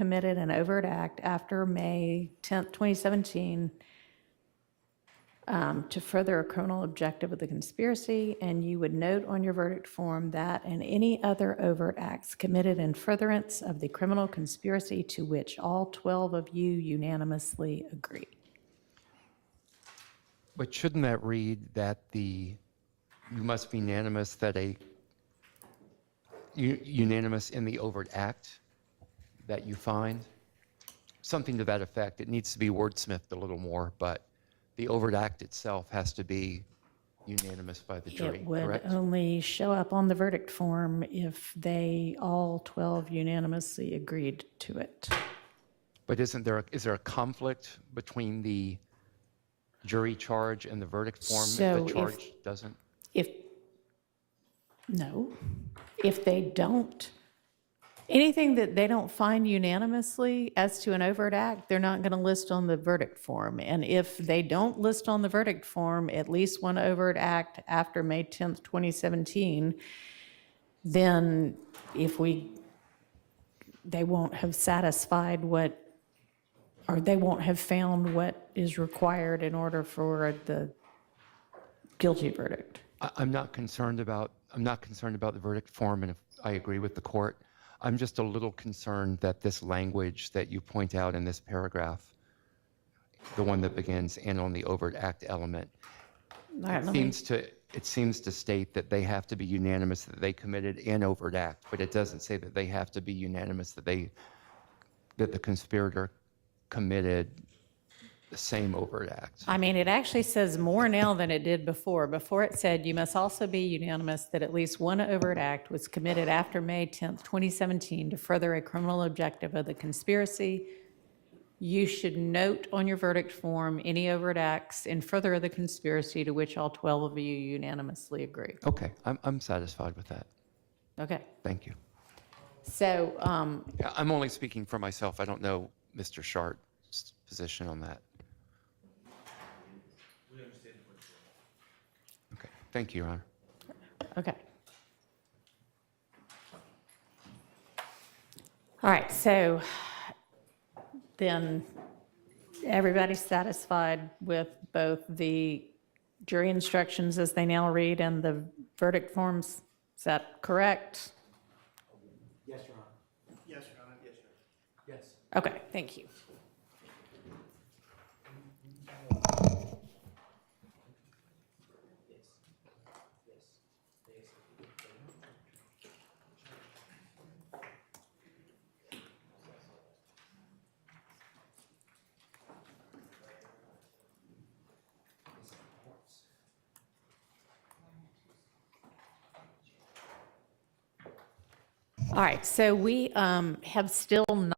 committed an overt act after May 10th, 2017, to further a criminal objective of the conspiracy, and you would note on your verdict form that and any other overt acts committed in furtherance of the criminal conspiracy to which all 12 of you unanimously agree. But shouldn't that read that you must be unanimous that unanimous in the overt act that you find? Something to that effect. It needs to be wordsmithed a little more, but the overt act itself has to be unanimous by the jury, It would correct? only show up on the verdict form if they all 12 unanimously agreed to it. But is there a conflict between the jury charge and the verdict form if So the charge doesn't? No, if they don't, anything that they don't find unanimously as to an overt act, they're not going to list on the verdict form. And if they don't list on the verdict form at least one overt act after May 10th, 2017, then they won't have satisfied or they won't have found what is required in order for the guilty verdict. I'm not concerned about the verdict form, and if I agree with the court. I'm just a little concerned that this language that you point out in this paragraph, the one that begins "and on the overt act element," it seems to state that they have to be unanimous that they committed an overt act, but it doesn't say that they have to be unanimous that the conspirator committed the same overt act. I mean, it actually says more now than it did before. Before it said you must also be unanimous that at least one overt act was committed after May 10th, 2017 to further a criminal objective of the conspiracy. You should note on your verdict form any overt acts in further of the conspiracy to which all 12 of you unanimously agree. Okay, I'm satisfied with that. Okay. Thank you. So, Yeah, I'm only speaking for myself. I don't know Mr. Sharp's position on that. Okay, thank you, Your Honor. okay. All right, so then everybody's satisfied with both the jury instructions as they now read and the verdict forms? Is that correct? Yes, Your Honor. Yes, Your Honor. Yes, Your Honor. Yes. Okay, thank you. All right, so we have still not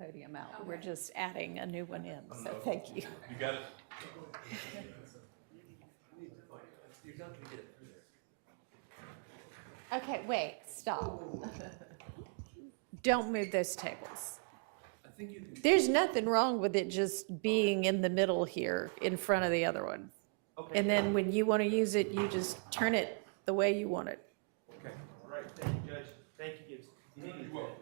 podium out. We're just adding a new one in, so thank you. You got it? Okay, wait, stop. Don't move those tables. There's nothing wrong with it just being in the middle here in front of the other one. And then when you want to use it, you just turn it the way you want it. Okay. All right, thank you, Judge. Thank you, Gibbs. You're welcome.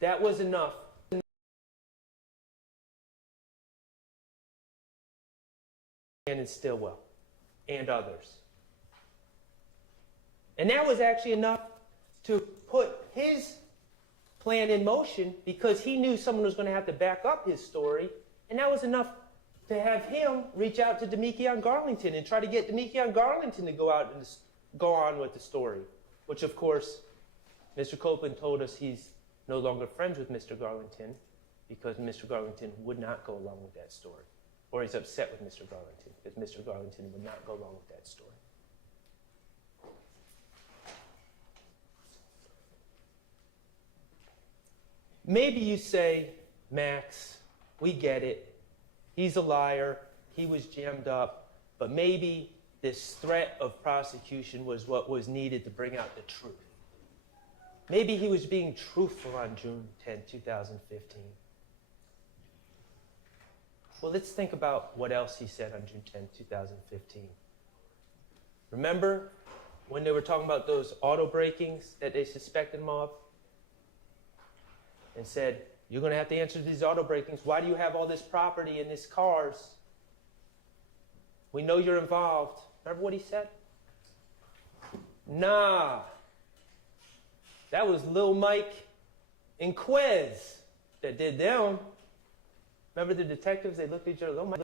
That was enough. And in Stillwell and others. And that was actually enough to put his plan in motion because he knew someone was going to have to back up his story. And that was enough to have him reach out to Demekion Garlington and try to get Demekion Garlington to go out and go on with the story. Which, of course, Mr. Copeland told us he's no longer friends with Mr. Garlington because Mr. Garlington would not go along with that story. Or he's upset with Mr. Garlington because Mr. Garlington would not go along with that story. Maybe you say, Max, we get it. He's a liar. He was jammed up. But maybe this threat of prosecution was what was needed to bring out the truth. Maybe he was being truthful on June 10, 2015. Well, let's think about what else he said on June 10, 2015. Remember when they were talking about those auto breakings that they suspected him of? And said, you're going to have to answer these auto breakings. Why do you have all this property and these cars? We know you're involved. Remember what he said? Nah. That was Lil Mike and Quez that did them. Remember the detectives? They looked at each other. Lil Mike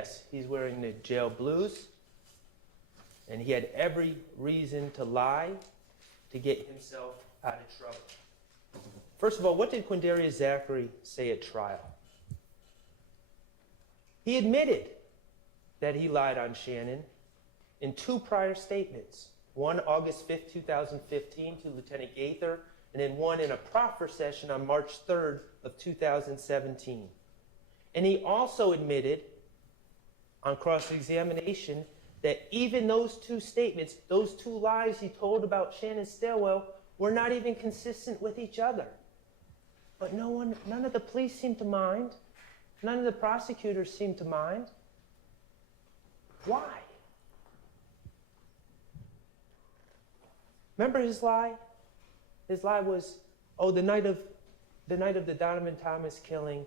yes, he's wearing the jail blues, and he had every reason to lie to get himself out of trouble. First of all, what did Quindarius Zachary say at trial? He admitted that he lied on Shannon in 2 prior statements. One August 5th, 2015 to Lieutenant Gaither, and then one in a proffer session on March 3rd of 2017. And he also admitted on cross-examination that even those 2 statements, those 2 lies he told about Shannon Stillwell, were not even consistent with each other. But none of the police seemed to mind. None of the prosecutors seemed to mind. Why? Remember his lie? His lie was, oh, the night of the Donovan Thomas killing,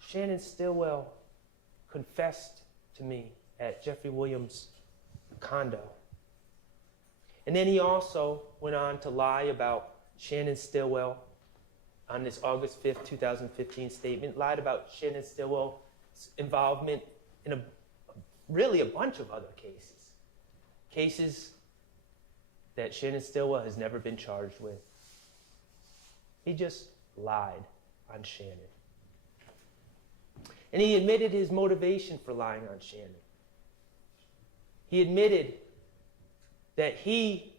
Shannon Stillwell confessed to me at Jeffrey Williams' condo. And then he also went on to lie about Shannon Stillwell on this August 5th, 2015 statement, lied about Shannon Stillwell's involvement in really a bunch of other cases. Cases that Shannon Stillwell has never been charged with. He just lied on Shannon. And he admitted his motivation for lying on Shannon. He admitted that he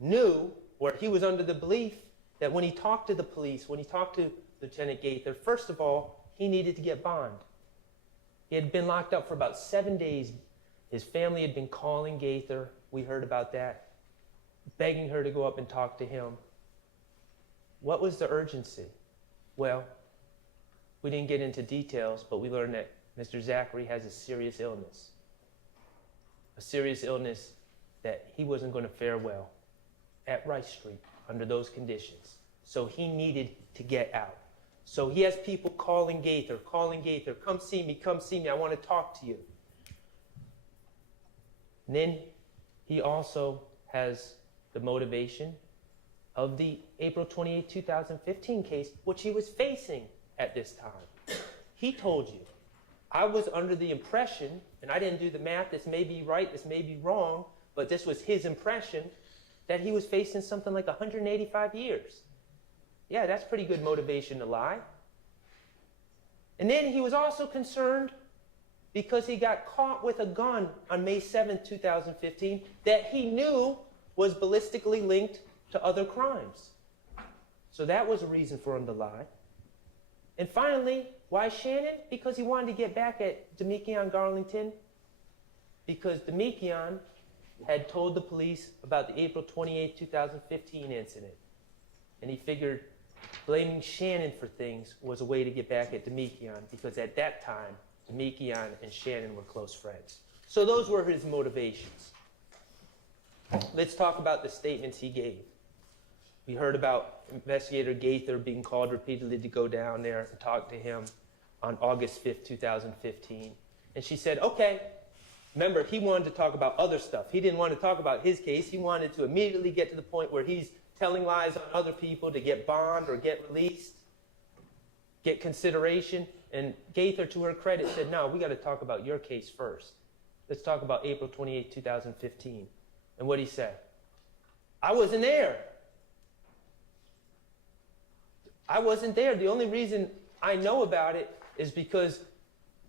knew, or he was under the belief, that when he talked to the police, when he talked to Lieutenant Gaither, first of all, he needed to get bond. He had been locked up for about 7 days. His family had been calling Gaither, we heard about that, begging her to go up and talk to him. What was the urgency? Well, we didn't get into details, but we learned that Mr. Zachary has a serious illness. A serious illness that he wasn't going to fare well at Rice Street under those conditions. So he needed to get out. So he has people calling Gaither, come see me, I want to talk to you. And then he also has the motivation of the April 28, 2015 case, which he was facing at this time. He told you, I was under the impression, and I didn't do the math, this may be right, this may be wrong, but this was his impression, that he was facing something like 185 years. Yeah, that's pretty good motivation to lie. And then he was also concerned because he got caught with a gun on May 7, 2015, that he knew was ballistically linked to other crimes. So that was a reason for him to lie. And finally, why Shannon? Because he wanted to get back at Demekion Garlington, because Demekion had told the police about the April 28, 2015 incident. And he figured blaming Shannon for things was a way to get back at Demekion, because at that time, Demekion and Shannon were close friends. So those were his motivations. Let's talk about the statements he gave. We heard about Investigator Gaither being called repeatedly to go down there and talk to him on August 5th, 2015. And she said, okay. Remember, he wanted to talk about other stuff. He didn't want to talk about his case. He wanted to immediately get to the point where he's telling lies on other people to get bond or get released, get consideration. And Gaither, to her credit, said, no, we got to talk about your case first. Let's talk about April 28, 2015. And what did he say? I wasn't there. I wasn't there. The only reason I know about it is because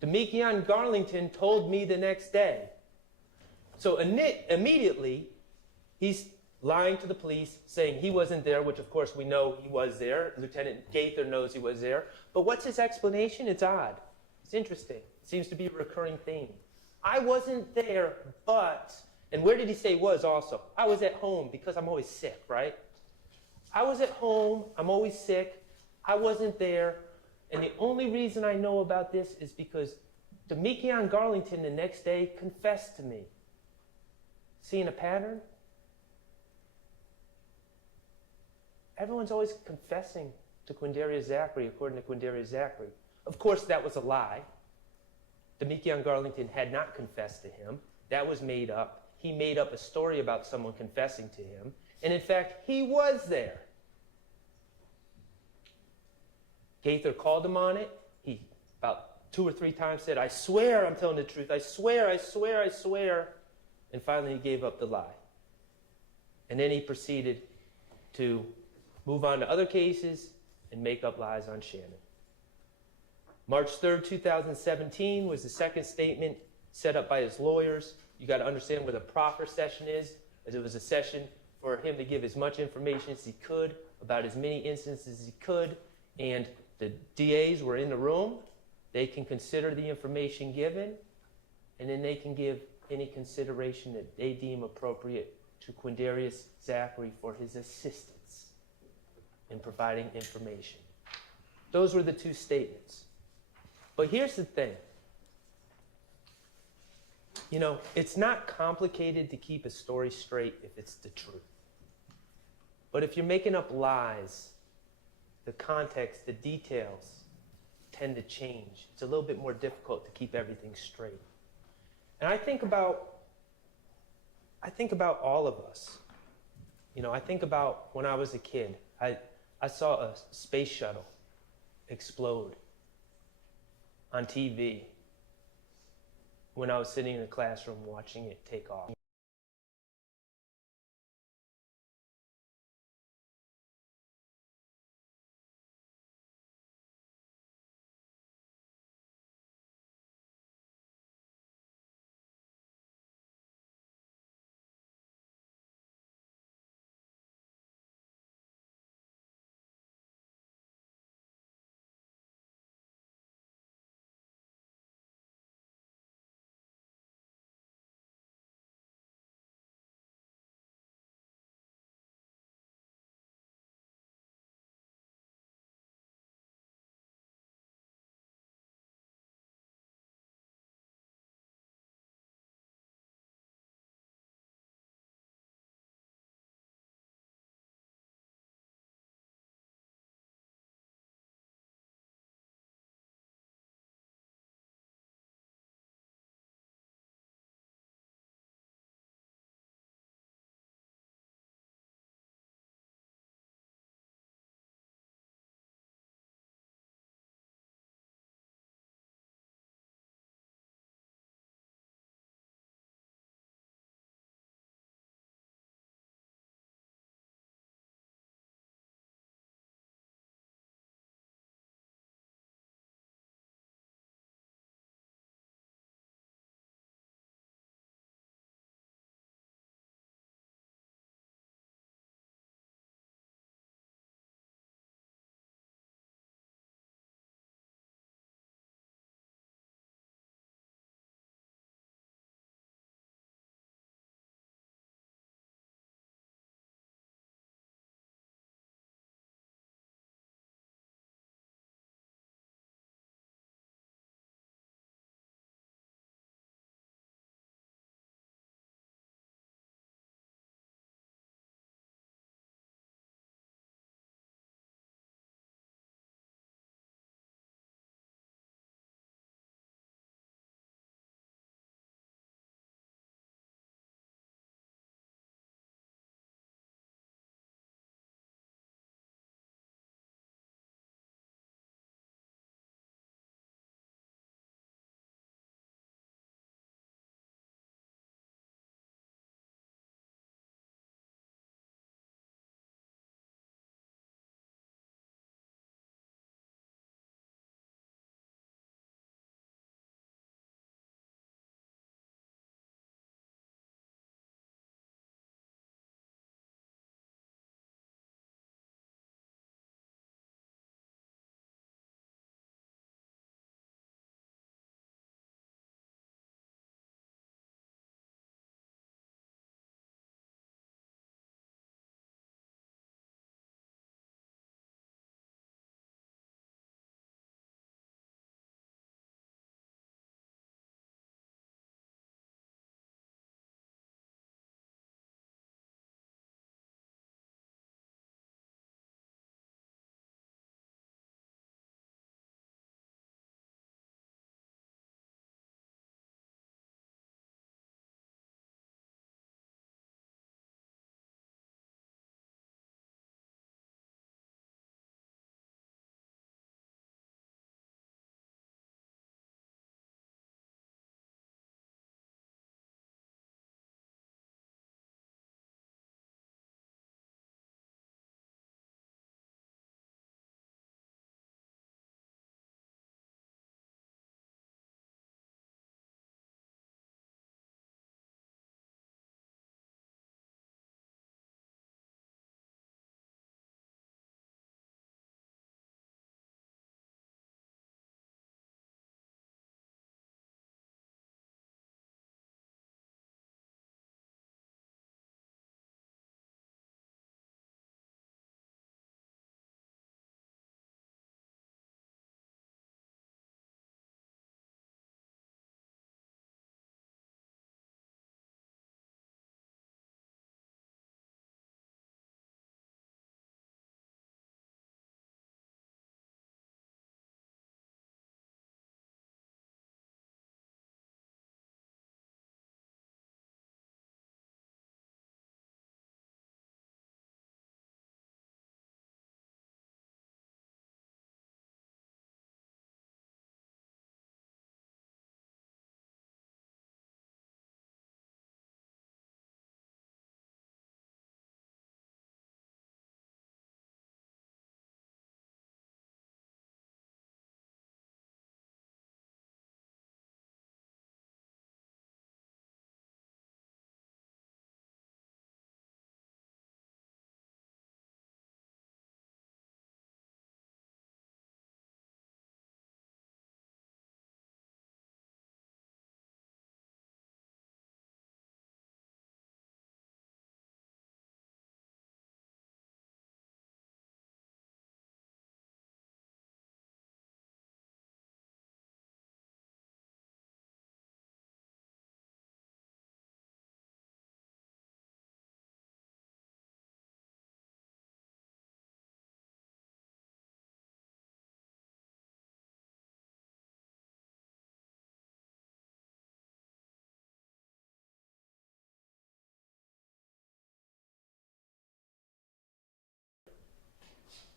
Demekion Garlington told me the next day. So immediately, he's lying to the police, saying he wasn't there, which of course we know he was there. Lieutenant Gaither knows he was there. But what's his explanation? It's odd. It's interesting. It seems to be a recurring theme. I wasn't there, but, and where did he say was also? I was at home because I'm always sick, right? I was at home, I'm always sick, I wasn't there, and the only reason I know about this is because Demekion Garlington the next day confessed to me. Seeing a pattern? Everyone's always confessing to Quindarius Zachary, according to Quindarius Zachary. Of course, that was a lie. Demekion Garlington had not confessed to him. That was made up. He made up a story about someone confessing to him. And in fact, he was there. Gaither called him on it. About 2 or 3 times said, I swear I'm telling the truth. I swear, I swear, I swear. And finally he gave up the lie. And then he proceeded to move on to other cases and make up lies on Shannon. March 3rd, 2017 was the second statement set up by his lawyers. You got to understand where the proper session is, as it was a session for him to give as much information as he could about as many instances as he could, and the DAs were in the room. They can consider the information given, and then they can give any consideration that they deem appropriate to Quindarius Zachary for his assistance in providing information. Those were the 2 statements. But here's the thing. You know, it's not complicated to keep a story straight if it's the truth. But if you're making up lies, the context, the details tend to change. It's a little bit more difficult to keep everything straight. And I think about all of us. You know, I think about when I was a kid. I saw a space shuttle explode on TV when I was sitting in a classroom watching it take off.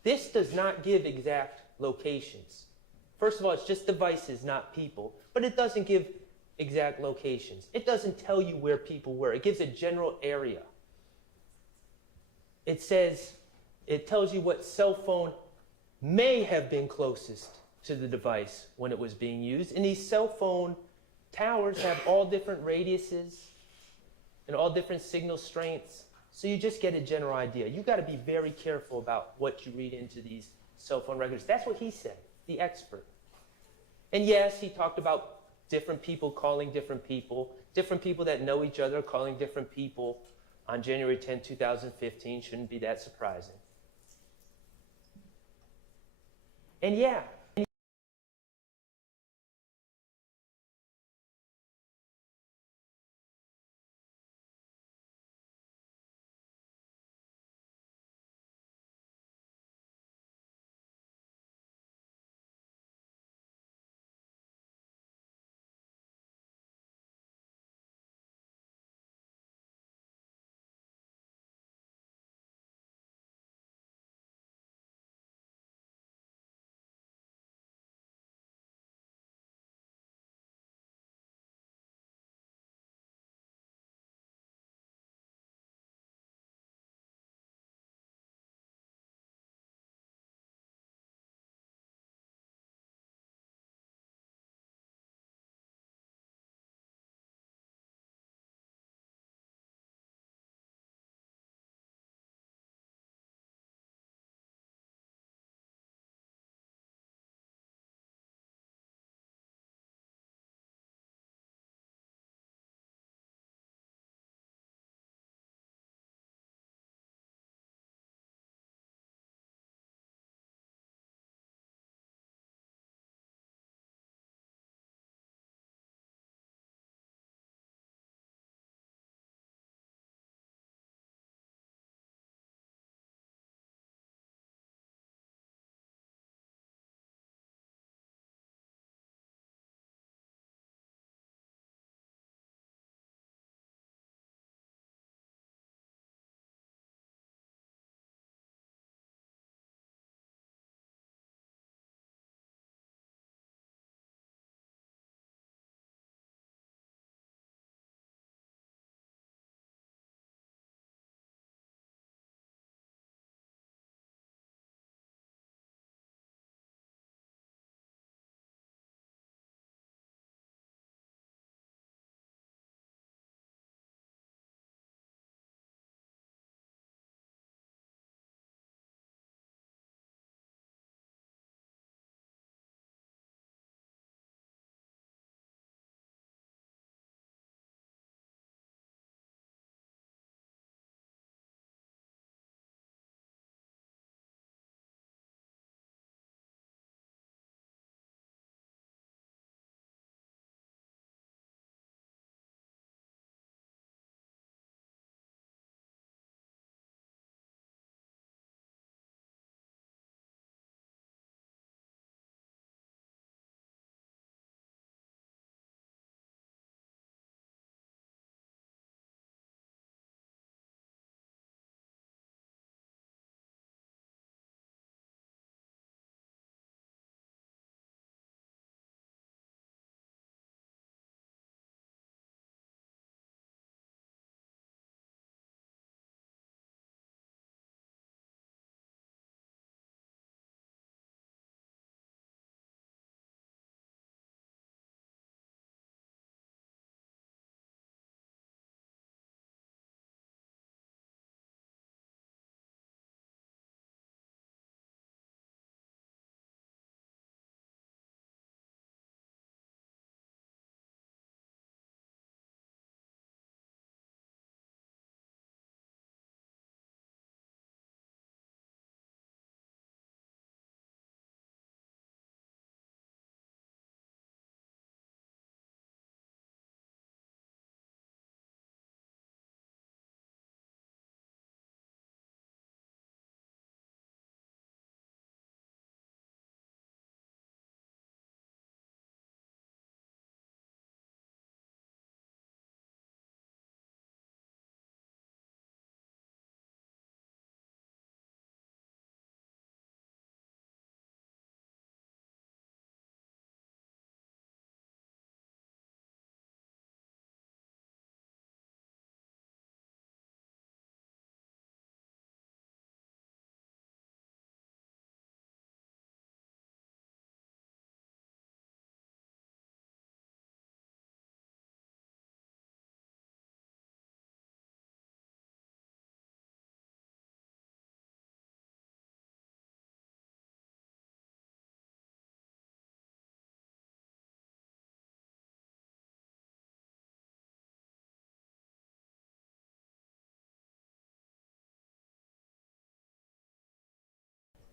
This does not give exact locations. First of all, it's just devices, not people, but it doesn't give exact locations. It doesn't tell you where people were. It gives a general area. It says, it tells you what cell phone may have been closest to the device when it was being used. And these cell phone towers have all different radiuses and all different signal strengths. So you just get a general idea. You got to be very careful about what you read into these cell phone records. That's what he said, the expert. And yes, he talked about different people calling different people that know each other calling different people on January 10, 2015. Shouldn't be that surprising. And yeah,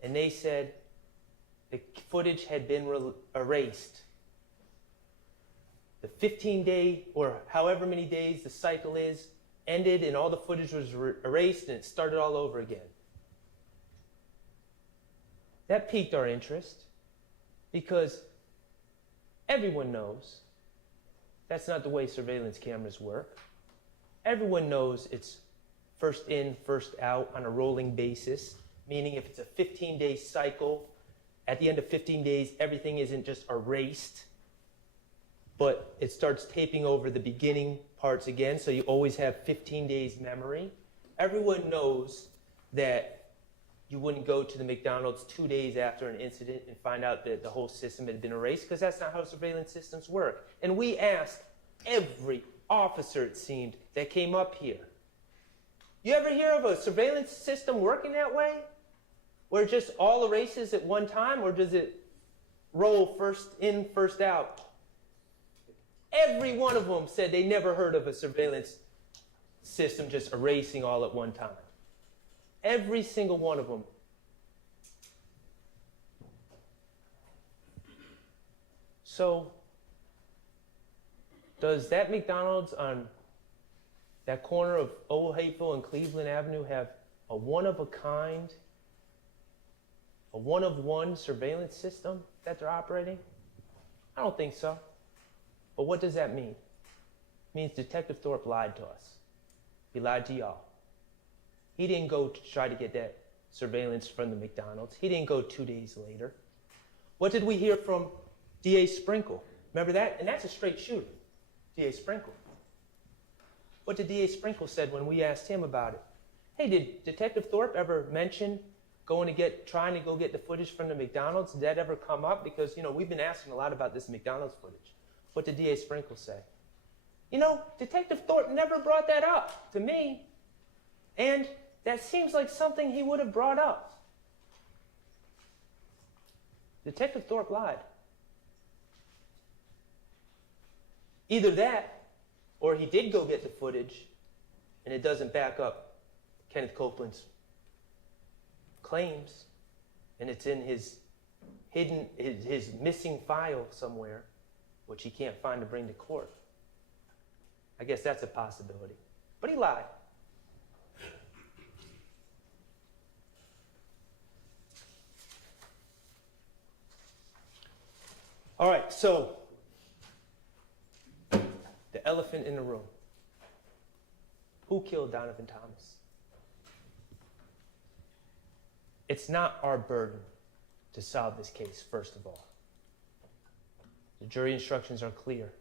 and they said the footage had been erased. The 15-day, or however many days the cycle is, ended, and all the footage was erased, and it started all over again. That piqued our interest, because everyone knows that's not the way surveillance cameras work. Everyone knows it's first in, first out on a rolling basis, meaning if it's a 15-day cycle, at the end of 15 days, everything isn't just erased, but it starts taping over the beginning parts again, so you always have 15 days memory. Everyone knows that you wouldn't go to the McDonald's 2 days after an incident and find out that the whole system had been erased, because that's not how surveillance systems work. And we asked every officer, it seemed, that came up here. You ever hear of a surveillance system working that way? Where it just all erases at one time, or does it roll first in, first out? Every one of them said they never heard of a surveillance system just erasing all at one time. Every single one of them. So, does that McDonald's on that corner of Old Hateville and Cleveland Avenue have a one-of-a-kind, a one-of-one surveillance system that they're operating? I don't think so. But what does that mean? It means Detective Thorpe lied to us. He lied to y'all. He didn't go to try to get that surveillance from the McDonald's. He didn't go 2 days later. What did we hear from D.A. Sprinkle? Remember that? And that's a straight shooter, D.A. Sprinkle. What did D.A. Sprinkle said when we asked him about it? Hey, did Detective Thorpe ever mention trying to go get the footage from the McDonald's? Did that ever come up? Because, we've been asking a lot about this McDonald's footage. What did D.A. Sprinkle say? Detective Thorpe never brought that up to me. And that seems like something he would have brought up. Detective Thorpe lied. Either that, or he did go get the footage, and it doesn't back up Kenneth Copeland's claims, and it's in his missing file somewhere, which he can't find to bring to court. I guess that's a possibility. But he lied. All right, so the elephant in the room. Who killed Donovan Thomas? It's not our burden to solve this case, first of all. The jury instructions are clear.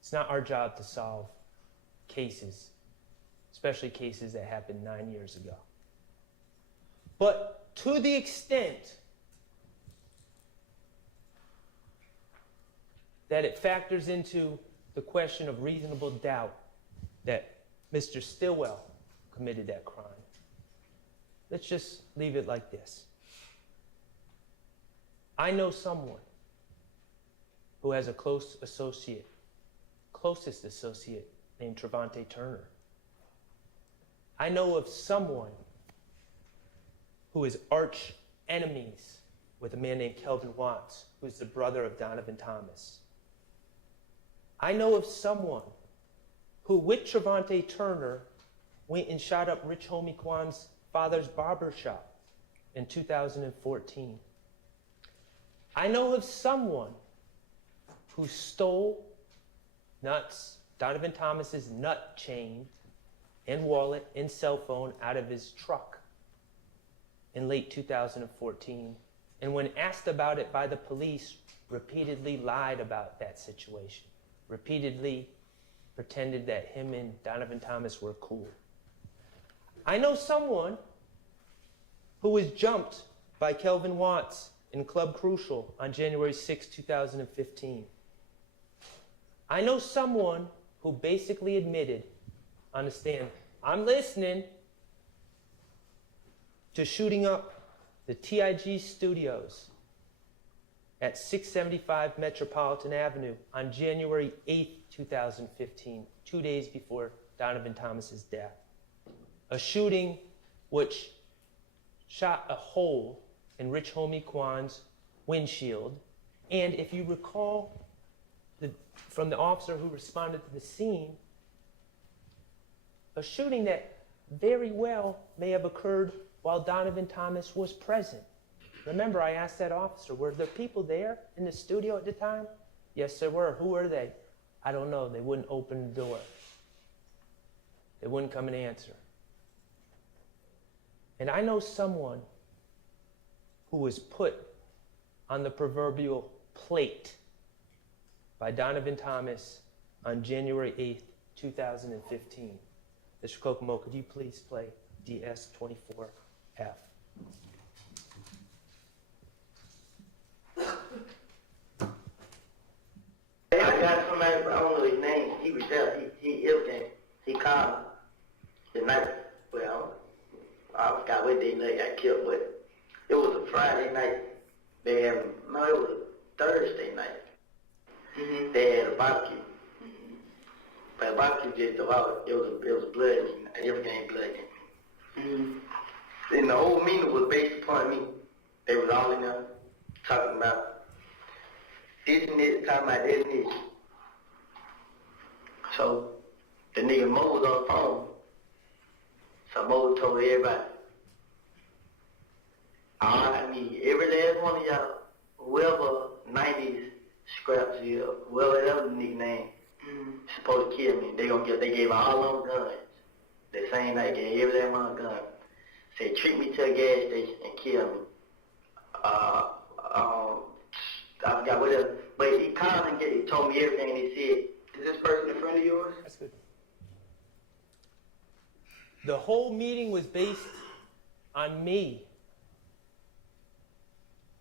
It's not our job to solve cases, especially cases that happened 9 years ago. But to the extent that it factors into the question of reasonable doubt that Mr. Stillwell committed that crime, let's just leave it like this. I know someone who has a closest associate named Trevante Turner. I know of someone who is arch enemies with a man named Kelvin Watts, who's the brother of Donovan Thomas. I know of someone who, with Trevante Turner, went and shot up Rich Homie Kwan's father's barber shop in 2014. I know of someone who stole Donovan Thomas's nut chain and wallet and cell phone out of his truck in late 2014, and when asked about it by the police, repeatedly lied about that situation, repeatedly pretended that him and Donovan Thomas were cool. I know someone who was jumped by Kelvin Watts in Club Crucial on January 6, 2015. I know someone who basically admitted on the stand, I'm listening, to shooting up the TIG studios at 675 Metropolitan Avenue on January 8, 2015, 2 days before Donovan Thomas's death. A shooting which shot a hole in Rich Homie Kwan's windshield. And if you recall from the officer who responded to the scene, a shooting that very well may have occurred while Donovan Thomas was present. Remember, I asked that officer, were there people there in the studio at the time? Yes, there were. Who were they? I don't know. They wouldn't open the door. They wouldn't come and answer. And I know someone who was put on the proverbial plate by Donovan Thomas on January 8th, 2015. Mr. Kokomo, could you please play DS24F? I got somebody, but I don't know his name. He was there. He everything. He called the night. Well, I forgot what day they got killed, but it was a Friday night. They had, no, it was a Thursday night. Mm-hmm. They had a barbecue. Mm-hmm. But the barbecue just about it was blood. Everything blood. Mm-hmm. Then the whole meeting was based upon me. They was all in there talking about this and this, talking about this and this. So the nigga Mo was on the phone. So Mo told everybody, I need every last one of y'all, whoever 90s scraps here, whoever that nickname, supposed to kill me. They gave all of them guns. The same night, gave every last one a gun. Said, treat me to a gas station and kill me. I forgot what else. But he called and he told me everything, and he said, is this person a friend of yours? That's good. The whole meeting was based on me.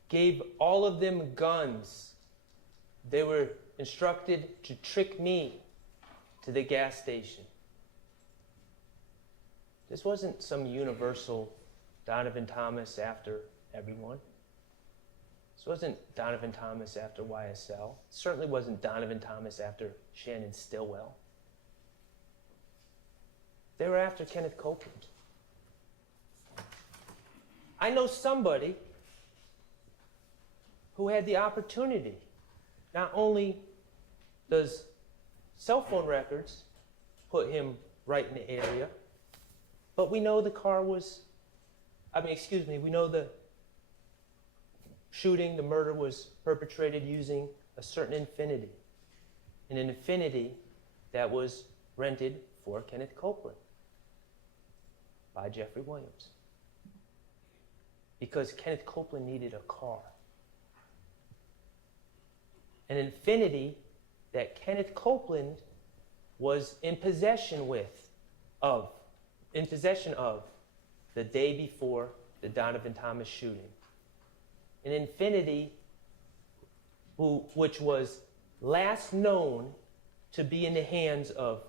Gave all of them guns. They were instructed to trick me to the gas station. This wasn't some universal Donovan Thomas after everyone. This wasn't Donovan Thomas after YSL. It certainly wasn't Donovan Thomas after Shannon Stillwell. They were after Kenneth Copeland. I know somebody who had the opportunity. Not only does cell phone records put him right in the area, but we know the car was, we know the shooting, the murder was perpetrated using a certain Infiniti. An Infiniti that was rented for Kenneth Copeland by Jeffrey Williams. Because Kenneth Copeland needed a car. An Infiniti that Kenneth Copeland was in possession of the day before the Donovan Thomas shooting. An Infiniti which was last known to be in the hands of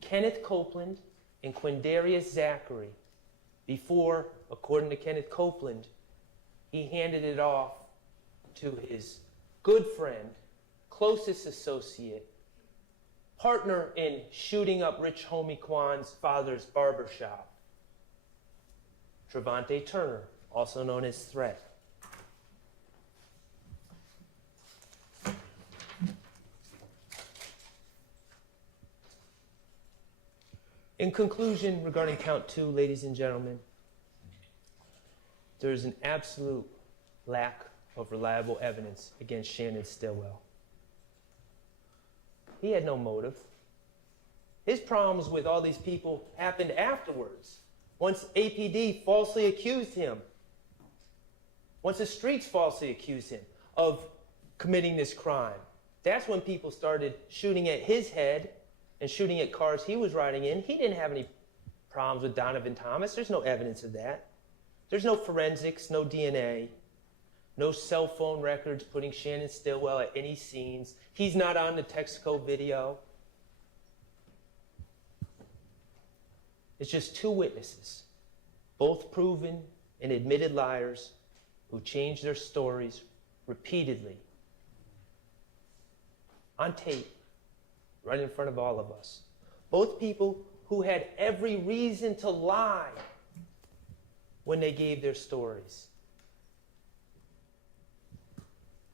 Kenneth Copeland and Quindarius Zachary before, according to Kenneth Copeland, he handed it off to his good friend, closest associate, partner in shooting up Rich Homie Kwan's father's barbershop, Trevante Turner, also known as Threat. In conclusion, regarding count 2, ladies and gentlemen, there is an absolute lack of reliable evidence against Shannon Stillwell. He had no motive. His problems with all these people happened afterwards. Once APD falsely accused him, once the streets falsely accused him of committing this crime, that's when people started shooting at his head and shooting at cars he was riding in. He didn't have any problems with Donovan Thomas. There's no evidence of that. There's no forensics, no DNA, no cell phone records putting Shannon Stillwell at any scenes. He's not on the Texaco video. It's just 2 witnesses, both proven and admitted liars who changed their stories repeatedly on tape, right in front of all of us. Both people who had every reason to lie when they gave their stories.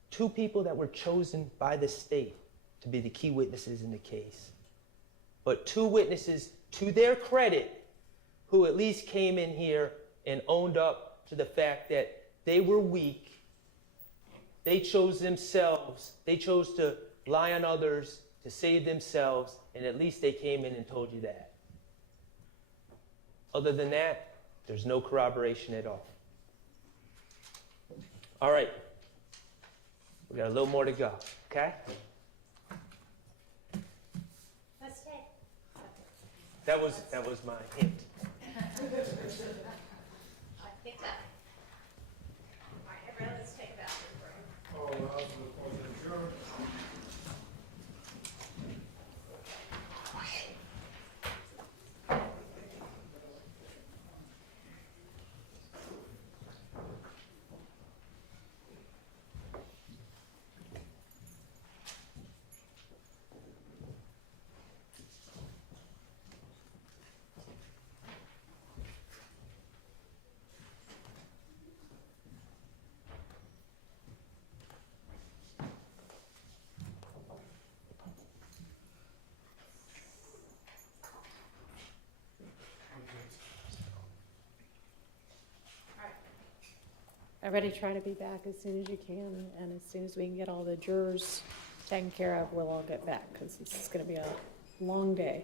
Two people that were chosen by the state to be the key witnesses in the case. But two witnesses, to their credit, who at least came in here and owned up to the fact that they were weak. They chose themselves. They chose to lie on others to save themselves, and at least they came in and told you that. Other than that, there's no corroboration at all. All right. We got a little more to go, okay? Let's take. That was my hint. I picked up. All right, everyone, let's take a bathroom break. Oh, well, that's the point of adjournment. Everybody try to be back as soon as you can, and as soon as we can get all the jurors taken care of, we'll all get back, because this is gonna be a long day.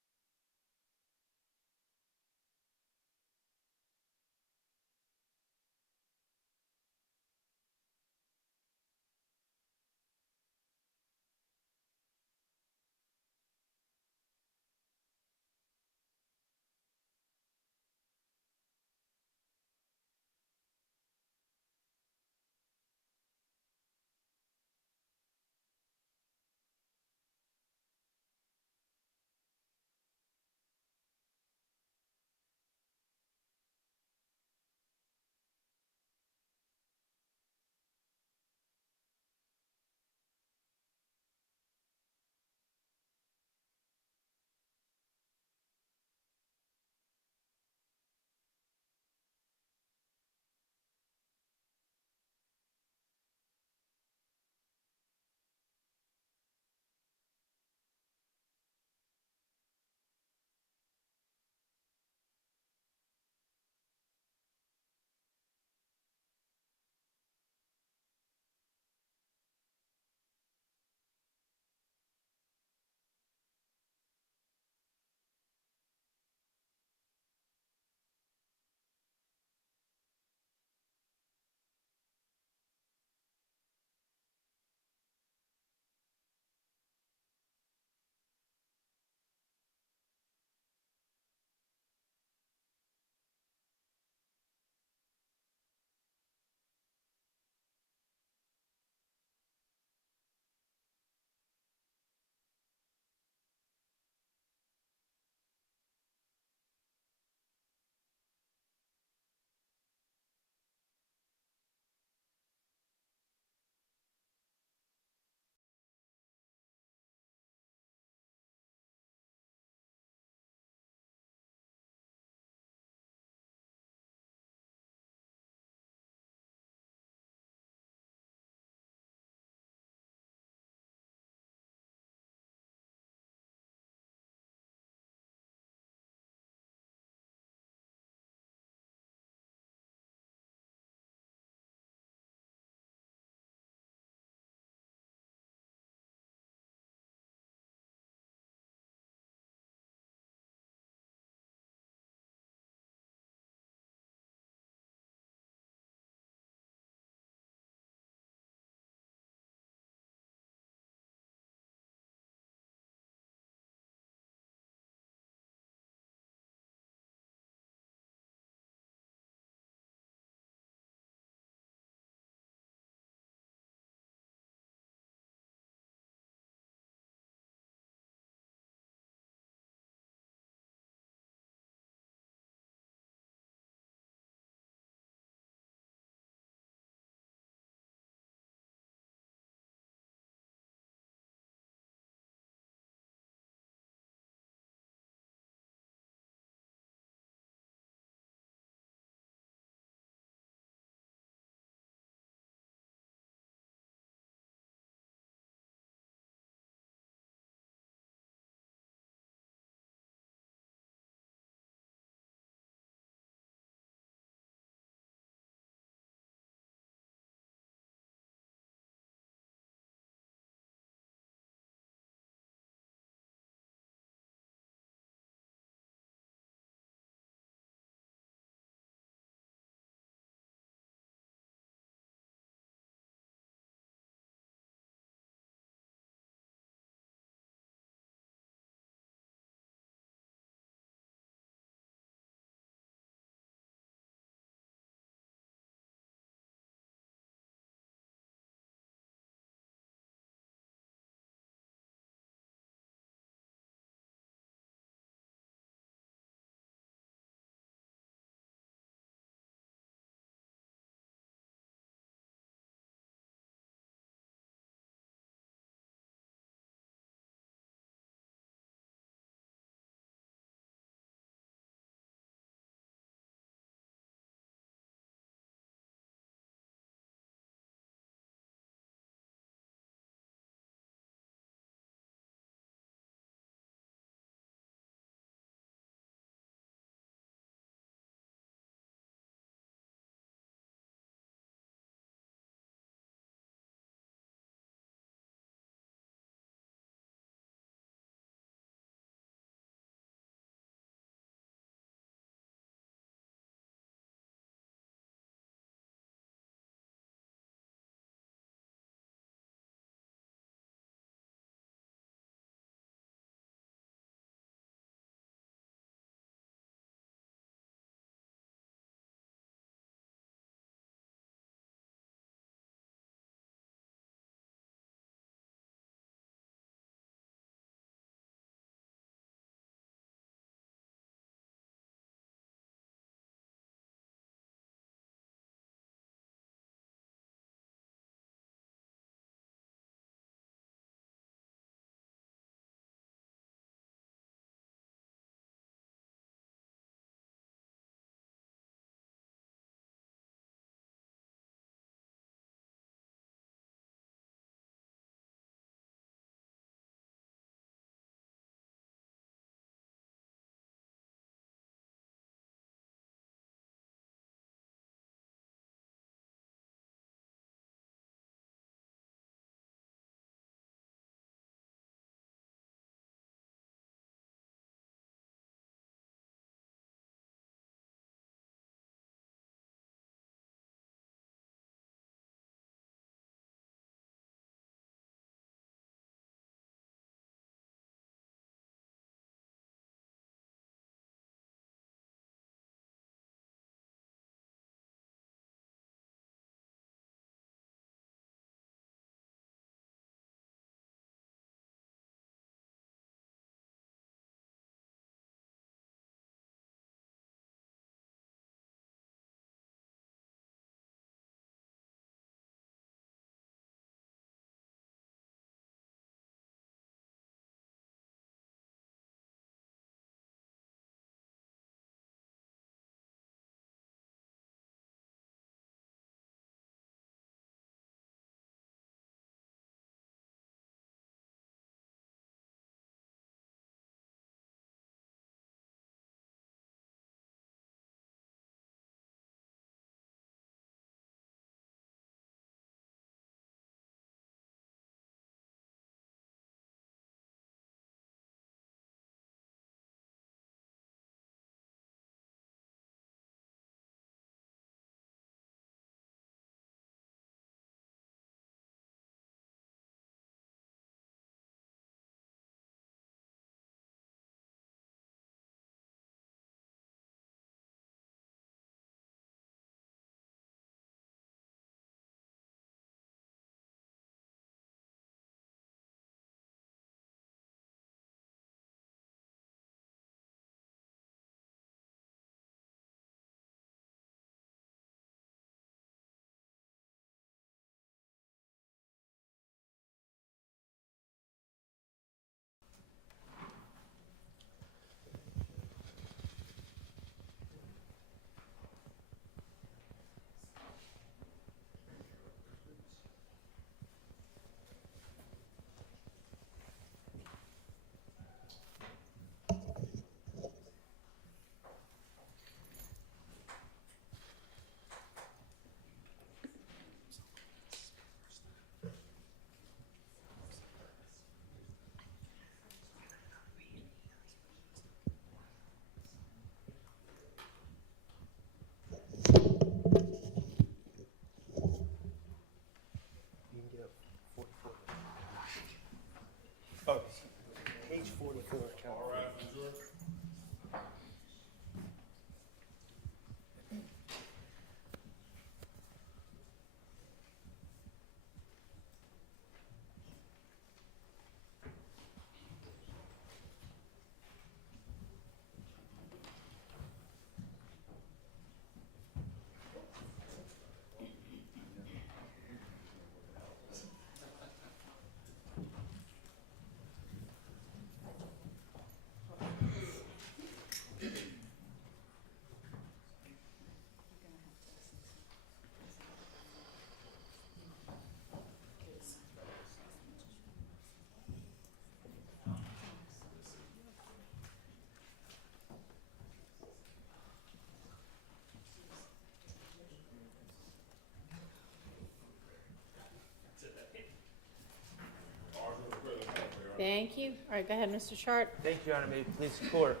Thank you. All right, go ahead, Mr. Sharp. Thank you, Your Honor. May it please the court.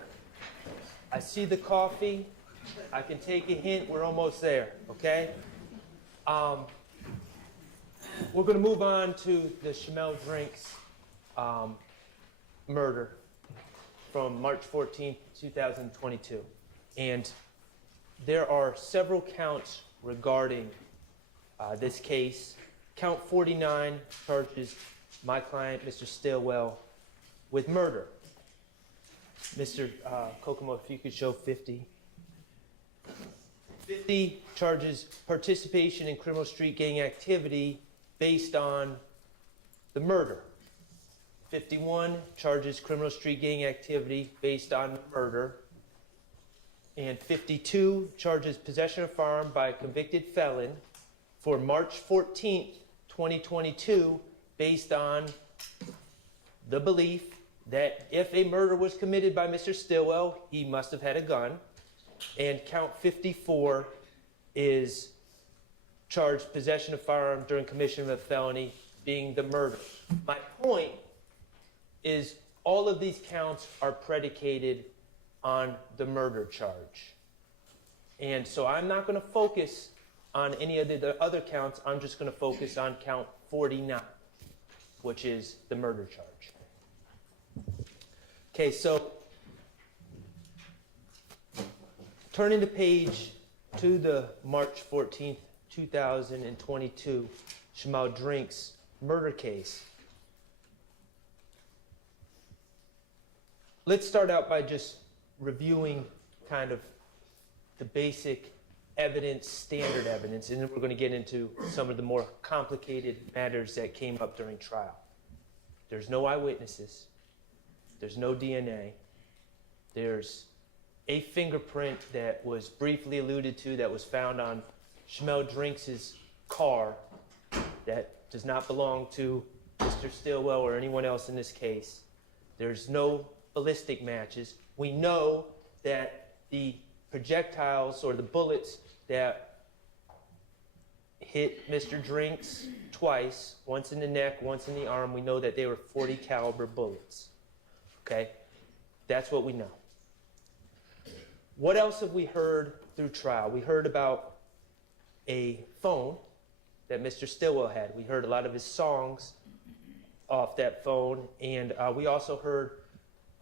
I see the coffee. I can take a hint. We're almost there, okay? We're going to move on to the Shamelle Drinks murder from March 14, 2022. And there are several counts regarding this case. Count 49 charges my client, Mr. Stillwell, with murder. Mr. Kokomo, if you could show 50. 50 charges participation in criminal street gang activity based on the murder. 51 charges criminal street gang activity based on murder. And 52 charges possession of a firearm by a convicted felon for March 14th, 2022, based on the belief that if a murder was committed by Mr. Stillwell, he must have had a gun. And count 54 is charged possession of firearm during commission of a felony, being the murder. My point is all of these counts are predicated on the murder charge. And so I'm not going to focus on any of the other counts. I'm just going to focus on count 49, which is the murder charge. Okay, so turning the page to the March 14th, 2022 Shamelle Drinks murder case. Let's start out by just reviewing kind of the basic evidence, standard evidence, and then we're going to get into some of the more complicated matters that came up during trial. There's no eyewitnesses. There's no DNA. There's a fingerprint that was briefly alluded to that was found on Shamelle Drinks' car that does not belong to Mr. Stillwell or anyone else in this case. There's no ballistic matches. We know that the projectiles or the bullets that hit Mr. Drinks twice, once in the neck, once in the arm, we know that they were .40 caliber bullets. Okay? That's what we know. What else have we heard through trial? We heard about a phone that Mr. Stillwell had. We heard a lot of his songs off that phone, and we also heard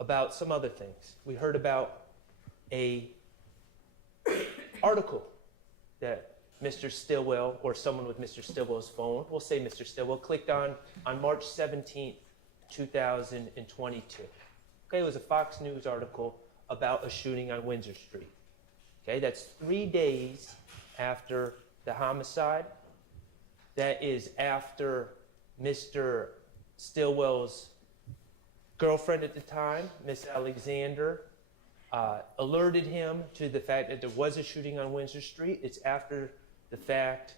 about some other things. We heard about a article that Mr. Stillwell, or someone with Mr. Stillwell's phone, we'll say Mr. Stillwell, clicked on March 17th, 2022. Okay, it was a Fox News article about a shooting on Windsor Street. Okay, that's 3 days after the homicide. That is after Mr. Stillwell's girlfriend at the time, Miss Alexander, alerted him to the fact that there was a shooting on Windsor Street. It's after the fact,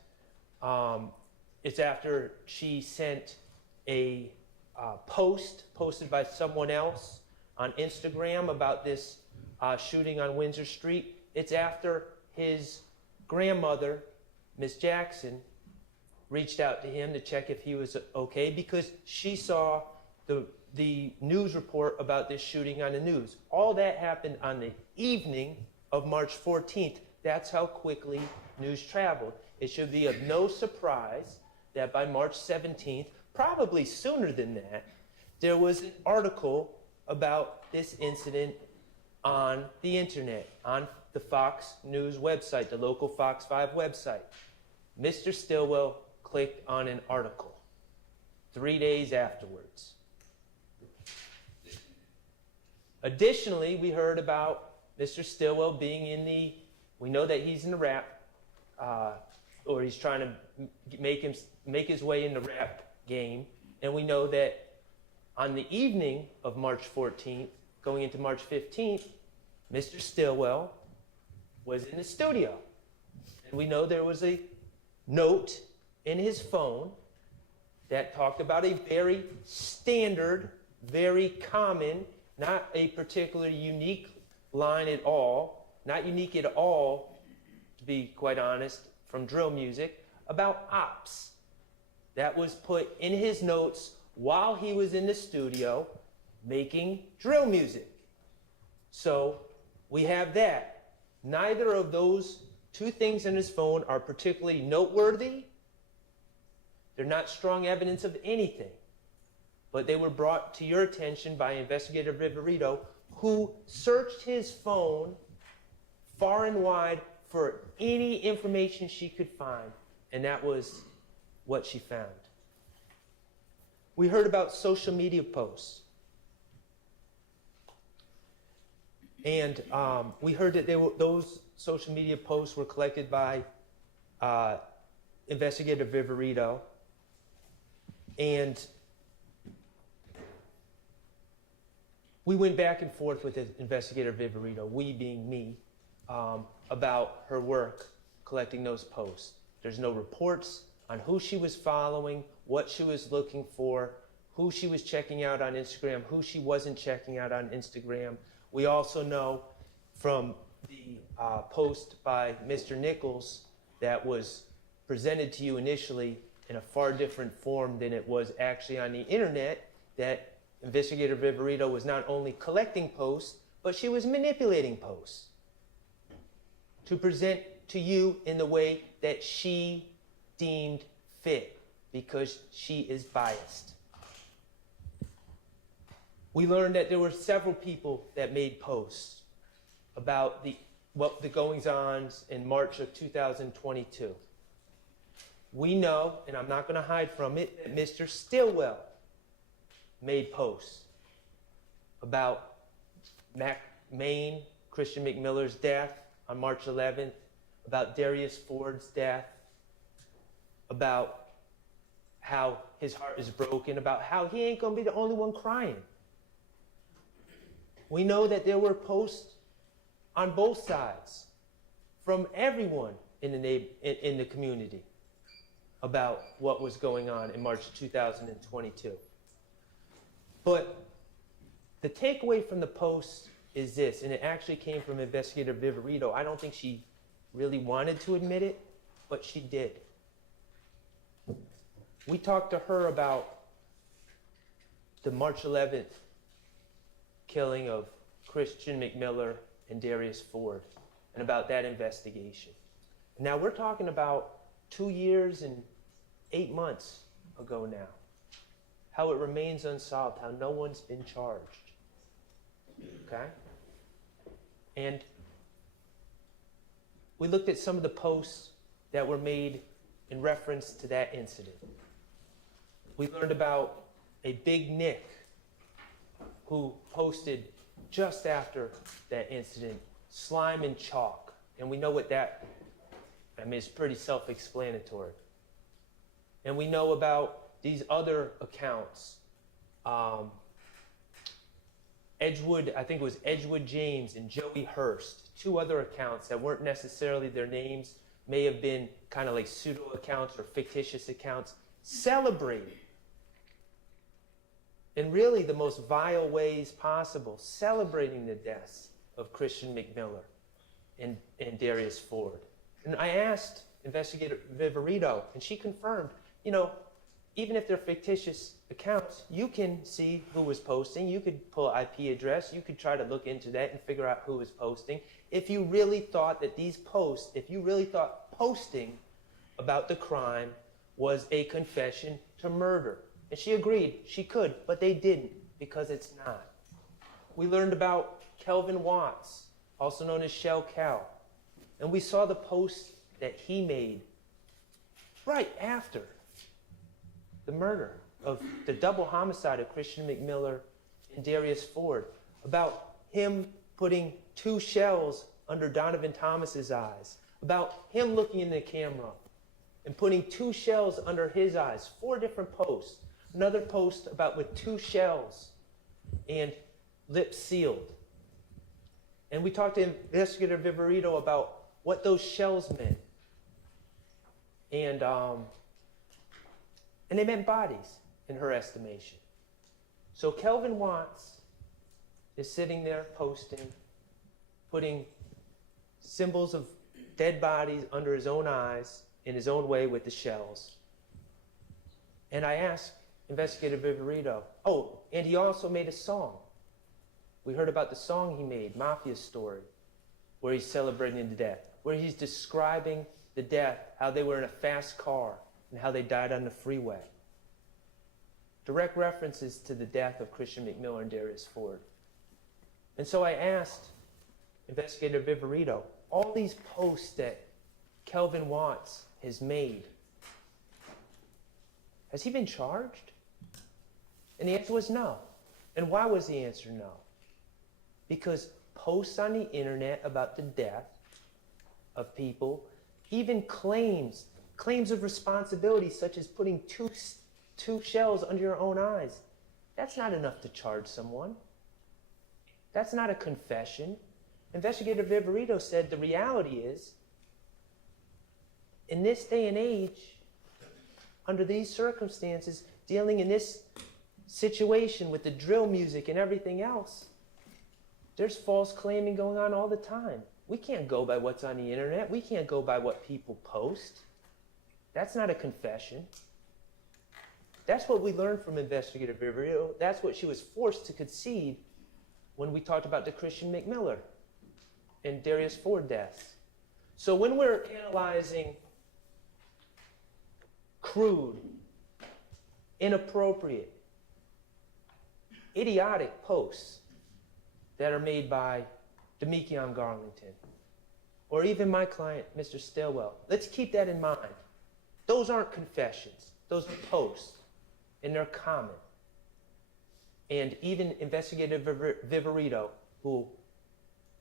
it's after she sent a posted by someone else on Instagram about this shooting on Windsor Street. It's after his grandmother, Miss Jackson, reached out to him to check if he was okay because she saw the news report about this shooting on the news. All that happened on the evening of March 14th. That's how quickly news traveled. It should be of no surprise that by March 17th, probably sooner than that, there was an article about this incident on the internet, on the Fox News website, the local Fox 5 website. Mr. Stillwell clicked on an article 3 days afterwards. Additionally, we heard about Mr. Stillwell being in we know that he's in the rap, or he's trying to make his way in the rap game. And we know that on the evening of March 14th, going into March 15th, Mr. Stillwell was in the studio. And we know there was a note in his phone that talked about a very standard, very common, not a particularly unique line at all, not unique at all, to be quite honest, from drill music, about ops. That was put in his notes while he was in the studio making drill music. So we have that. Neither of those two things in his phone are particularly noteworthy. They're not strong evidence of anything. But they were brought to your attention by Investigator Viverito, who searched his phone far and wide for any information she could find. And that was what she found. We heard about social media posts. And we heard that those social media posts were collected by Investigator Viverito. And we went back and forth with Investigator Viverito, we being me, about her work collecting those posts. There's no reports on who she was following, what she was looking for, who she was checking out on Instagram, who she wasn't checking out on Instagram. We also know from the post by Mr. Nichols that was presented to you initially in a far different form than it was actually on the internet, that Investigator Viverito was not only collecting posts, but she was manipulating posts to present to you in the way that she deemed fit, because she is biased. We learned that there were several people that made posts about the goings-ons in March of 2022. We know, and I'm not going to hide from it, that Mr. Stillwell made posts about Maine, Christian McMiller's death on March 11th, about Darius Ford's death, about how his heart is broken, about how he ain't going to be the only one crying. We know that there were posts on both sides from everyone in the community about what was going on in March 2022. But the takeaway from the post is this, and it actually came from Investigator Viverito. I don't think she really wanted to admit it, but she did. We talked to her about the March 11th killing of Christian McMiller and Darius Ford, and about that investigation. Now we're talking about 2 years and 8 months ago now. How it remains unsolved, how no one's been charged. Okay? And we looked at some of the posts that were made in reference to that incident. We learned about a Big Nick who posted just after that incident, slime and chalk. And we know what that, it's pretty self-explanatory. And we know about these other accounts. Edgewood, I think it was Edgewood James and Joey Hurst, two other accounts that weren't necessarily their names, may have been kind of like pseudo accounts or fictitious accounts, celebrating in really the most vile ways possible, celebrating the deaths of Christian McMiller and Darius Ford. And I asked Investigator Viverito, and she confirmed, even if they're fictitious accounts, you can see who was posting. You could pull an IP address. You could try to look into that and figure out who was posting. If you really thought that these posts, if you really thought posting about the crime was a confession to murder. And she agreed, she could, but they didn't, because it's not. We learned about Kelvin Watts, also known as Shell Cal. And we saw the posts that he made right after the murder of the double homicide of Christian McMiller and Darius Ford, about him putting 2 shells under Donovan Thomas's eyes, about him looking in the camera and putting 2 shells under his eyes, 4 different posts. Another post about with 2 shells and lips sealed. And we talked to Investigator Viverito about what those shells meant. And they meant bodies, in her estimation. So Kelvin Watts is sitting there posting, putting symbols of dead bodies under his own eyes, in his own way with the shells. And I asked Investigator Viverito. Oh, and he also made a song. We heard about the song he made, Mafia Story, where he's celebrating the death, where he's describing the death, how they were in a fast car, and how they died on the freeway. Direct references to the death of Christian McMiller and Darius Ford. And so I asked Investigator Viverito, all these posts that Kelvin Watts has made, has he been charged? And the answer was no. And why was the answer no? Because posts on the internet about the death of people, even claims of responsibility, such as putting two shells under your own eyes, that's not enough to charge someone. That's not a confession. Investigator Viverito said the reality is, in this day and age, under these circumstances, dealing in this situation with the drill music and everything else, there's false claiming going on all the time. We can't go by what's on the internet. We can't go by what people post. That's not a confession. That's what we learned from Investigator Viverito. That's what she was forced to concede when we talked about the Christian McMiller and Darius Ford deaths. So when we're analyzing crude, inappropriate, idiotic posts that are made by Demekion Garlington, or even my client, Mr. Stillwell, let's keep that in mind. Those aren't confessions. Those are posts, and they're common. And even Investigator Viverito, who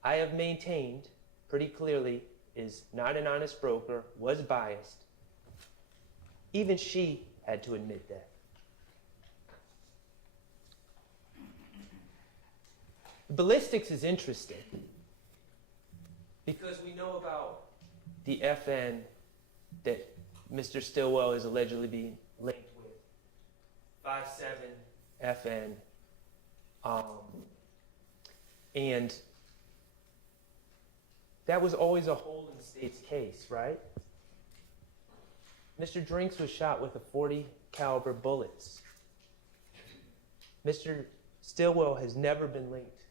I have maintained pretty clearly is not an honest broker, was biased, even she had to admit that. Ballistics is interesting because we know about the FN that Mr. Stillwell is allegedly being linked with. 5-7 FN. And that was always a hole in the state's case, right? Mr. Drinks was shot with a .40 caliber bullets. Mr. Stillwell has never been linked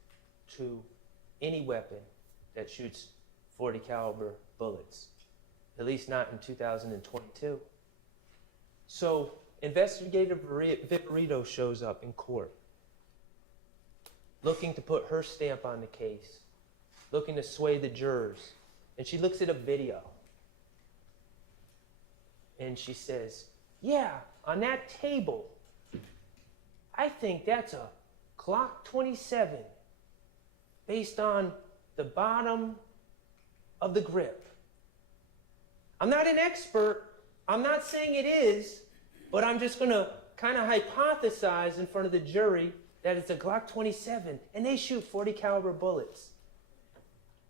to any weapon that shoots .40 caliber bullets, at least not in 2022. So Investigator Viverito shows up in court, looking to put her stamp on the case, looking to sway the jurors. And she looks at a video and she says, yeah, on that table, I think that's a Glock 27 based on the bottom of the grip. I'm not an expert. I'm not saying it is, but I'm just going to kind of hypothesize in front of the jury that it's a Glock 27 and they shoot .40 caliber bullets.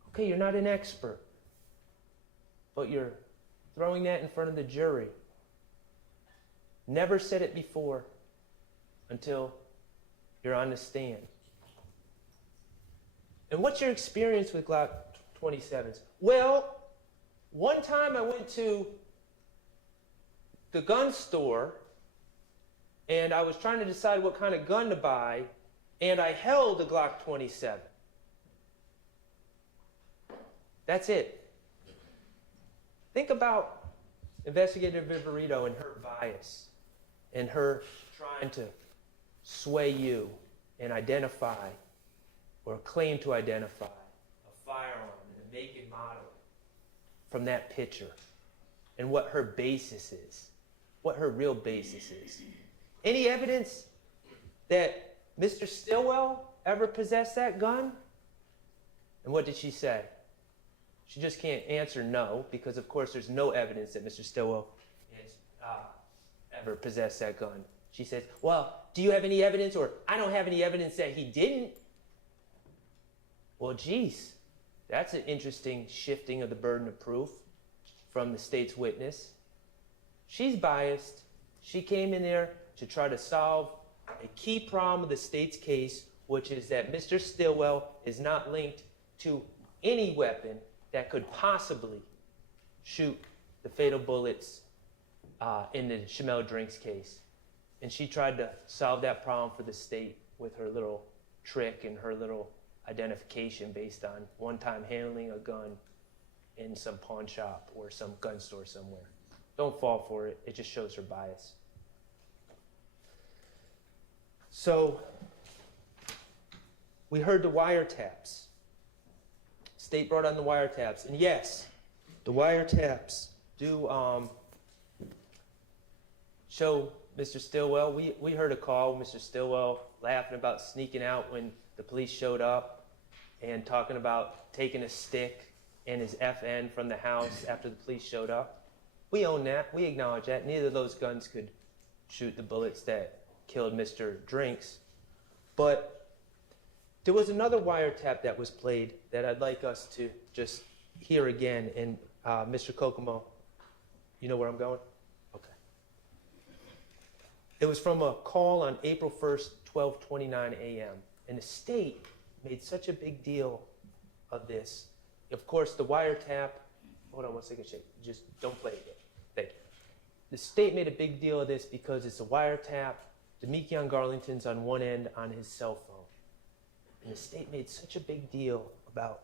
Okay, you're not an expert, but you're throwing that in front of the jury. Never said it before until you're on the stand. And what's your experience with Glock 27s? Well, one time I went to the gun store and I was trying to decide what kind of gun to buy, and I held a Glock 27. That's it. Think about Investigator Viverito and her bias and her trying to sway you and identify or claim to identify a firearm and a make and model from that picture and what her basis is, what her real basis is. Any evidence that Mr. Stillwell ever possessed that gun? And what did she say? She just can't answer no, because of course there's no evidence that Mr. Stillwell has ever possessed that gun. She says, well, do you have any evidence? Or I don't have any evidence that he didn't. Well, geez, that's an interesting shifting of the burden of proof from the state's witness. She's biased. She came in there to try to solve a key problem of the state's case, which is that Mr. Stillwell is not linked to any weapon that could possibly shoot the fatal bullets in the Shamelle Drinks case. And she tried to solve that problem for the state with her little trick and her little identification based on one time handling a gun in some pawn shop or some gun store somewhere. Don't fall for it. It just shows her bias. So we heard the wiretaps. State brought on the wiretaps. And yes, the wiretaps do show Mr. Stillwell. We heard a call, Mr. Stillwell laughing about sneaking out when the police showed up and talking about taking a stick and his FN from the house after the police showed up. We own that. We acknowledge that. Neither of those guns could shoot the bullets that killed Mr. Drinks. But there was another wiretap that was played that I'd like us to just hear again. And Mr. Kokomo, you know where I'm going? Okay. It was from a call on April 1st, 12:29 a.m. And the state made such a big deal of this. Of course, the wiretap, hold on one second, Shake. Just don't play it yet. Thank you. The state made a big deal of this because it's a wiretap. Demekion Garlington's on one end on his cell phone. And the state made such a big deal about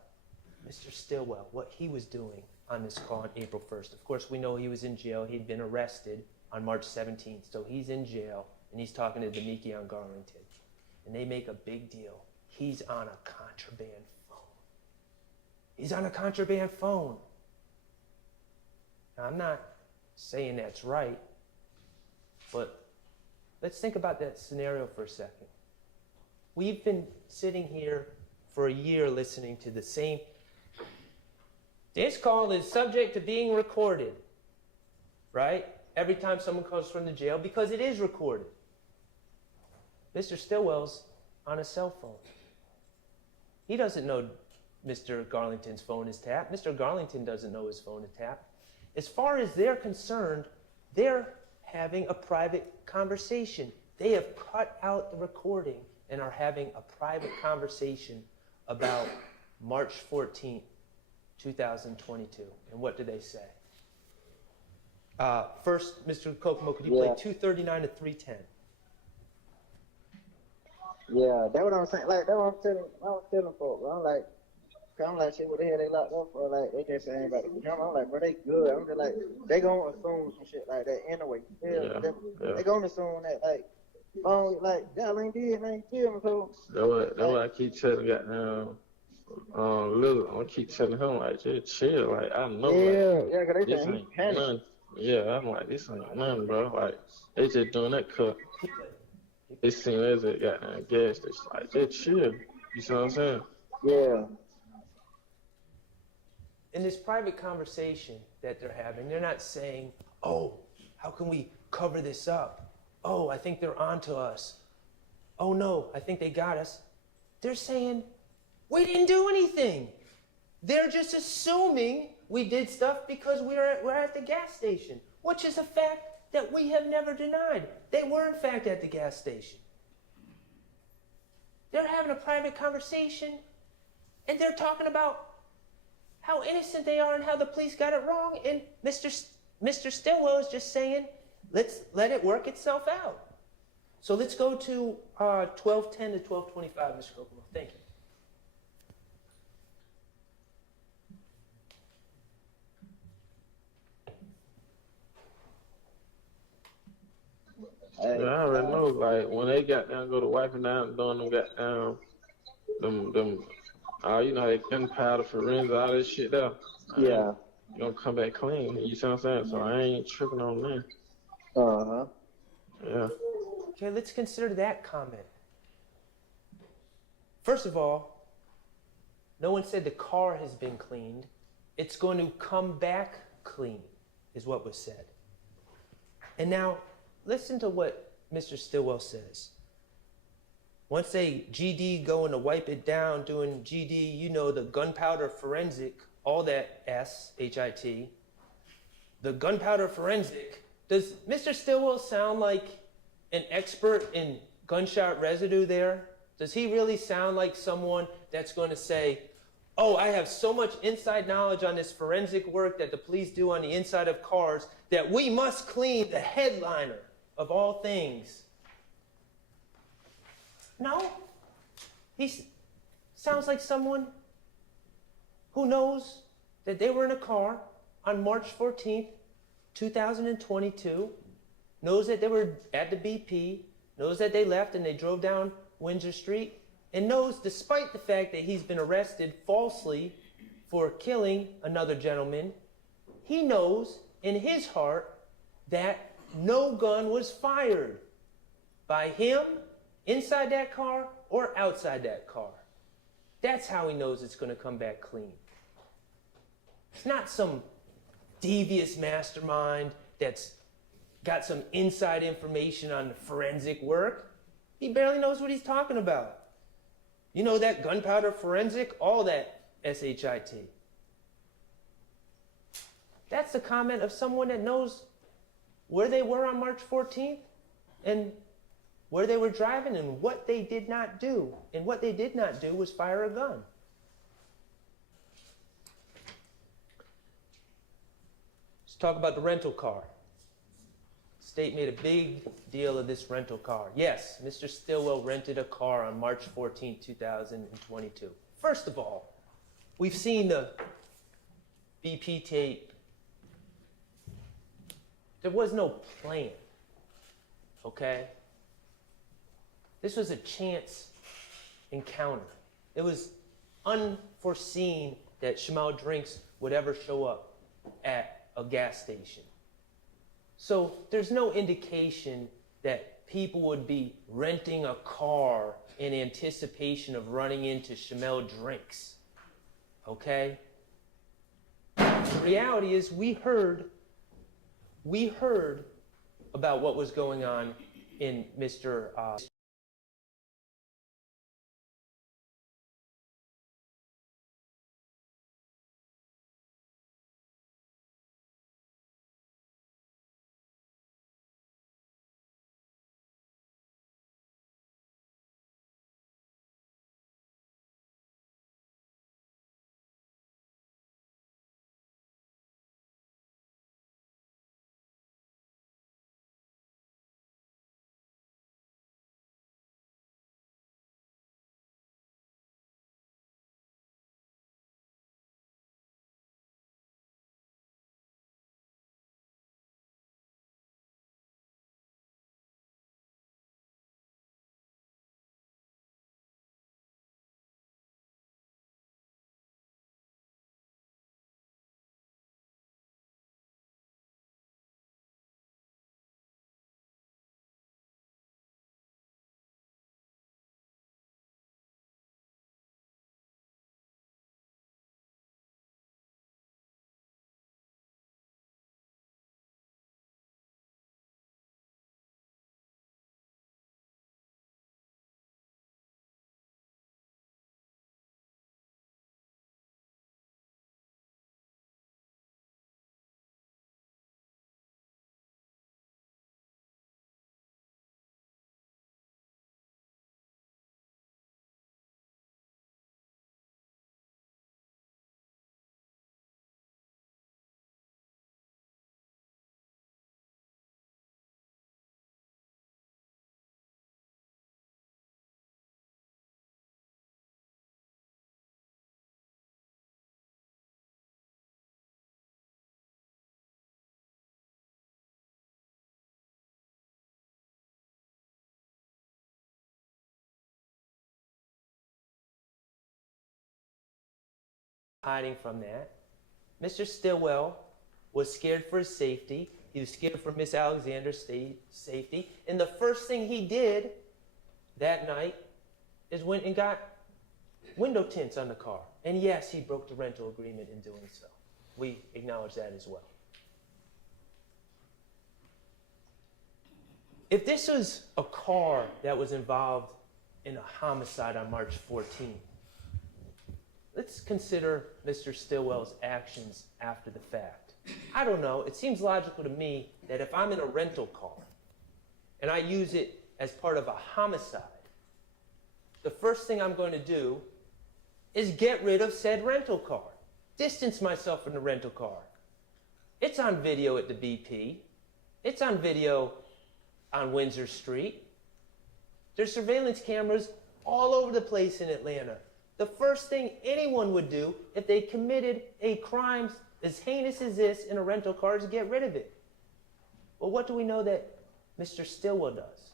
Mr. Stillwell, what he was doing on this call on April 1st. Of course, we know he was in jail. He'd been arrested on March 17th. So he's in jail, and he's talking to Demekion Garlington. And they make a big deal. He's on a contraband phone. He's on a contraband phone. Now, I'm not saying that's right, but let's think about that scenario for a second. We've been sitting here for a year listening to the same. This call is subject to being recorded, right? Every time someone comes from the jail, because it is recorded. Mr. Stillwell's on a cell phone. He doesn't know Mr. Garlington's phone is tapped. Mr. Garlington doesn't know his phone is tapped. As far as they're concerned, they're having a private conversation. They have cut out the recording and are having a private conversation about March 14th, 2022. And what do they say? First, Mr. Kokomo, could you play 239 to 310? Yeah, that's what I'm saying. Like, that's what I'm telling folks. I'm like, shit, what the hell they locked up for? Like, they just saying about the camera. I'm like, bro, they good. I'm just like, they gonna assume some shit like that anyway. They gonna assume that, like, y'all ain't did, man, kill me, so. That's what I keep telling goddamn Lil. I keep telling him, like, just chill. Like, I know, Yeah, cause they this saying he ain't panicked. nothing. Yeah, I'm like, this ain't nothing, bro. Like, they just doing that cut. They seen as a goddamn gas station. Like, just chill. You see what I'm saying? Yeah. In this private conversation that they're having, they're not saying, oh, how can we cover this up? Oh, I think they're onto us. Oh no, I think they got us. They're saying, we didn't do anything. They're just assuming we did stuff because we're at the gas station, which is a fact that we have never denied. They were in fact at the gas station. They're having a private conversation and they're talking about how innocent they are and how the police got it wrong. And Mr. Stillwell is just saying, let's let it work itself out. So let's go to 1210 to 1225, Mr. Kokomo. Thank you. Yeah, I already know. Like, when they got down, go to wiping down, doing them got down, them, you know, how they gunpowder, forensics, all this shit there. Yeah. You gonna come back clean. You see what I'm saying? So I ain't tripping on that. Uh-huh. Yeah. Okay, let's consider that comment. First of all, no one said the car has been cleaned. It's going to come back clean, is what was said. And now, listen to what Mr. Stillwell says. Once they GD going to wipe it down, doing GD, you know, the gunpowder forensic, all that S, H-I-T, the gunpowder forensic, does Mr. Stillwell sound like an expert in gunshot residue there? Does he really sound like someone that's going to say, oh, I have so much inside knowledge on this forensic work that the police do on the inside of cars that we must clean the headliner of all things No. Sounds like someone who knows that they were in a car on March 14th, 2022, knows that they were at the BP, knows that they left and they drove down Windsor Street, and knows, despite the fact that he's been arrested falsely for killing another gentleman, he knows in his heart that no gun was fired by him inside that car or outside that car. That's how he knows it's going to come back clean. It's not some devious mastermind that's got some inside information on the forensic work. He barely knows what he's talking about. You know that gunpowder forensic, all that SHIT. That's the comment of someone that knows where they were on March 14th and where they were driving and what they did not do. And what they did not do was fire a gun. Let's talk about the rental car. State made a big deal of this rental car. Yes, Mr. Stillwell rented a car on March 14, 2022. First of all, we've seen the BP tape. There was no plan, okay? This was a chance encounter. It was unforeseen that Shamelle Drinks would ever show up at a gas station. So there's no indication that people would be renting a car in anticipation of running into Shamelle Drinks, okay? The reality is we heard about what was going on in Mr. hiding from that. Mr. Stillwell was scared for his safety. He was scared for Miss Alexander's safety. And the first thing he did that night is went and got window tints on the car. And yes, he broke the rental agreement in doing so. We acknowledge that as well. If this was a car that was involved in a homicide on March 14th, let's consider Mr. Stillwell's actions after the fact. I don't know. It seems logical to me that if I'm in a rental car and I use it as part of a homicide, the first thing I'm going to do is get rid of said rental car, distance myself from the rental car. It's on video at the BP. It's on video on Windsor Street. There's surveillance cameras all over the place in Atlanta. The first thing anyone would do if they committed a crime as heinous as this in a rental car is to get rid of it. Well, what do we know that Mr. Stillwell does?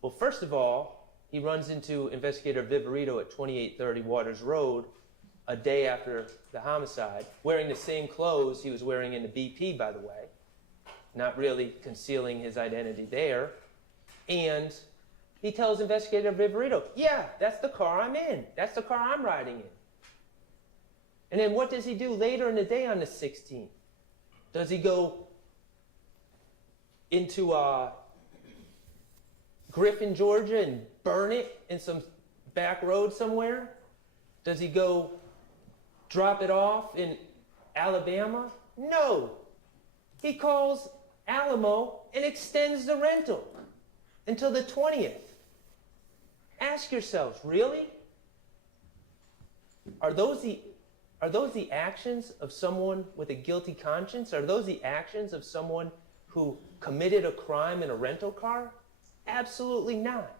Well, first of all, he runs into Investigator Viverito at 2830 Waters Road a day after the homicide, wearing the same clothes he was wearing in the BP, by the way, not really concealing his identity there. And he tells Investigator Viverito, yeah, that's the car I'm in. That's the car I'm riding in. And then what does he do later in the day on the 16th? Does he go into Griffin, Georgia and burn it in some back road somewhere? Does he go drop it off in Alabama? No. He calls Alamo and extends the rental until the 20th. Ask yourselves, really? Are those the actions of someone with a guilty conscience? Are those the actions of someone who committed a crime in a rental car? Absolutely not.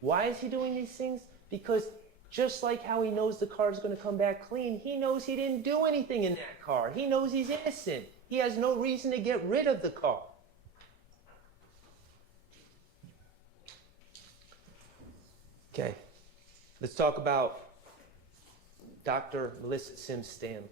Why is he doing these things? Because just like how he knows the car is going to come back clean, he knows he didn't do anything in that car. He knows he's innocent. He has no reason to get rid of the car. Okay, let's talk about Dr. Melissa Sims Stanley.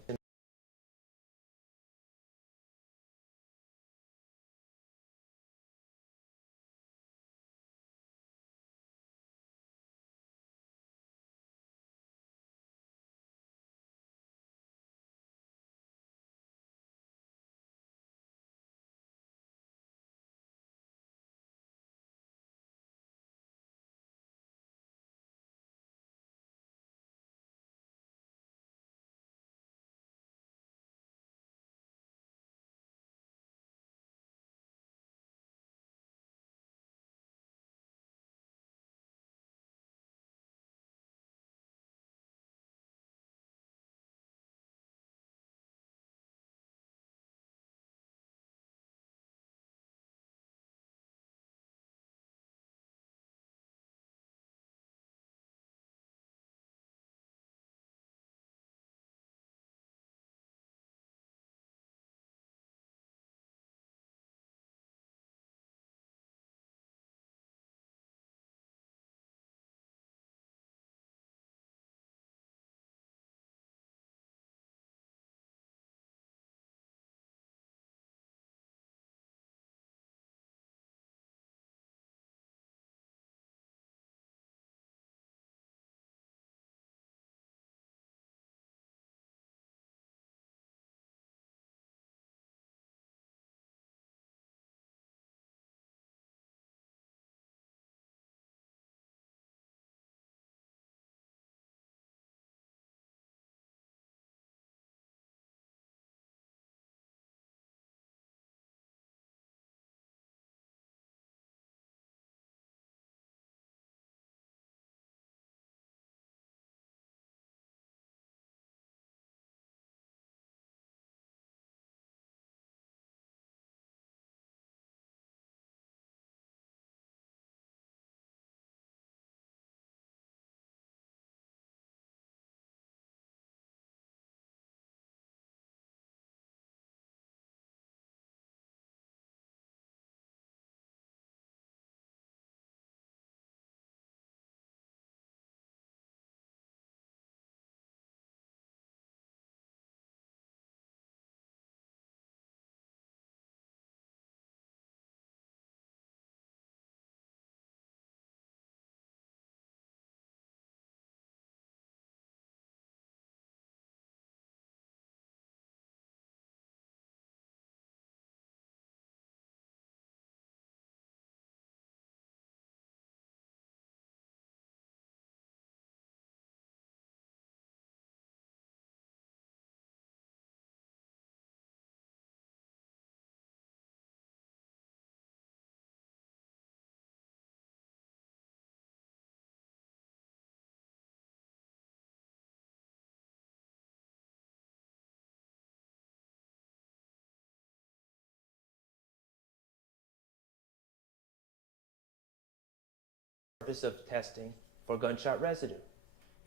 purpose of testing for gunshot residue.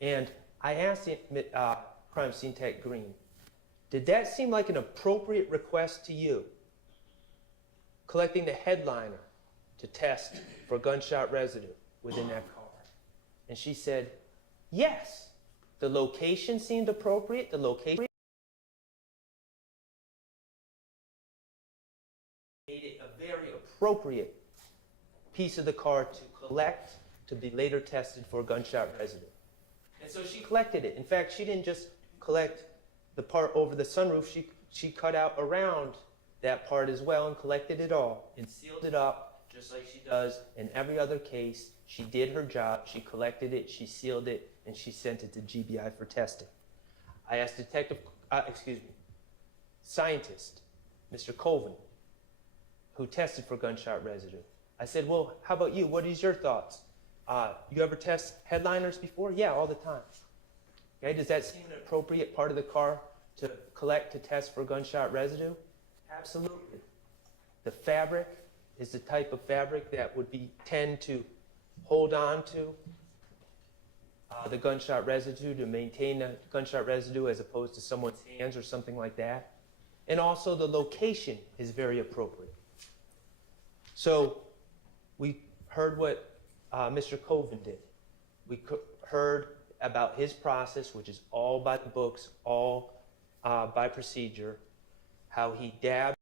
And I asked Crime Scene Tech Green, did that seem like an appropriate request to you? Collecting the headliner to test for gunshot residue within that car. And she said, yes. The location seemed appropriate. The location made it a very appropriate piece of the car to collect, to be later tested for gunshot residue. And so she collected it. In fact, she didn't just collect the part over the sunroof, she cut out around that part as well and collected it all and sealed it up just like she does in every other case. She did her job, she collected it, she sealed it, and she sent it to GBI for testing. I asked scientist, Mr. Colvin, who tested for gunshot residue. I said, well, how about you? What is your thoughts? You ever test headliners before? Yeah, all the time. Okay, does that seem an appropriate part of the car to collect to test for gunshot residue? Absolutely. The fabric is the type of fabric that would tend to hold on to the gunshot residue, to maintain the gunshot residue as opposed to someone's hands or something like that. And also the location is very appropriate. So we heard what Mr. Colvin did. We heard about his process, which is all by the books, all by procedure, how he dabbed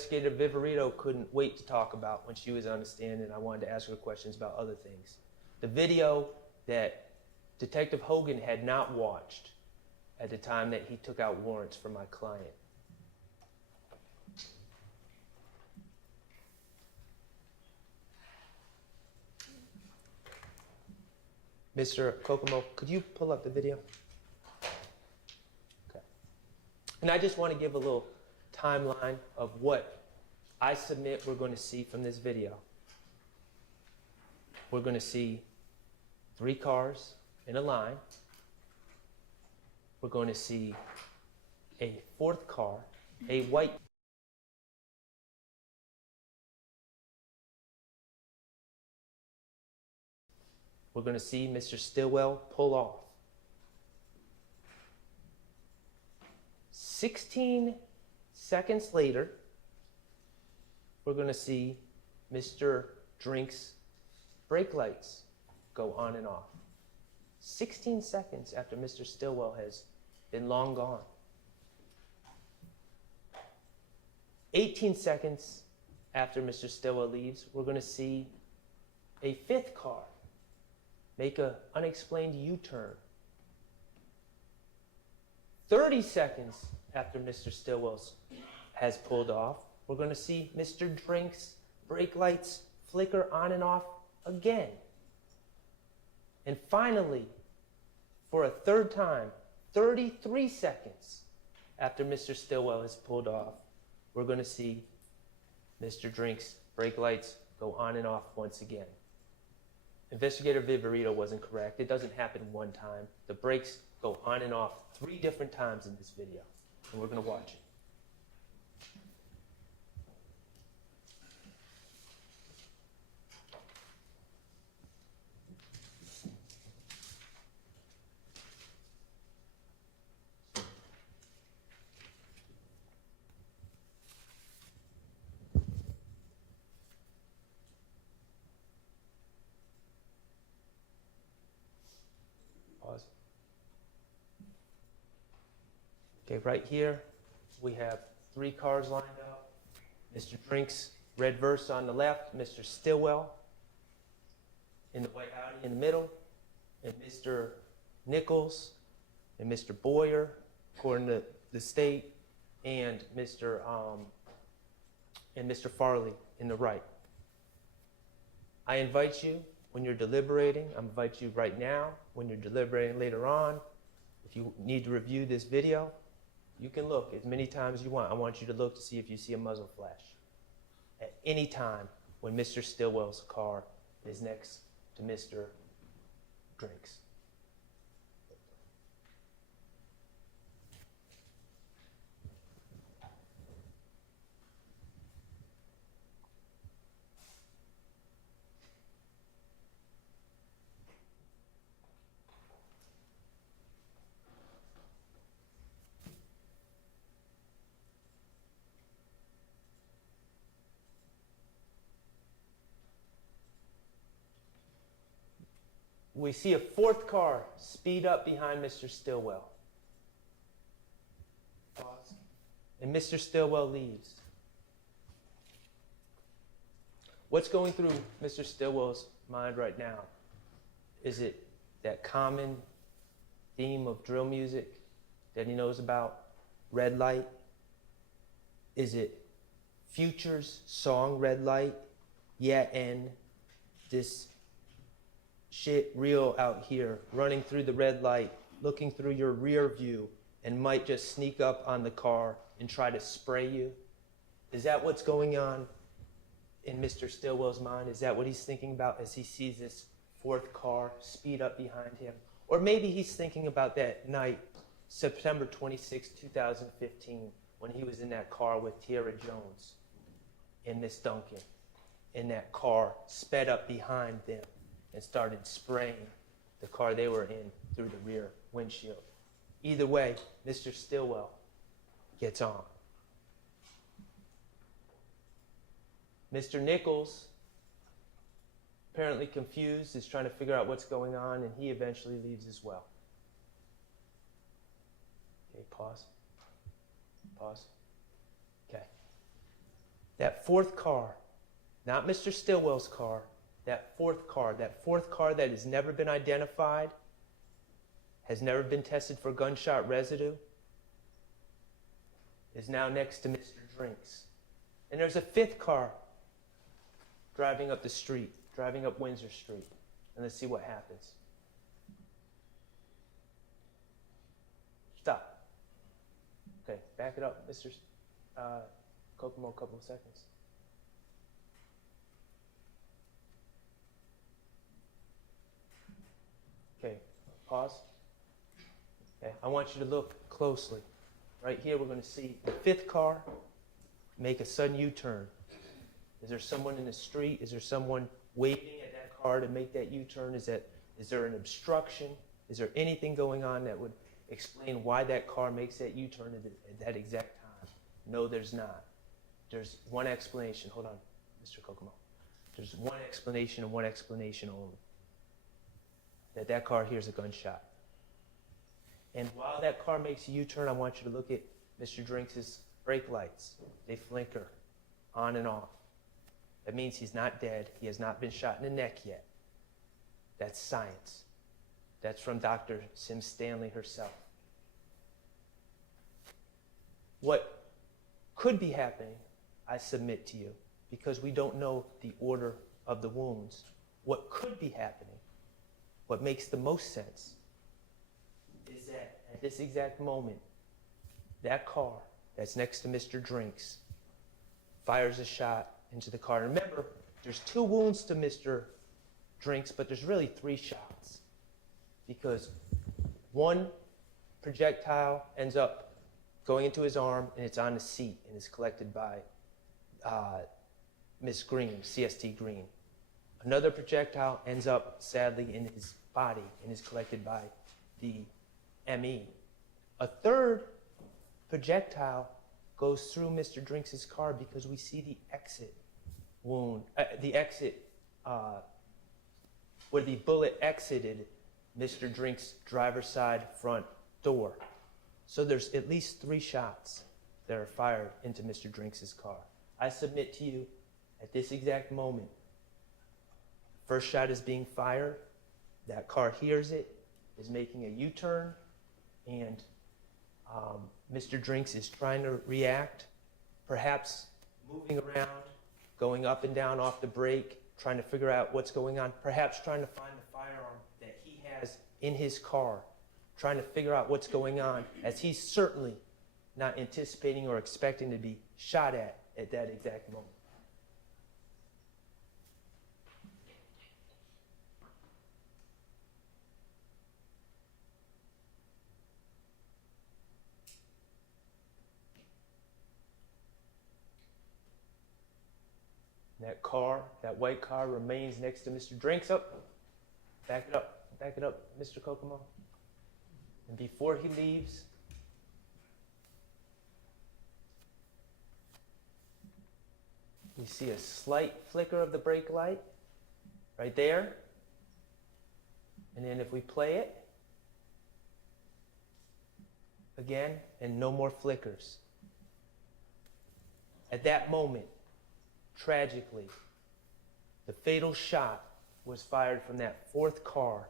Investigator Viverito couldn't wait to talk about when she was on the stand, and I wanted to ask her questions about other things. The video that Detective Hogan had not watched at the time that he took out warrants for my client. Mr. Kokomo, could you pull up the video? Okay. And I just want to give a little timeline of what I submit we're going to see from this video. We're going to see 3 cars in a line. We're going to see a 4th car, a white. We're going to see Mr. Stillwell pull off. 16 seconds later, we're going to see Mr. Drink's brake lights go on and off. 16 seconds after Mr. Stillwell has been long gone. 18 seconds after Mr. Stillwell leaves, we're going to see a 5th car make an unexplained U-turn. 30 seconds after Mr. Stillwell has pulled off, we're going to see Mr. Drink's brake lights flicker on and off again. And finally, for a 3rd time, 33 seconds after Mr. Stillwell has pulled off, we're going to see Mr. Drink's brake lights go on and off once again. Investigator Viverito wasn't correct. It doesn't happen one time. The brakes go on and off 3 different times in this video, and we're gonna watch it. Pause. Okay, right here, we have 3 cars lined up. Mr. Drinks, red Versa on the left, Mr. Stillwell in the white Audi in the middle, and Mr. Nichols and Mr. Boyer, according to the state, and Mr. Farley in the right. I invite you, when you're deliberating, I invite you right now, when you're deliberating later on, if you need to review this video, you can look as many times as you want. I want you to look to see if you see a muzzle flash. At any time when Mr. Stillwell's car is next to Mr. Drinks. We see a 4th car speed up behind Mr. Stillwell. Pause. And Mr. Stillwell leaves. What's going through Mr. Stillwell's mind right now? Is it that common theme of drill music that he knows about? Red Light? Is it Future's song Red Light? Yeah, and this shit real out here, running through the red light, looking through your rear view, and might just sneak up on the car and try to spray you? Is that what's going on in Mr. Stillwell's mind? Is that what he's thinking about as he sees this 4th car speed up behind him? Or maybe he's thinking about that night, September 26, 2015, when he was in that car with Tierra Jones and Miss Duncan, and that car sped up behind them and started spraying the car they were in through the rear windshield. Either way, Mr. Stillwell gets on. Mr. Nichols, apparently confused, is trying to figure out what's going on, and he eventually leaves as well. Okay, pause. Pause. Okay. That 4th car, not Mr. Stillwell's car, that 4th car that has never been identified, has never been tested for gunshot residue, is now next to Mr. Drinks. And there's a 5th car driving up the street, driving up Windsor Street. And let's see what happens. Stop. Okay, back it up, Mr. Kokomo, a couple of seconds. Okay, pause. Okay, I want you to look closely. Right here, we're going to see the 5th car make a sudden U-turn. Is there someone in the street? Is there someone waiting at that car to make that U-turn? Is there an obstruction? Is there anything going on that would explain why that car makes that U-turn at that exact time? No, there's not. There's one explanation. Hold on, Mr. Kokomo. There's one explanation and one explanation only. That car hears a gunshot. And while that car makes a U-turn, I want you to look at Mr. Drinks' brake lights. They flicker on and off. That means he's not dead. He has not been shot in the neck yet. That's science. That's from Dr. Sim Stanley herself. What could be happening, I submit to you, because we don't know the order of the wounds, what could be happening, what makes the most sense, is that at this exact moment, that car that's next to Mr. Drinks fires a shot into the car. And remember, there's 2 wounds to Mr. Drinks, but there's really 3 shots because one projectile ends up going into his arm and it's on the seat and is collected by Miss Green, CST Green. Another projectile ends up sadly in his body and is collected by the ME. A third projectile goes through Mr. Drinks' car because we see the exit wound, where the bullet exited Mr. Drinks' driver's side front door. So there's at least 3 shots that are fired into Mr. Drinks' car. I submit to you, at this exact moment, first shot is being fired, that car hears it, is making a U-turn, and Mr. Drinks is trying to react, perhaps moving around, going up and down off the brake, trying to figure out what's going on, perhaps trying to find the firearm that he has in his car, trying to figure out what's going on, as he's certainly not anticipating or expecting to be shot at that exact moment. That car, that white car, remains next to Mr. Drinks. Up. Back it up, Mr. Kokomo. And before he leaves, we see a slight flicker of the brake light right there. And then if we play it again, and no more flickers. At that moment, tragically, the fatal shot was fired from that 4th car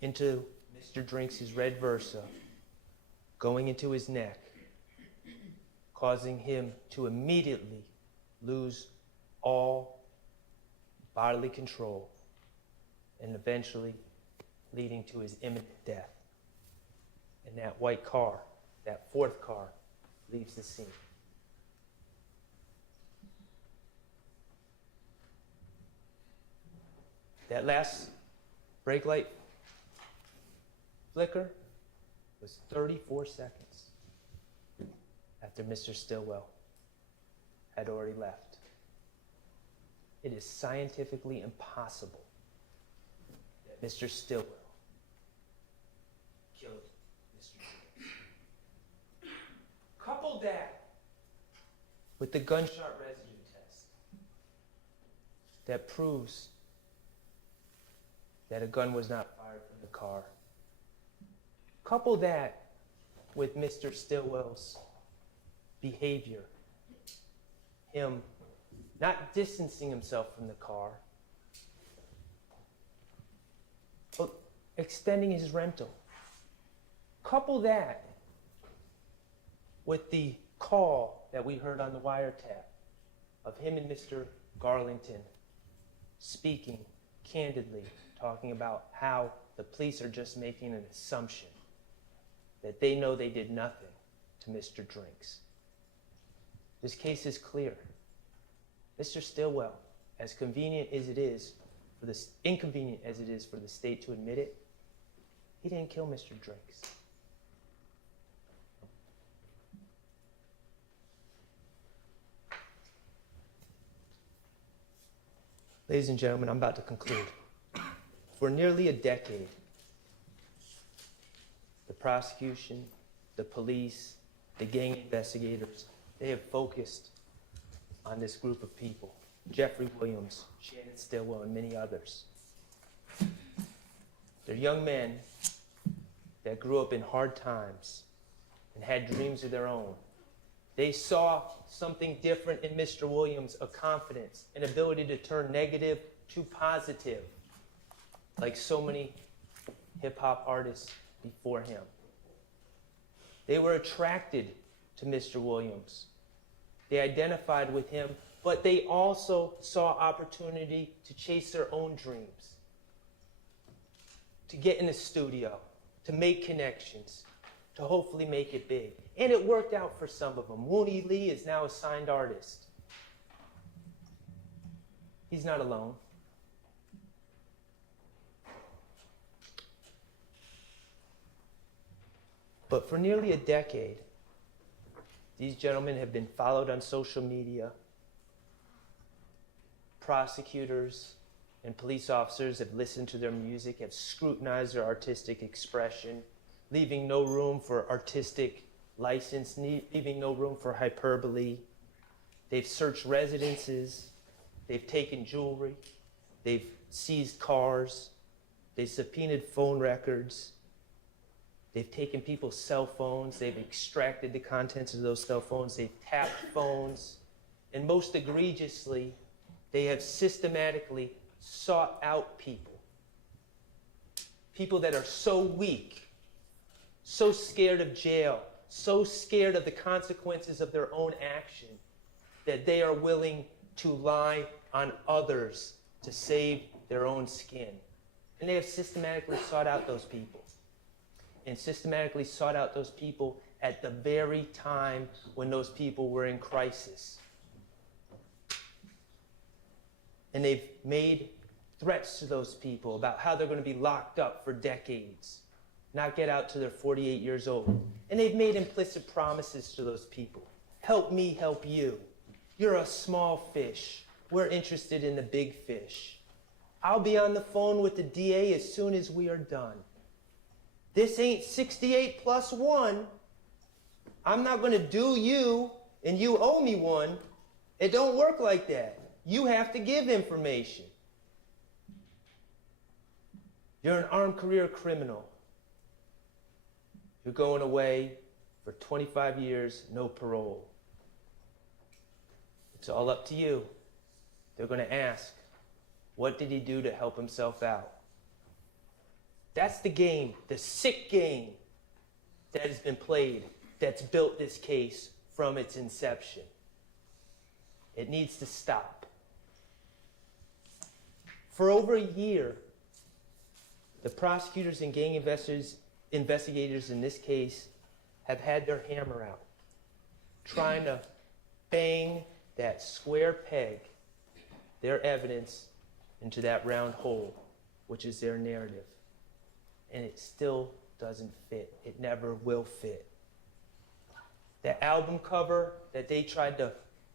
into Mr. Drinks' red Versa, going into his neck, causing him to immediately lose all bodily control and eventually leading to his imminent death. And that white car, that 4th car, leaves the scene. That last brake light flicker was 34 seconds after Mr. Stillwell had already left. It is scientifically impossible that Mr. Stillwell killed Mr. Drinks. Couple that with the gunshot residue test that proves that a gun was not fired from the car. Couple that with Mr. Stillwell's behavior, him not distancing himself from the car, but extending his rental. Couple that with the call that we heard on the wiretap of him and Mr. Garlington speaking candidly, talking about how the police are just making an assumption that they know they did nothing to Mr. Drinks. This case is clear. Mr. Stillwell, as convenient as it is, inconvenient as it is for the state to admit it, he didn't kill Mr. Drinks. Ladies and gentlemen, I'm about to conclude. For nearly a decade, the prosecution, the police, the gang investigators, they have focused on this group of people, Jeffrey Williams, Shannon Stillwell, and many others. They're young men that grew up in hard times and had dreams of their own. They saw something different in Mr. Williams, a confidence, an ability to turn negative to positive, like so many hip-hop artists before him. They were attracted to Mr. Williams. They identified with him, but they also saw opportunity to chase their own dreams, to get in the studio, to make connections, to hopefully make it big. And it worked out for some of them. Wooney Lee is now a signed artist. He's not alone. But for nearly a decade, these gentlemen have been followed on social media. Prosecutors and police officers have listened to their music, have scrutinized their artistic expression, leaving no room for artistic license, leaving no room for hyperbole. They've searched residences, they've taken jewelry, they've seized cars, they've subpoenaed phone records, they've taken people's cell phones, they've extracted the contents of those cell phones, they've tapped phones, and most egregiously, they have systematically sought out people. People that are so weak, so scared of jail, so scared of the consequences of their own action, that they are willing to lie on others to save their own skin. And they have systematically sought out those people. And systematically sought out those people at the very time when those people were in crisis. And they've made threats to those people about how they're going to be locked up for decades, not get out till they're 48 years old. And they've made implicit promises to those people. Help me help you. You're a small fish. We're interested in the big fish. I'll be on the phone with the DA as soon as we are done. This ain't 68 plus 1. I'm not going to do you and you owe me one. It don't work like that. You have to give information. You're an armed career criminal. You're going away for 25 years, no parole. It's all up to you. They're going to ask, what did he do to help himself out? That's the game, the sick game that has been played, that's built this case from its inception. It needs to stop. For over a year, the prosecutors and gang investigators in this case have had their hammer out, trying to bang that square peg, their evidence, into that round hole, which is their narrative. And it still doesn't fit. It never will fit. That album cover that they tried to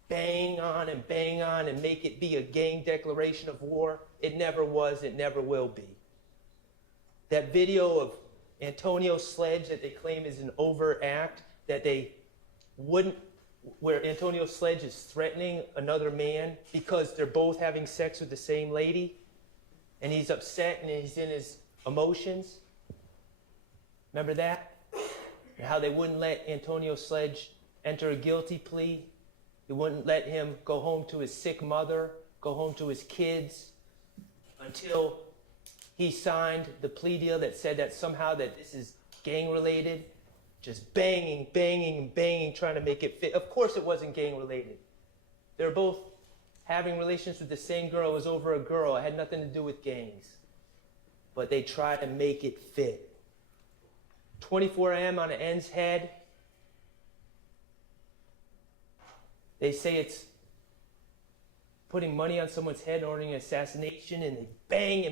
bang on and make it be a gang declaration of war, it never was, it never will be. That video of Antonio Sledge that they claim is an overt act, that they wouldn't, where Antonio Sledge is threatening another man because they're both having sex with the same lady, and he's upset and he's in his emotions. Remember that? And how they wouldn't let Antonio Sledge enter a guilty plea. They wouldn't let him go home to his sick mother, go home to his kids, until he signed the plea deal that said that somehow that this is gang related. Just banging, trying to make it fit. Of course it wasn't gang related. They were both having relations with the same girl. It was over a girl. It had nothing to do with gangs. But they tried to make it fit. 24M on an end's head. They say it's putting money on someone's head and ordering an assassination, and they bang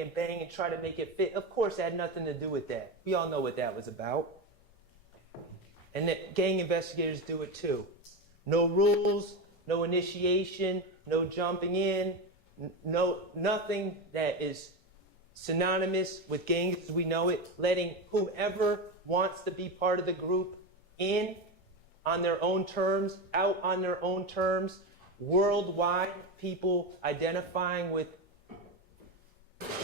and try to make it fit. Of course, it had nothing to do with that. We all know what that was about. And that gang investigators do it too. No rules, no initiation, no jumping in, nothing that is synonymous with gangs as we know it, letting whomever wants to be part of the group in on their own terms, out on their own terms, worldwide, people identifying with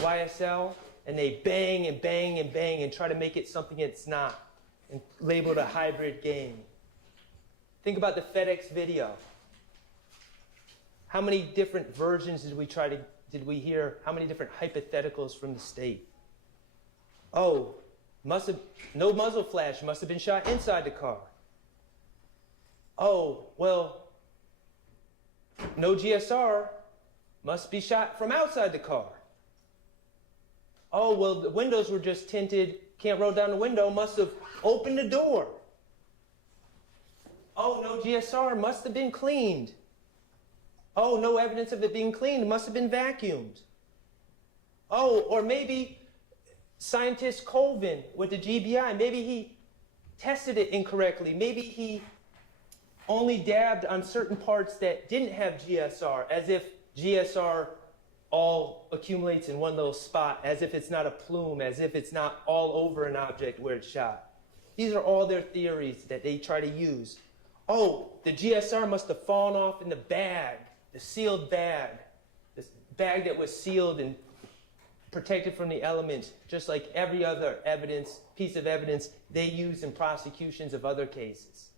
YSL, and they bang and try to make it something it's not, and label it a hybrid gang. Think about the FedEx video. How many different versions did we hear? How many different hypotheticals from the state? Oh, no muzzle flash, must have been shot inside the car. Oh, well, no GSR, must be shot from outside the car. Oh, well, the windows were just tinted, can't roll down the window, must have opened the door. Oh, no GSR, must have been cleaned. Oh, no evidence of it being cleaned, must have been vacuumed. Oh, or maybe scientist Colvin with the GBI, maybe he tested it incorrectly. Maybe he only dabbed on certain parts that didn't have GSR, as if GSR all accumulates in one little spot, as if it's not a plume, as if it's not all over an object where it's shot. These are all their theories that they try to use. Oh, the GSR must have fallen off in the bag, the sealed bag, this bag that was sealed and protected from the elements, just like every other piece of evidence they use in prosecutions of other cases.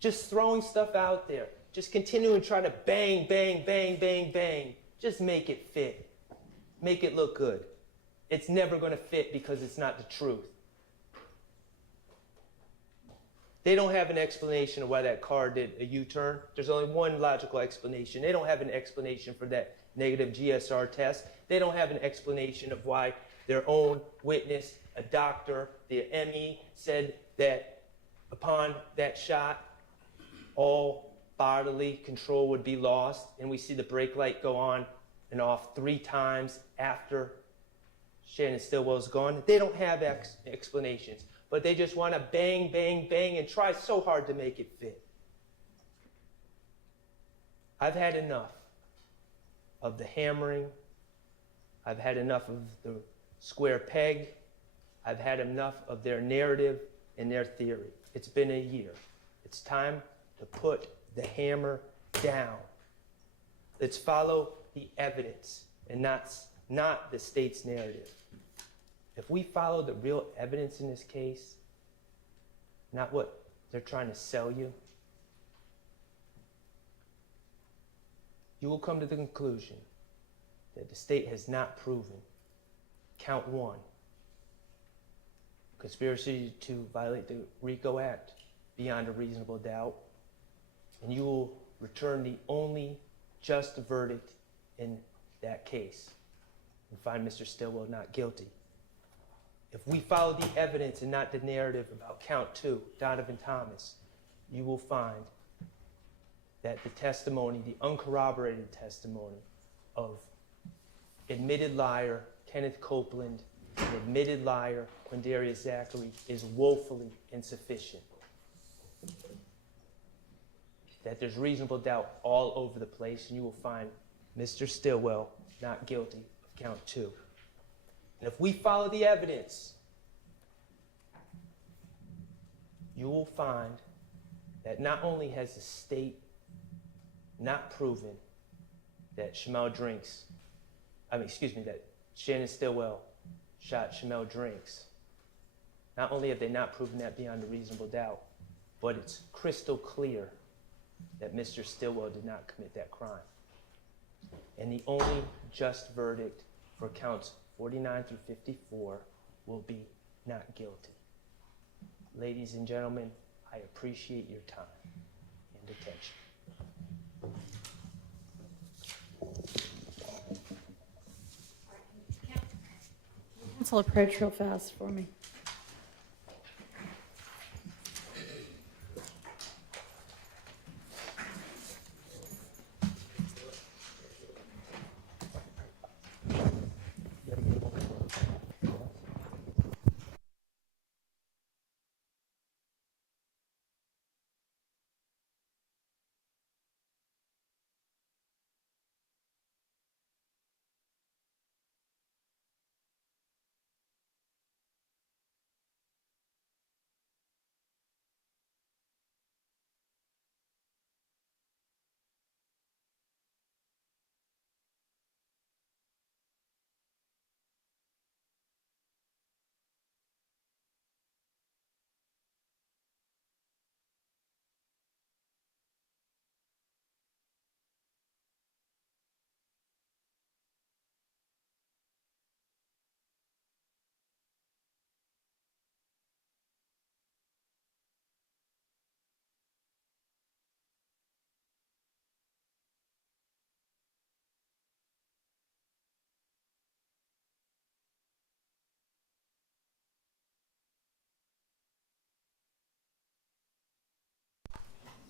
Just throwing stuff out there. Just continuing to try to bang, bang, bang, bang, bang. Just make it fit. Make it look good. It's never going to fit because it's not the truth. They don't have an explanation of why that car did a U-turn. There's only one logical explanation. They don't have an explanation for that negative GSR test. They don't have an explanation of why their own witness, a doctor, the ME, said that upon that shot, all bodily control would be lost, and we see the brake light go on and off 3 times after Shannon Stillwell's gone. They don't have explanations, but they just want to bang, bang, bang and try so hard to make it fit. I've had enough of the hammering. I've had enough of the square peg. I've had enough of their narrative and their theory. It's been a year. It's time to put the hammer down. Let's follow the evidence and not the state's narrative. If we follow the real evidence in this case, not what they're trying to sell you, you will come to the conclusion that the state has not proven count 1, conspiracy to violate the RICO Act beyond a reasonable doubt, and you will return the only just verdict in that case and find Mr. Stillwell not guilty. If we follow the evidence and not the narrative about count 2, Donovan Thomas, you will find that the testimony, the uncorroborated testimony of admitted liar Kenneth Copeland and admitted liar Quindarius Zachary is woefully insufficient. That there's reasonable doubt all over the place, and you will find Mr. Stillwell not guilty of count 2. And if we follow the evidence, you will find that not only has the state not proven that that Shannon Stillwell shot Shamelle Drinks, not only have they not proven that beyond a reasonable doubt, but it's crystal clear that Mr. Stillwell did not commit that crime. And the only just verdict for counts 49 through 54 will be not guilty. Ladies and gentlemen, I appreciate your time and attention. Council, approach real fast for me.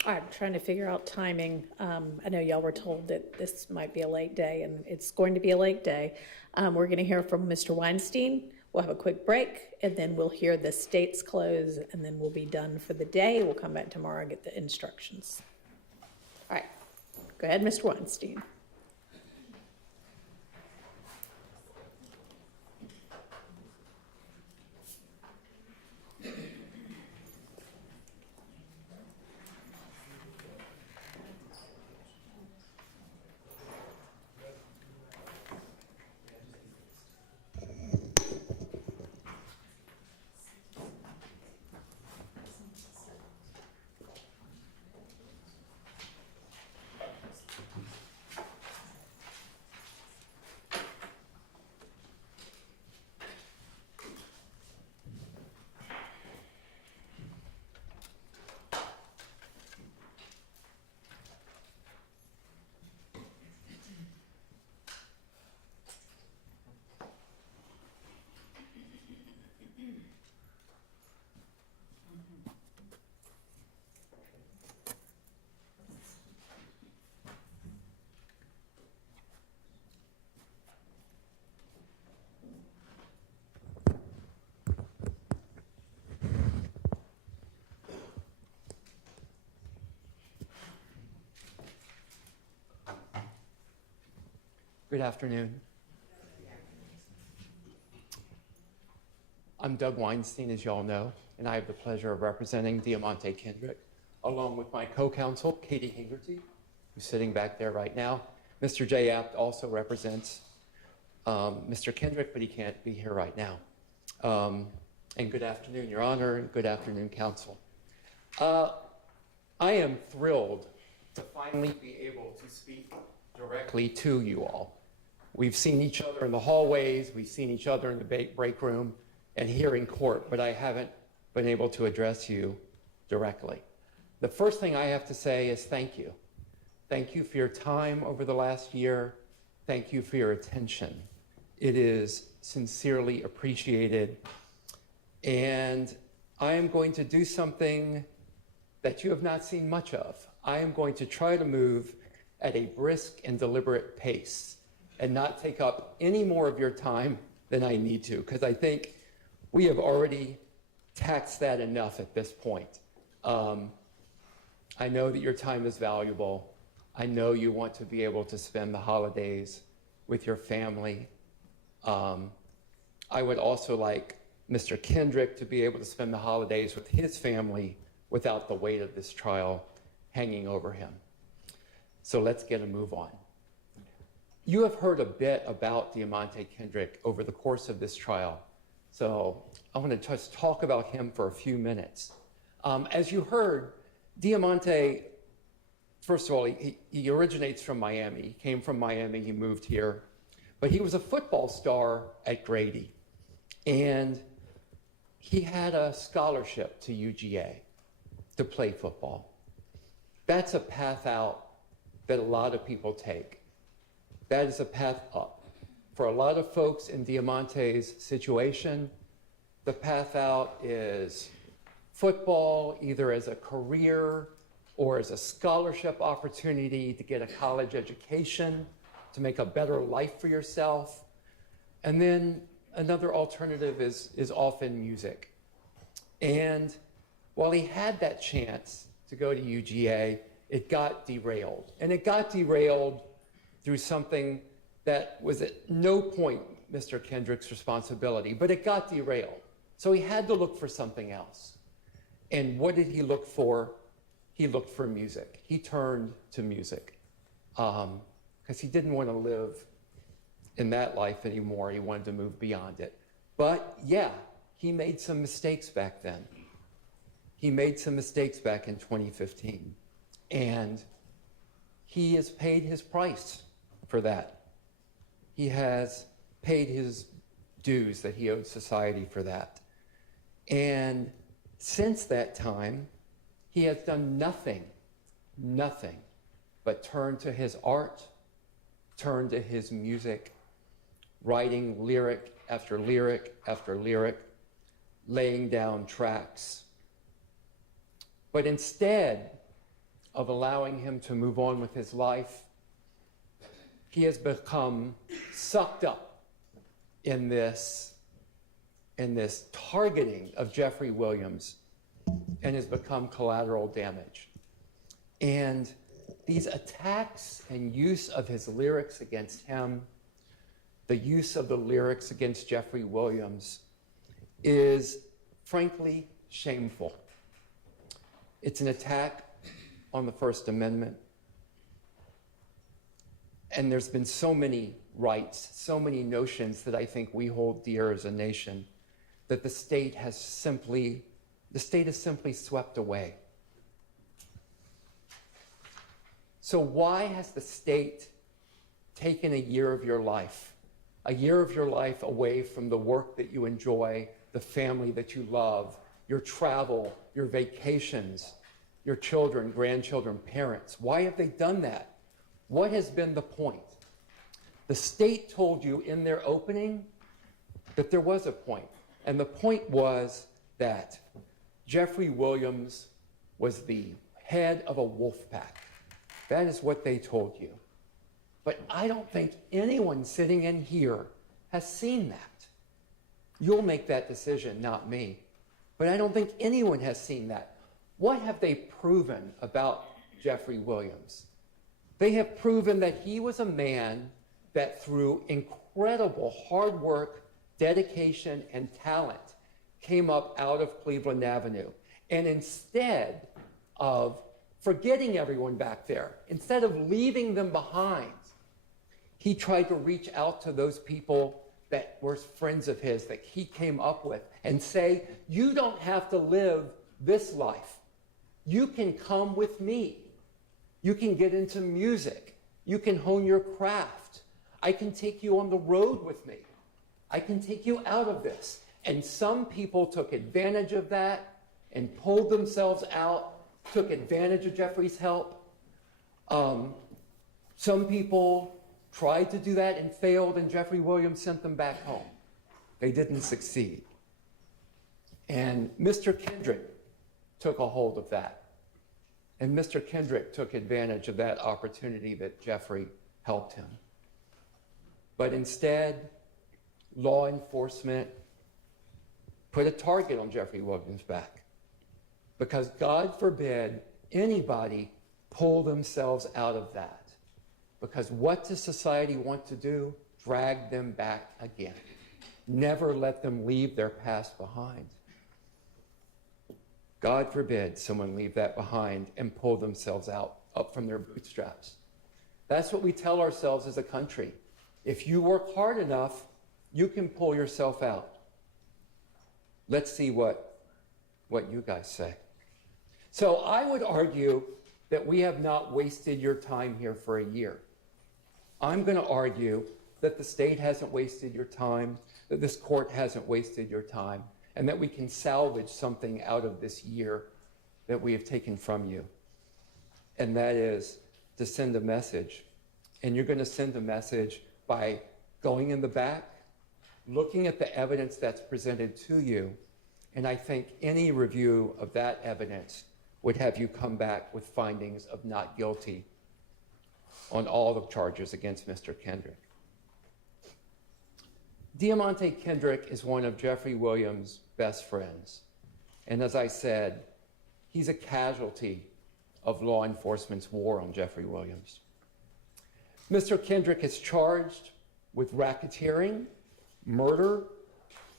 All right, I'm trying to figure out timing. I know y'all were told that this might be a late day, and it's going to be a late day. We're going to hear from Mr. Weinstein. We'll have a quick break, and then we'll hear the state's close, and then we'll be done for the day. We'll come back tomorrow and get the instructions. All right, go ahead, Mr. Weinstein. Good afternoon. I'm Doug Weinstein, as you all know, and I have the pleasure of representing Damonte Kendrick, along with my co-counsel, Katie Hingerty, who's sitting back there right now. Mr. J. Apt also represents Mr. Kendrick, but he can't be here right now. And good afternoon, Your Honor, and good afternoon, counsel. I am thrilled to finally be able to speak directly to you all. We've seen each other in the hallways, we've seen each other in the break room and here in court, but I haven't been able to address you directly. The first thing I have to say is thank you. Thank you for your time over the last year. Thank you for your attention. It is sincerely appreciated. And I am going to do something that you have not seen much of. I am going to try to move at a brisk and deliberate pace and not take up any more of your time than I need to, because I think we have already taxed that enough at this point. I know that your time is valuable. I know you want to be able to spend the holidays with your family. I would also like Mr. Kendrick to be able to spend the holidays with his family without the weight of this trial hanging over him. So let's get a move on. You have heard a bit about Damonte Kendrick over the course of this trial. So I want to just talk about him for a few minutes. As you heard, Damonte, first of all, he originates from Miami. He came from Miami, he moved here. But he was a football star at Grady. And he had a scholarship to UGA to play football. That's a path out that a lot of people take. That is a path up. For a lot of folks in Damonte's situation, the path out is football, either as a career or as a scholarship opportunity to get a college education, to make a better life for yourself. And then another alternative is often music. And while he had that chance to go to UGA, it got derailed. And it got derailed through something that was at no point Mr. Kendrick's responsibility, but it got derailed. So he had to look for something else. And what did he look for? He looked for music. He turned to music because he didn't want to live in that life anymore. He wanted to move beyond it. But yeah, he made some mistakes back then. He made some mistakes back in 2015. And he has paid his price for that. He has paid his dues that he owed society for that. And since that time, he has done nothing but turn to his art, turn to his music, writing lyric after lyric after lyric, laying down tracks. But instead of allowing him to move on with his life, he has become sucked up in this in this targeting of Jeffrey Williams and has become collateral damage. And these attacks and use of his lyrics against him, the use of the lyrics against Jeffrey Williams, is frankly shameful. It's an attack on the First Amendment. And there's been so many rights, so many notions that I think we hold dear as a nation that the state has simply swept away. So why has the state taken a year of your life away from the work that you enjoy, the family that you love, your travel, your vacations, your children, grandchildren, parents? Why have they done that? What has been the point? The state told you in their opening that there was a point. And the point was that Jeffrey Williams was the head of a wolf pack. That is what they told you. But I don't think anyone sitting in here has seen that. You'll make that decision, not me. But I don't think anyone has seen that. What have they proven about Jeffrey Williams? They have proven that he was a man that through incredible hard work, dedication, and talent came up out of Cleveland Avenue. And instead of forgetting everyone back there, instead of leaving them behind, he tried to reach out to those people that were friends of his that he came up with and say, you don't have to live this life. You can come with me. You can get into music. You can hone your craft. I can take you on the road with me. I can take you out of this. And some people took advantage of that and pulled themselves out, took advantage of Jeffrey's help. Some people tried to do that and failed, and Jeffrey Williams sent them back home. They didn't succeed. And Mr. Kendrick took a hold of that. And Mr. Kendrick took advantage of that opportunity that Jeffrey helped him. But instead, law enforcement put a target on Jeffrey Williams' back. Because God forbid anybody pull themselves out of that. Because what does society want to do? Drag them back again. Never let them leave their past behind. God forbid someone leave that behind and pull themselves up from their bootstraps. That's what we tell ourselves as a country. If you work hard enough, you can pull yourself out. Let's see what you guys say. So I would argue that we have not wasted your time here for a year. I'm going to argue that the state hasn't wasted your time, that this court hasn't wasted your time, and that we can salvage something out of this year that we have taken from you. And that is to send a message. And you're going to send a message by going in the back, looking at the evidence that's presented to you, and I think any review of that evidence would have you come back with findings of not guilty on all the charges against Mr. Kendrick. Damonte Kendrick is one of Jeffrey Williams' best friends. And as I said, he's a casualty of law enforcement's war on Jeffrey Williams. Mr. Kendrick is charged with racketeering, murder,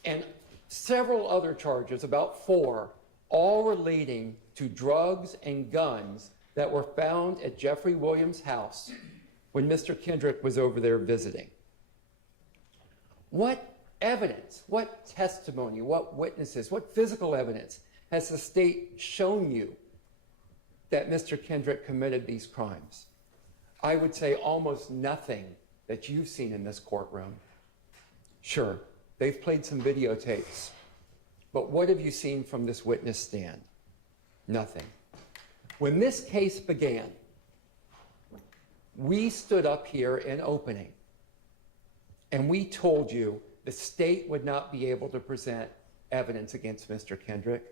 and several other charges, about 4, all relating to drugs and guns that were found at Jeffrey Williams' house when Mr. Kendrick was over there visiting. What evidence, what testimony, what witnesses, what physical evidence has the state shown you that Mr. Kendrick committed these crimes? I would say almost nothing that you've seen in this courtroom. Sure, they've played some videotapes, but what have you seen from this witness stand? Nothing. When this case began, we stood up here in opening and we told you the state would not be able to present evidence against Mr. Kendrick.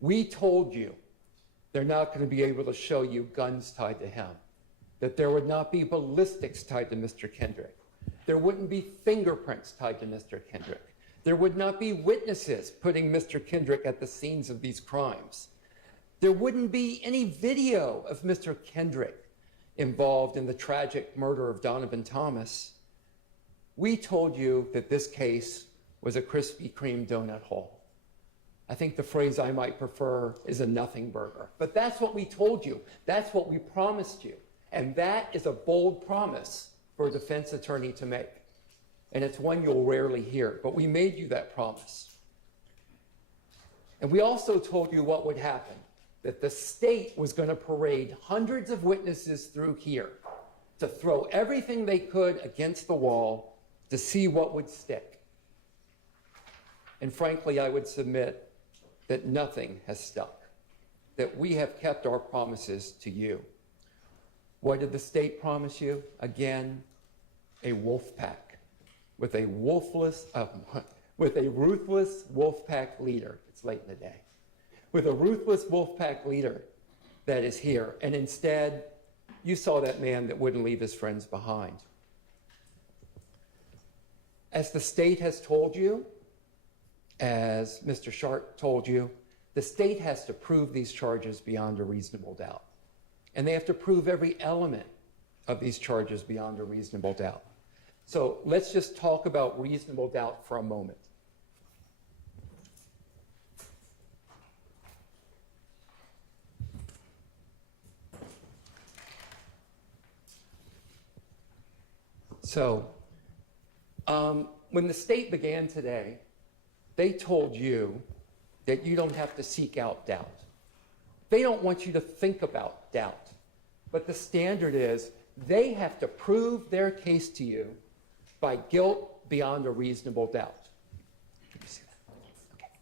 We told you they're not going to be able to show you guns tied to him, that there would not be ballistics tied to Mr. Kendrick. There wouldn't be fingerprints tied to Mr. Kendrick. There would not be witnesses putting Mr. Kendrick at the scenes of these crimes. There wouldn't be any video of Mr. Kendrick involved in the tragic murder of Donovan Thomas. We told you that this case was a Krispy Kreme donut hole. I think the phrase I might prefer is a nothing burger. But that's what we told you. That's what we promised you. And that is a bold promise for a defense attorney to make. And it's one you'll rarely hear, but we made you that promise. And we also told you what would happen, that the state was going to parade hundreds of witnesses through here to throw everything they could against the wall to see what would stick. And frankly, I would submit that nothing has stuck, that we have kept our promises to you. What did the state promise you? Again, a wolf pack with a ruthless wolf pack leader. It's late in the day. With a ruthless wolf pack leader that is here. And instead, you saw that man that wouldn't leave his friends behind. As the state has told you, as Mr. Sharp told you, the state has to prove these charges beyond a reasonable doubt. And they have to prove every element of these charges beyond a reasonable doubt. So let's just talk about reasonable doubt for a moment. So when the state began today, they told you that you don't have to seek out doubt. They don't want you to think about doubt. But the standard is they have to prove their case to you by guilt beyond a reasonable doubt. Can you see that? Okay.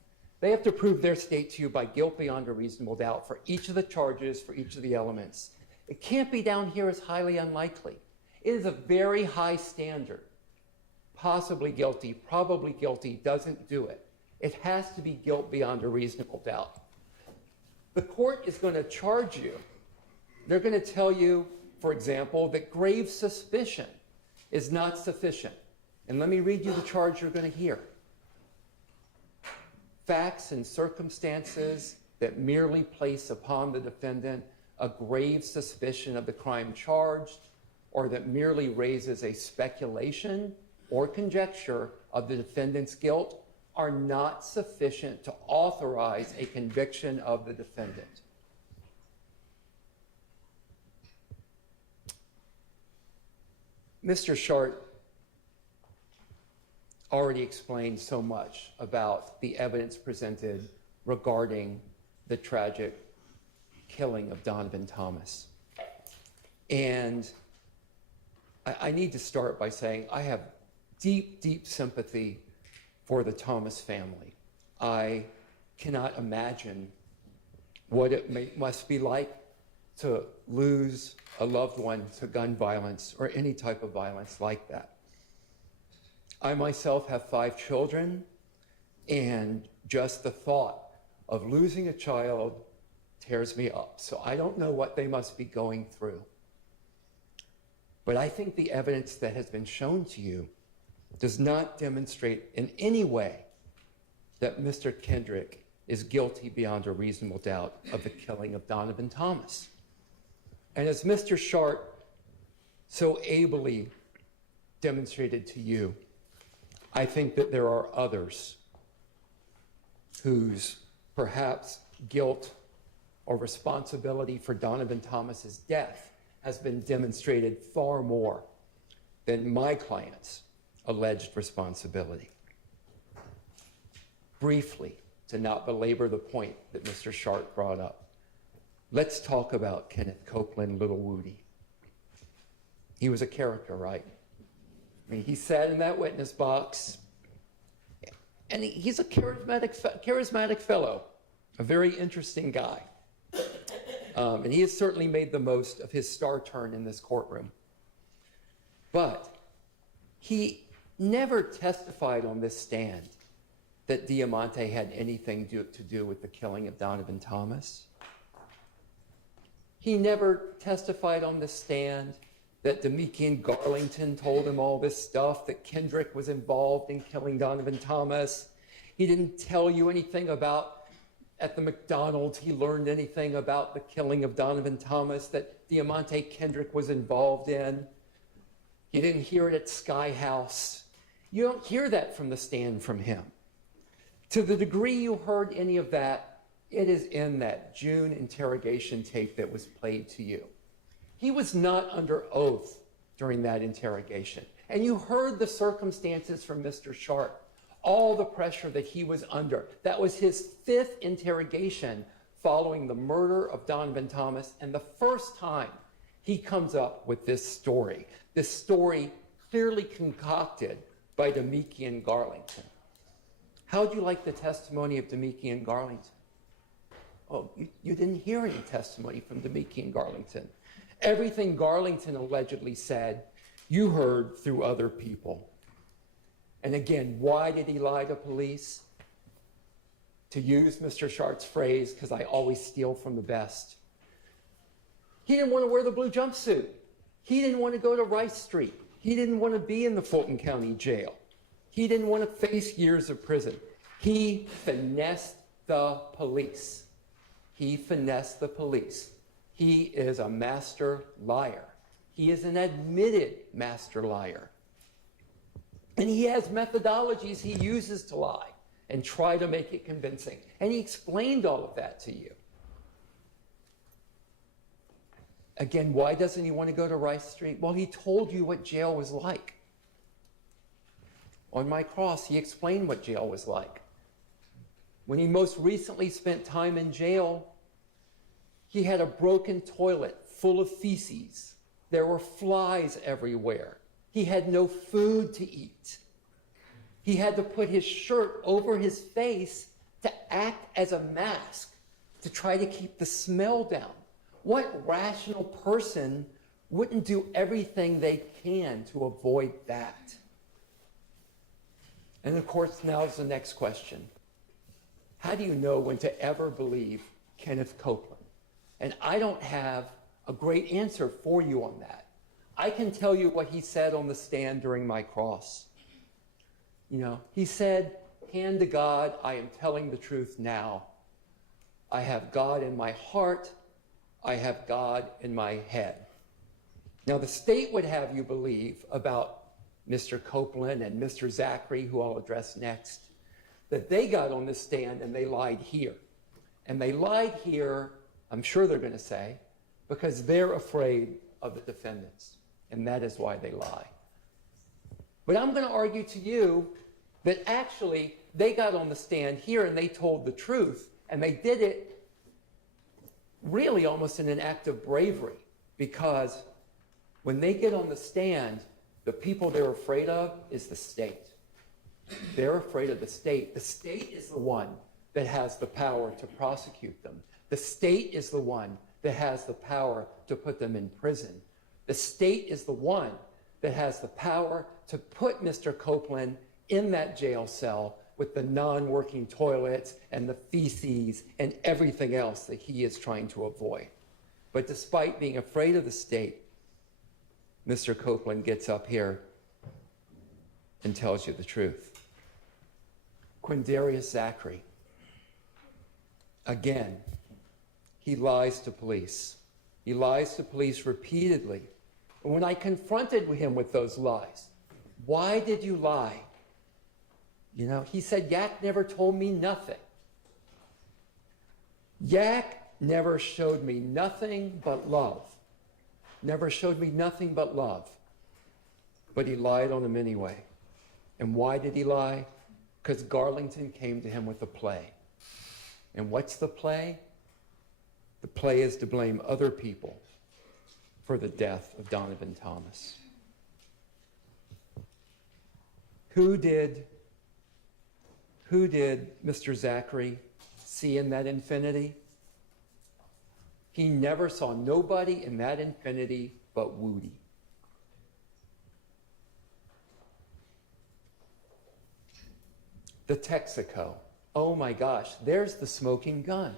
They have to prove their state to you by guilt beyond a reasonable doubt for each of the charges, for each of the elements. It can't be down here as highly unlikely. It is a very high standard. Possibly guilty, probably guilty doesn't do it. It has to be guilt beyond a reasonable doubt. The court is going to charge you. They're going to tell you, for example, that grave suspicion is not sufficient. And let me read you the charge you're going to hear. Facts and circumstances that merely place upon the defendant a grave suspicion of the crime charged, or that merely raises a speculation or conjecture of the defendant's guilt, are not sufficient to authorize a conviction of the defendant. Mr. Sharp already explained so much about the evidence presented regarding the tragic killing of Donovan Thomas. And I need to start by saying I have deep, deep sympathy for the Thomas family. I cannot imagine what it must be like to lose a loved one to gun violence or any type of violence like that. I myself have 5 children, and just the thought of losing a child tears me up. So I don't know what they must be going through. But I think the evidence that has been shown to you does not demonstrate in any way that Mr. Kendrick is guilty beyond a reasonable doubt of the killing of Donovan Thomas. And as Mr. Sharp so ably demonstrated to you, I think that there are others whose perhaps guilt or responsibility for Donovan Thomas's death has been demonstrated far more than my client's alleged responsibility. Briefly, to not belabor the point that Mr. Sharp brought up, let's talk about Kenneth Copeland Little Woody. He was a character, right? I mean, he sat in that witness box, and he's a charismatic fellow, a very interesting guy. And he has certainly made the most of his star turn in this courtroom. But he never testified on this stand that Damonte had anything to do with the killing of Donovan Thomas. He never testified on the stand that Demekian Garlington told him all this stuff, that Kendrick was involved in killing Donovan Thomas. He didn't tell you anything about, at the McDonald's, he learned anything about the killing of Donovan Thomas that Damonte Kendrick was involved in. You didn't hear it at Sky House. You don't hear that from the stand from him. To the degree you heard any of that, it is in that June interrogation tape that was played to you. He was not under oath during that interrogation. And you heard the circumstances from Mr. Sharp, all the pressure that he was under. That was his 5th interrogation following the murder of Donovan Thomas, and the first time he comes up with this story clearly concocted by Demekian Garlington. How'd you like the testimony of Demekian Garlington? Oh, you didn't hear any testimony from Demekian Garlington. Everything Garlington allegedly said, you heard through other people. And again, why did he lie to police? To use Mr. Sharp's phrase, because I always steal from the best. He didn't want to wear the blue jumpsuit. He didn't want to go to Rice Street. He didn't want to be in the Fulton County Jail. He didn't want to face years of prison. He finessed the police. He finessed the police. He is a master liar. He is an admitted master liar. And he has methodologies he uses to lie and try to make it convincing. And he explained all of that to you. Again, why doesn't he want to go to Rice Street? Well, he told you what jail was like. On my cross, he explained what jail was like. When he most recently spent time in jail, he had a broken toilet full of feces. There were flies everywhere. He had no food to eat. He had to put his shirt over his face to act as a mask to try to keep the smell down. What rational person wouldn't do everything they can to avoid that? And of course, now's the next question. How do you know when to ever believe Kenneth Copeland? And I don't have a great answer for you on that. I can tell you what he said on the stand during my cross. You know, he said, hand to God, I am telling the truth now. I have God in my heart. I have God in my head. Now, the state would have you believe about Mr. Copeland and Mr. Zachary, who I'll address next, that they got on the stand and they lied here. And they lied here, I'm sure they're going to say, because they're afraid of the defendants. And that is why they lie. But I'm going to argue to you that actually they got on the stand here and they told the truth, and they did it really almost in an act of bravery, because when they get on the stand, the people they're afraid of is the state. They're afraid of the state. The state is the one that has the power to prosecute them. The state is the one that has the power to put them in prison. The state is the one that has the power to put Mr. Copeland in that jail cell with the non-working toilets and the feces and everything else that he is trying to avoid. But despite being afraid of the state, Mr. Copeland gets up here and tells you the truth. Quindarius Zachary, again, he lies to police. He lies to police repeatedly. And when I confronted him with those lies, why did you lie? You know, he said, Yak never told me nothing. Yak never showed me nothing but love. Never showed me nothing but love. But he lied on him anyway. And why did he lie? Because Garlington came to him with a play. And what's the play? The play is to blame other people for the death of Donovan Thomas. Who did Mr. Zachary see in that infinity? He never saw nobody in that infinity but Woody. The Texaco. Oh my gosh, there's the smoking gun.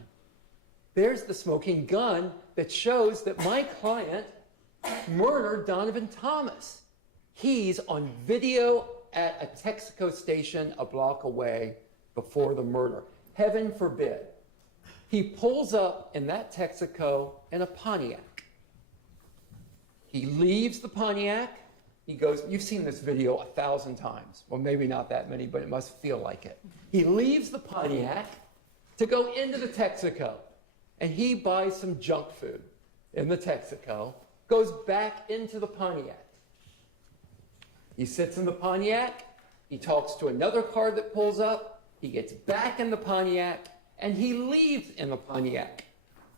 There's the smoking gun that shows that my client murdered Donovan Thomas. He's on video at a Texaco station a block away before the murder. Heaven forbid. He pulls up in that Texaco in a Pontiac. He leaves the Pontiac. He goes, you've seen this video 1,000 times. Well, maybe not that many, but it must feel like it. He leaves the Pontiac to go into the Texaco, and he buys some junk food in the Texaco, goes back into the Pontiac. He sits in the Pontiac, he talks to another car that pulls up, he gets back in the Pontiac, and he leaves in the Pontiac.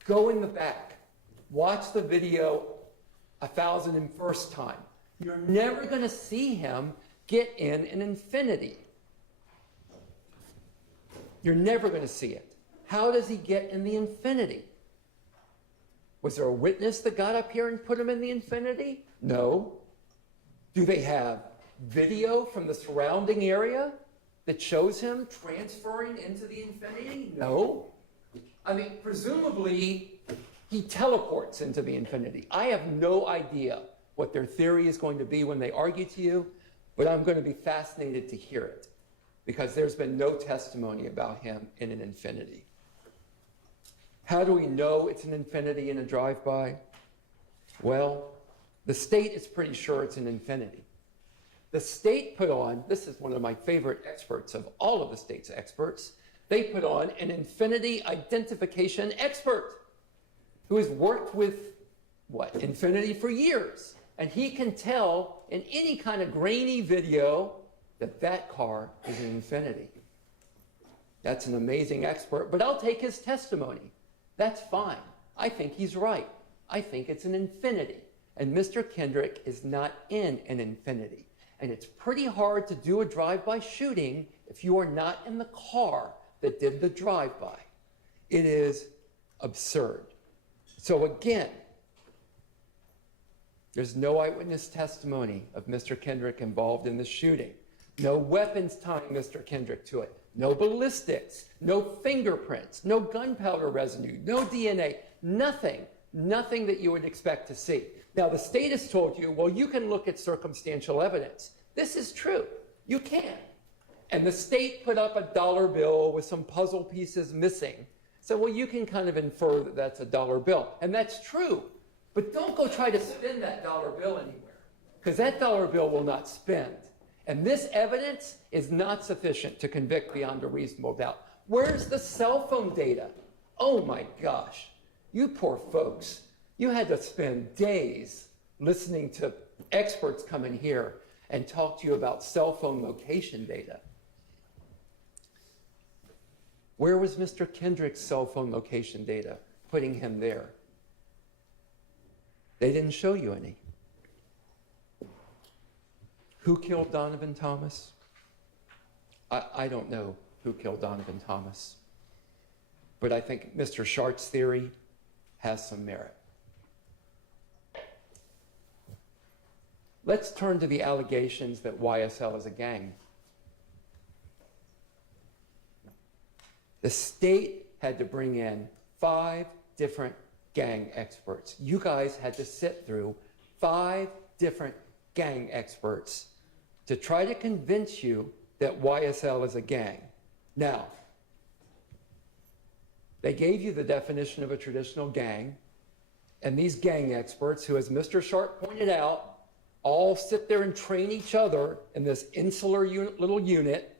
Go in the back. Watch the video 1,001st time. You're never going to see him get in an Infiniti. You're never going to see it. How does he get in the Infiniti? Was there a witness that got up here and put him in the Infiniti? No. Do they have video from the surrounding area that shows him transferring into the Infiniti? No. I mean, presumably, he teleports into the Infiniti. I have no idea what their theory is going to be when they argue to you, but I'm going to be fascinated to hear it because there's been no testimony about him in an Infiniti. How do we know it's an Infiniti in a drive-by? Well, the state is pretty sure it's an Infiniti. The state put on, this is one of my favorite experts of all of the state's experts, they put on an Infiniti identification expert who has worked with, Infiniti for years. And he can tell in any kind of grainy video that that car is an Infiniti. That's an amazing expert, but I'll take his testimony. That's fine. I think he's right. I think it's an Infiniti. And Mr. Kendrick is not in an Infiniti. And it's pretty hard to do a drive-by shooting if you are not in the car that did the drive-by. It is absurd. So again, there's no eyewitness testimony of Mr. Kendrick involved in the shooting. No weapons tying Mr. Kendrick to it. No ballistics, no fingerprints, no gunpowder residue, no DNA, nothing that you would expect to see. Now, the state has told you, well, you can look at circumstantial evidence. This is true. You can. And the state put up a dollar bill with some puzzle pieces missing. So, well, you can kind of infer that that's a dollar bill. And that's true. But don't go try to spend that dollar bill anywhere, because that dollar bill will not spend. And this evidence is not sufficient to convict beyond a reasonable doubt. Where's the cell phone data? Oh my gosh, you poor folks. You had to spend days listening to experts come in here and talk to you about cell phone location data. Where was Mr. Kendrick's cell phone location data putting him there? They didn't show you any. Who killed Donovan Thomas? I don't know who killed Donovan Thomas, but I think Mr. Shart's theory has some merit. Let's turn to the allegations that YSL is a gang. The state had to bring in 5 different gang experts. You guys had to sit through 5 different gang experts to try to convince you that YSL is a gang. Now, they gave you the definition of a traditional gang, and these gang experts, who, as Mr. Sharp pointed out, all sit there and train each other in this insular little unit,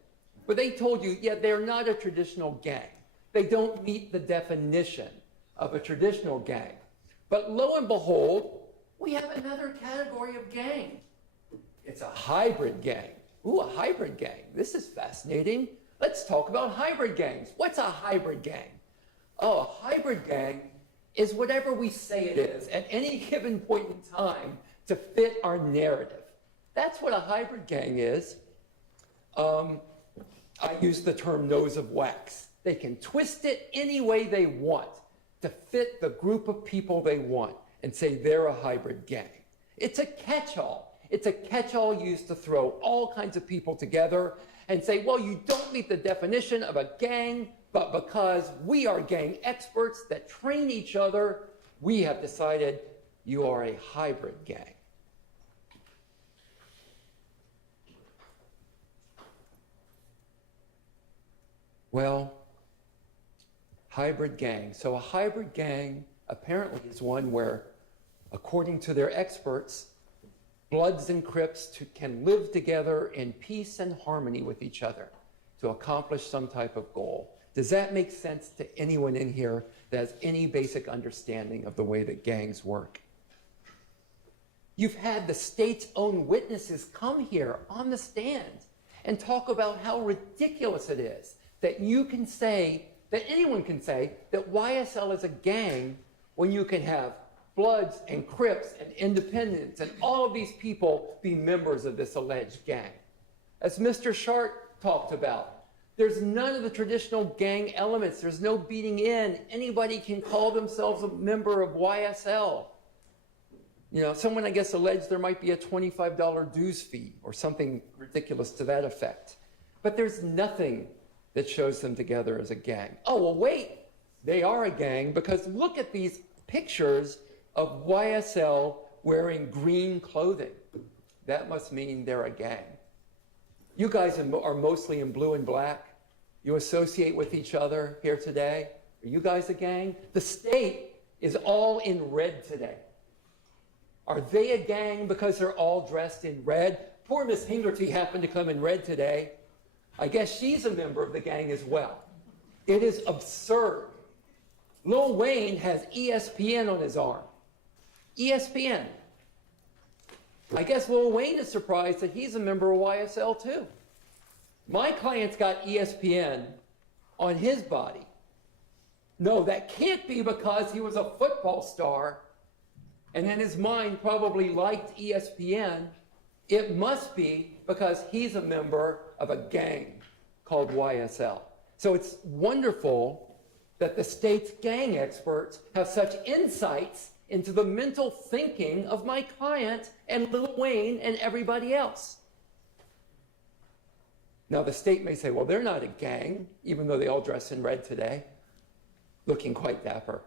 but they told you, yeah, they're not a traditional gang. They don't meet the definition of a traditional gang. But lo and behold, we have another category of gang. It's a hybrid gang. Ooh, a hybrid gang. This is fascinating. Let's talk about hybrid gangs. What's a hybrid gang? Oh, a hybrid gang is whatever we say it is at any given point in time to fit our narrative. That's what a hybrid gang is. I use the term nose of wax. They can twist it any way they want to fit the group of people they want and say they're a hybrid gang. It's a catch-all. It's a catch-all used to throw all kinds of people together and say, well, you don't meet the definition of a gang, but because we are gang experts that train each other, we have decided you are a hybrid gang. Well, hybrid gang. So a hybrid gang apparently is one where, according to their experts, Bloods and Crips can live together in peace and harmony with each other to accomplish some type of goal. Does that make sense to anyone in here that has any basic understanding of the way that gangs work? You've had the state's own witnesses come here on the stand and talk about how ridiculous it is that you can say, that anyone can say, that YSL is a gang when you can have Bloods and Crips and Independents and all of these people be members of this alleged gang. As Mr. Shart talked about, there's none of the traditional gang elements. There's no beating in. Anybody can call themselves a member of YSL. You know, someone, I guess, alleged there might be a $25 dues fee or something ridiculous to that effect. But there's nothing that shows them together as a gang. Oh, well, wait, they are a gang because look at these pictures of YSL wearing green clothing. That must mean they're a gang. You guys are mostly in blue and black. You associate with each other here today. Are you guys a gang? The state is all in red today. Are they a gang because they're all dressed in red? Poor Miss Hingerty happened to come in red today. I guess she's a member of the gang as well. It is absurd. Lil Wayne has ESPN on his arm. ESPN. I guess Lil Wayne is surprised that he's a member of YSL too. My client's got ESPN on his body. No, that can't be because he was a football star and in his mind probably liked ESPN. It must be because he's a member of a gang called YSL. So it's wonderful that the state's gang experts have such insights into the mental thinking of my client and Lil Wayne and everybody else. Now the state may say, well, they're not a gang, even though they all dress in red today, looking quite dapper.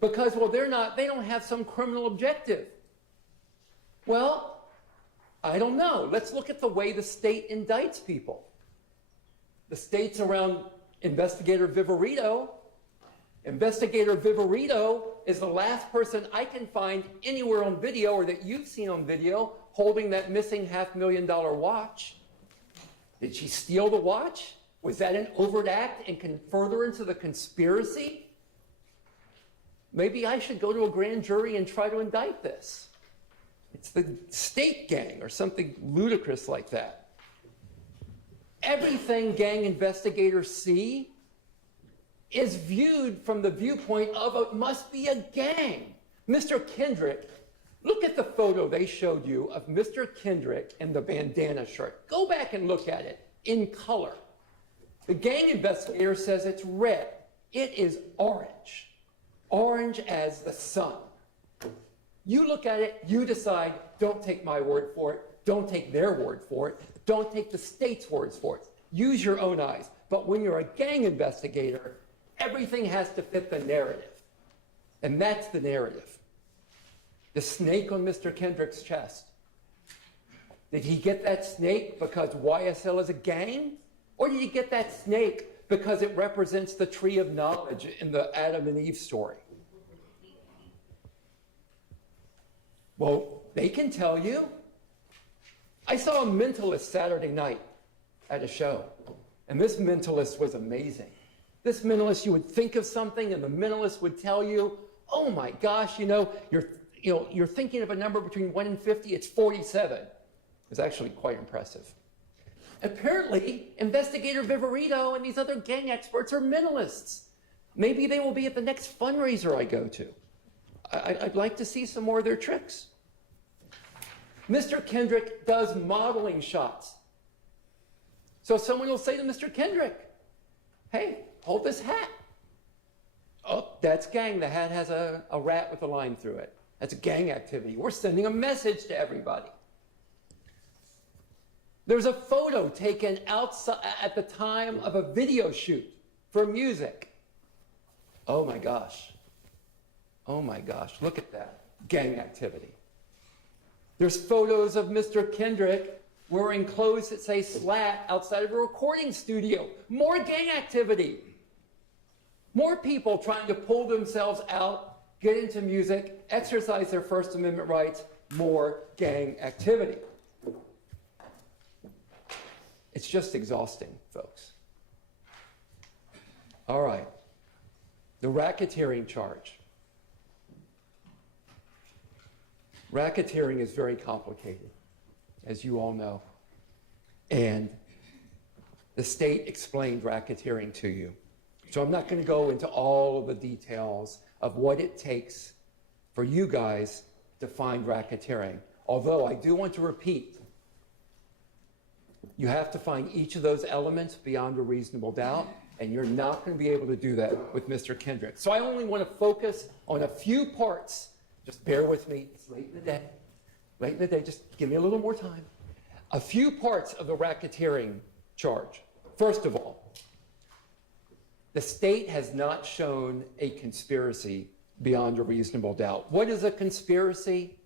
Because, well, they don't have some criminal objective. Well, I don't know. Let's look at the way the state indicts people. The state's around Investigator Viverito. Investigator Viverito is the last person I can find anywhere on video or that you've seen on video holding that missing $500,000 watch. Did she steal the watch? Was that an overt act and furtherance of the conspiracy? Maybe I should go to a grand jury and try to indict this. It's the state gang or something ludicrous like that. Everything gang investigators see is viewed from the viewpoint of it must be a gang. Mr. Kendrick, look at the photo they showed you of Mr. Kendrick in the bandana shirt. Go back and look at it in color. The gang investigator says it's red. It is orange. Orange as the sun. You look at it, you decide, don't take my word for it, don't take their word for it, don't take the state's words for it. Use your own eyes. But when you're a gang investigator, everything has to fit the narrative. And that's the narrative. The snake on Mr. Kendrick's chest. Did he get that snake because YSL is a gang? Or did he get that snake because it represents the tree of knowledge in the Adam and Eve story? Well, they can tell you. I saw a mentalist Saturday night at a show, and this mentalist was amazing. This mentalist, you would think of something, and the mentalist would tell you, "Oh my gosh, you're thinking of a number between 1 and 50. It's 47." It was actually quite impressive. Apparently, Investigator Viverito and these other gang experts are mentalists. Maybe they will be at the next fundraiser I go to. I'd like to see some more of their tricks. Mr. Kendrick does modeling shots. So someone will say to Mr. Kendrick, "Hey, hold this hat." Oh, that's gang. The hat has a rat with a line through it. That's a gang activity. We're sending a message to everybody. There's a photo taken outside at the time of a video shoot for music. Oh my gosh. Oh my gosh, look at that. Gang activity. There's photos of Mr. Kendrick wearing clothes that say slat outside of a recording studio. More gang activity. More people trying to pull themselves out, get into music, exercise their First Amendment rights. More gang activity. It's just exhausting, folks. All right. The racketeering charge. Racketeering is very complicated, as you all know. And the state explained racketeering to you. So I'm not going to go into all of the details of what it takes for you guys to find racketeering. Although I do want to repeat, you have to find each of those elements beyond a reasonable doubt, and you're not going to be able to do that with Mr. Kendrick. So I only want to focus on a few parts. Just bear with me. It's late in the day. Late in the day. Just give me a little more time. A few parts of the racketeering charge. First of all, the state has not shown a conspiracy beyond a reasonable doubt. What is a conspiracy?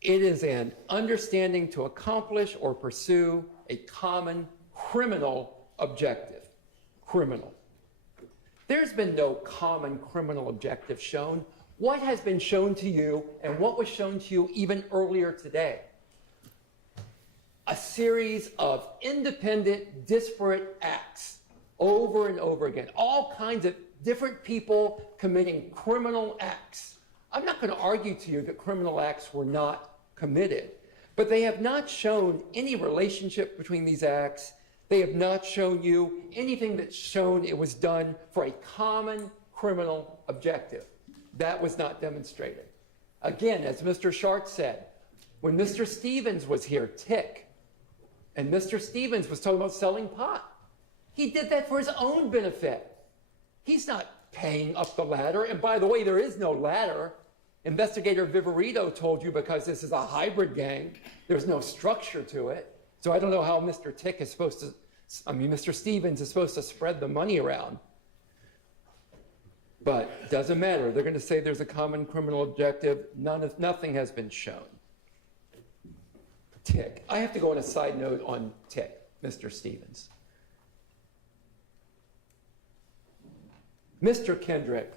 It is an understanding to accomplish or pursue a common criminal objective. Criminal. There's been no common criminal objective shown. What has been shown to you, and what was shown to you even earlier today? A series of independent, disparate acts over and over again. All kinds of different people committing criminal acts. I'm not going to argue to you that criminal acts were not committed, but they have not shown any relationship between these acts. They have not shown you anything that's shown it was done for a common criminal objective. That was not demonstrated. Again, as Mr. Sharp said, when Mr. Stevens was here, Tick, and Mr. Stevens was talking about selling pot, he did that for his own benefit. He's not paying up the ladder. And by the way, there is no ladder. Investigator Viverito told you because this is a hybrid gang, there's no structure to it. So I don't know how Mr. Mr. Stevens is supposed to spread the money around. But it doesn't matter. They're going to say there's a common criminal objective. Nothing has been shown. Tick. I have to go on a side note on Tick, Mr. Stevens. Mr. Kendrick,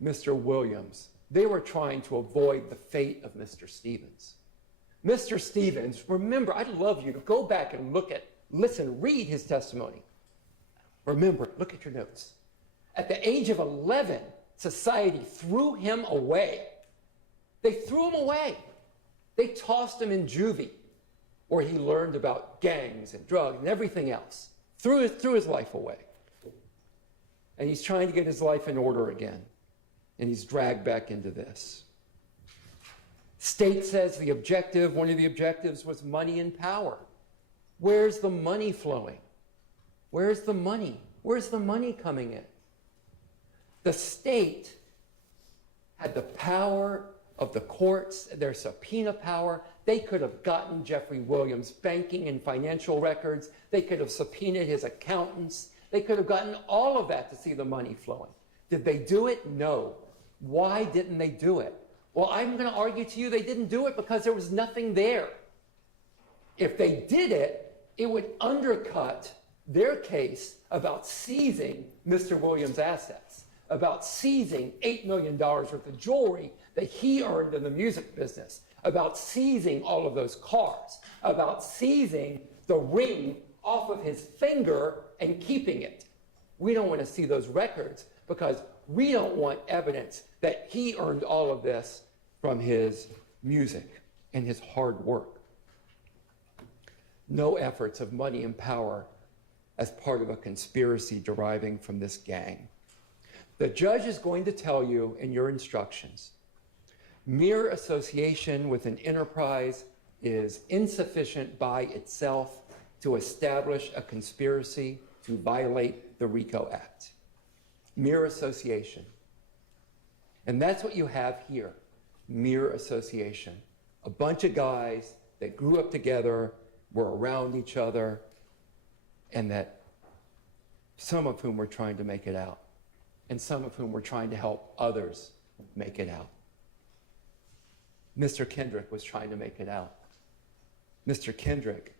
Mr. Williams, they were trying to avoid the fate of Mr. Stevens. Mr. Stevens, remember, I'd love you to go back and listen, read his testimony. Remember, look at your notes. At the age of 11, society threw him away. They threw him away. They tossed him in juvie, where he learned about gangs and drugs and everything else. Threw his life away. And he's trying to get his life in order again. And he's dragged back into this. State says one of the objectives was money and power. Where's the money flowing? Where's the money? Where's the money coming in? The state had the power of the courts, their subpoena power. They could have gotten Jeffrey Williams' banking and financial records. They could have subpoenaed his accountants. They could have gotten all of that to see the money flowing. Did they do it? No. Why didn't they do it? Well, I'm going to argue to you they didn't do it because there was nothing there. If they did it, it would undercut their case about seizing Mr. Williams' assets, about seizing $8 million worth of jewelry that he earned in the music business, about seizing all of those cars, about seizing the ring off of his finger and keeping it. We don't want to see those records because we don't want evidence that he earned all of this from his music and his hard work. No efforts of money and power as part of a conspiracy deriving from this gang. The judge is going to tell you in your instructions, mere association with an enterprise is insufficient by itself to establish a conspiracy to violate the RICO Act. Mere association. And that's what you have here, mere association. A bunch of guys that grew up together, were around each other, and that some of whom were trying to make it out, and some of whom were trying to help others make it out. Mr. Kendrick was trying to make it out. Mr. Kendrick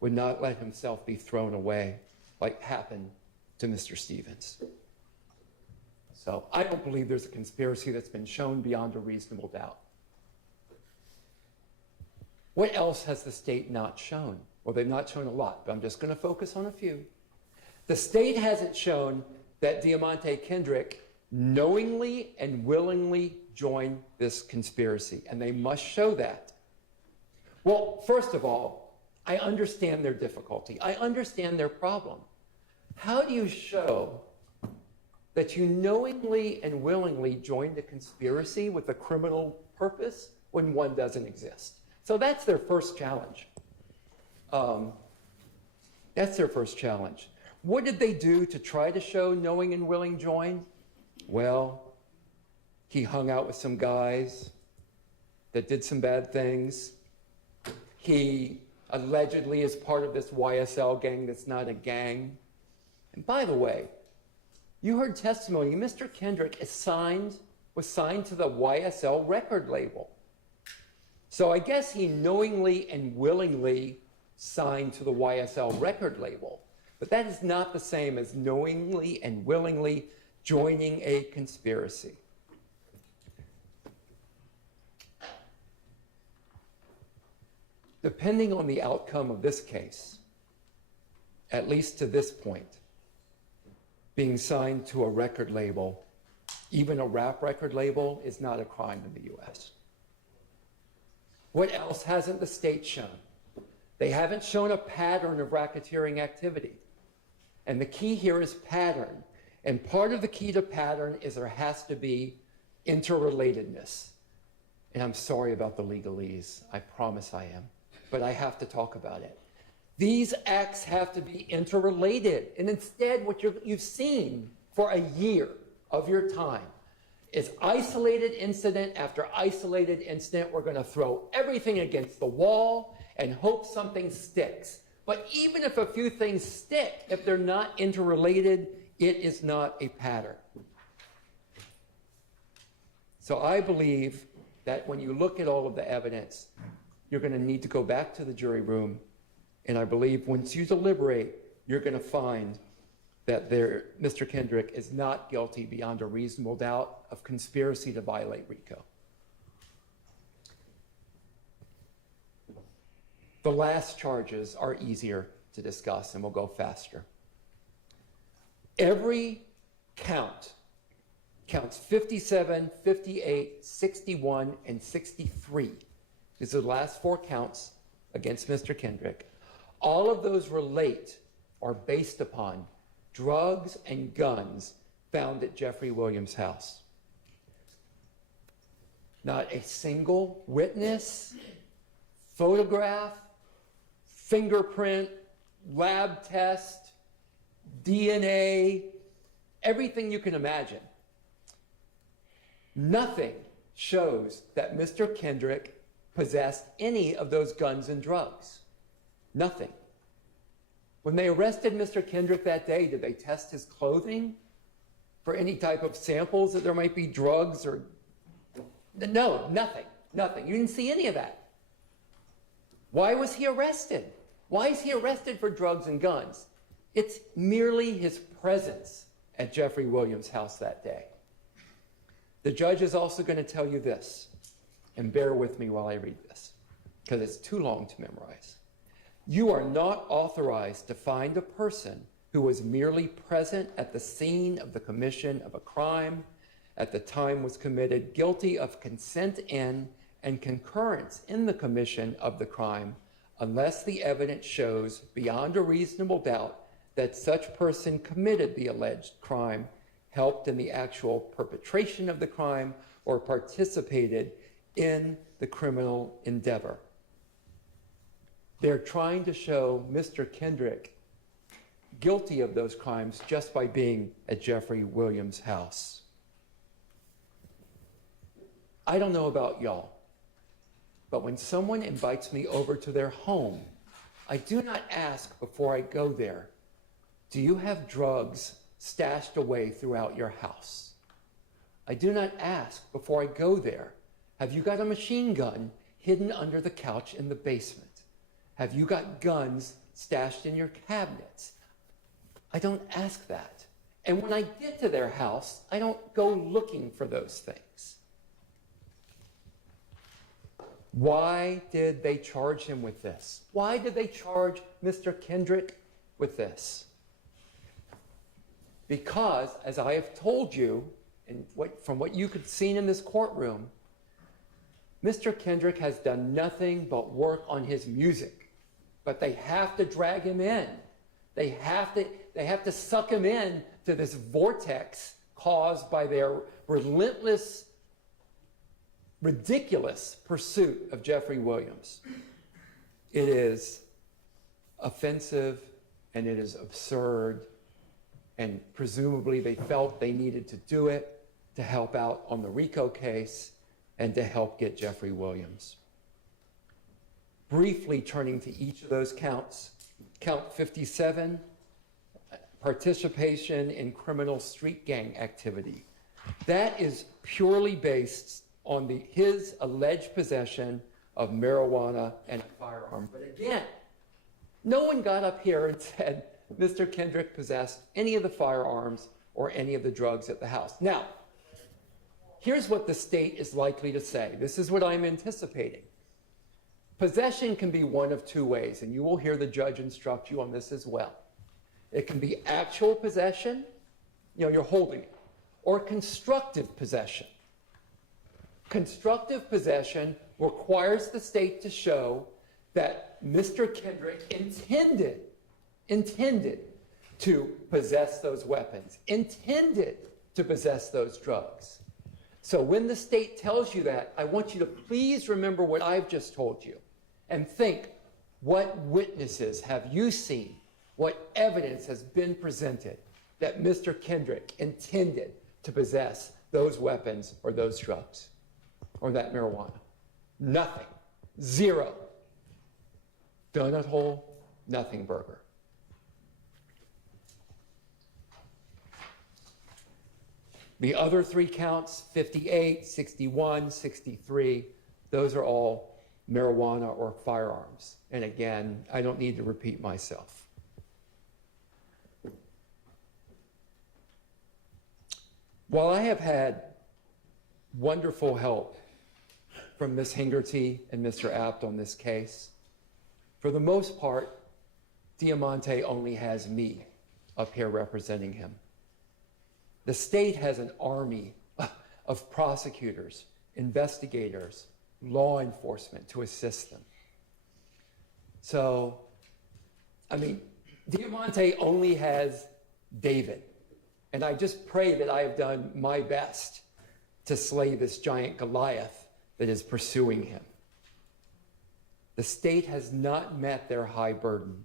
would not let himself be thrown away like happened to Mr. Stevens. So I don't believe there's a conspiracy that's been shown beyond a reasonable doubt. What else has the state not shown? Well, they've not shown a lot, but I'm just going to focus on a few. The state hasn't shown that Damonte Kendrick knowingly and willingly joined this conspiracy, and they must show that. Well, first of all, I understand their difficulty. I understand their problem. How do you show that you knowingly and willingly joined a conspiracy with a criminal purpose when one doesn't exist? So that's their first challenge. That's their first challenge. What did they do to try to show knowing and willing join? Well, he hung out with some guys that did some bad things. He allegedly is part of this YSL gang that's not a gang. And by the way, you heard testimony, Mr. Kendrick was signed to the YSL record label. So I guess he knowingly and willingly signed to the YSL record label. But that is not the same as knowingly and willingly joining a conspiracy. Depending on the outcome of this case, at least to this point, being signed to a record label, even a rap record label, is not a crime in the US. What else hasn't the state shown? They haven't shown a pattern of racketeering activity. And the key here is pattern. And part of the key to pattern is there has to be interrelatedness. And I'm sorry about the legalese. I promise I am. But I have to talk about it. These acts have to be interrelated. And instead, what you've seen for a year of your time is isolated incident after isolated incident. We're going to throw everything against the wall and hope something sticks. But even if a few things stick, if they're not interrelated, it is not a pattern. So I believe that when you look at all of the evidence, you're going to need to go back to the jury room. And I believe once you deliberate, you're going to find that Mr. Kendrick is not guilty beyond a reasonable doubt of conspiracy to violate RICO. The last charges are easier to discuss and will go faster. Every count, counts 57, 58, 61, and 63. These are the last four counts against Mr. Kendrick. All of those relate or based upon drugs and guns found at Jeffrey Williams' house. Not a single witness, photograph, fingerprint, lab test, DNA, everything you can imagine. Nothing shows that Mr. Kendrick possessed any of those guns and drugs. Nothing. When they arrested Mr. Kendrick that day, did they test his clothing for any type of samples that there might be drugs or... No, nothing, nothing. You didn't see any of that. Why was he arrested? Why is he arrested for drugs and guns? It's merely his presence at Jeffrey Williams' house that day. The judge is also going to tell you this, and bear with me while I read this, because it's too long to memorize. You are not authorized to find a person who was merely present at the scene of the commission of a crime at the time was committed guilty of consent in and concurrence in the commission of the crime unless the evidence shows beyond a reasonable doubt that such person committed the alleged crime, helped in the actual perpetration of the crime, or participated in the criminal endeavor. They're trying to show Mr. Kendrick guilty of those crimes just by being at Jeffrey Williams' house. I don't know about y'all, but when someone invites me over to their home, I do not ask before I go there, do you have drugs stashed away throughout your house? I do not ask before I go there, have you got a machine gun hidden under the couch in the basement? Have you got guns stashed in your cabinets? I don't ask that. And when I get to their house, I don't go looking for those things. Why did they charge him with this? Why did they charge Mr. Kendrick with this? Because, as I have told you, and from what you could see in this courtroom, Mr. Kendrick has done nothing but work on his music. But they have to drag him in. They have to suck him in to this vortex caused by their relentless, ridiculous pursuit of Jeffrey Williams. It is offensive and it is absurd, and presumably they felt they needed to do it to help out on the RICO case and to help get Jeffrey Williams. Briefly turning to each of those counts. Count 57, participation in criminal street gang activity. That is purely based on his alleged possession of marijuana and a firearm. But again, no one got up here and said Mr. Kendrick possessed any of the firearms or any of the drugs at the house. Now, here's what the state is likely to say. This is what I'm anticipating. Possession can be one of two ways, and you will hear the judge instruct you on this as well. It can be actual possession, you're holding it, or constructive possession. Constructive possession requires the state to show that Mr. Kendrick intended to possess those weapons, intended to possess those drugs. So when the state tells you that, I want you to please remember what I've just told you and think, what witnesses have you seen? What evidence has been presented that Mr. Kendrick intended to possess those weapons or those drugs or that marijuana? Nothing. Zero. Donut hole, nothing burger. The other three counts, 58, 61, 63, those are all marijuana or firearms. And again, I don't need to repeat myself. While I have had wonderful help from Ms. Hingerty and Mr. Apt on this case, for the most part, Damonte only has me up here representing him. The state has an army of prosecutors, investigators, law enforcement to assist them. So, Damonte only has David. And I just pray that I have done my best to slay this giant Goliath that is pursuing him. The state has not met their high burden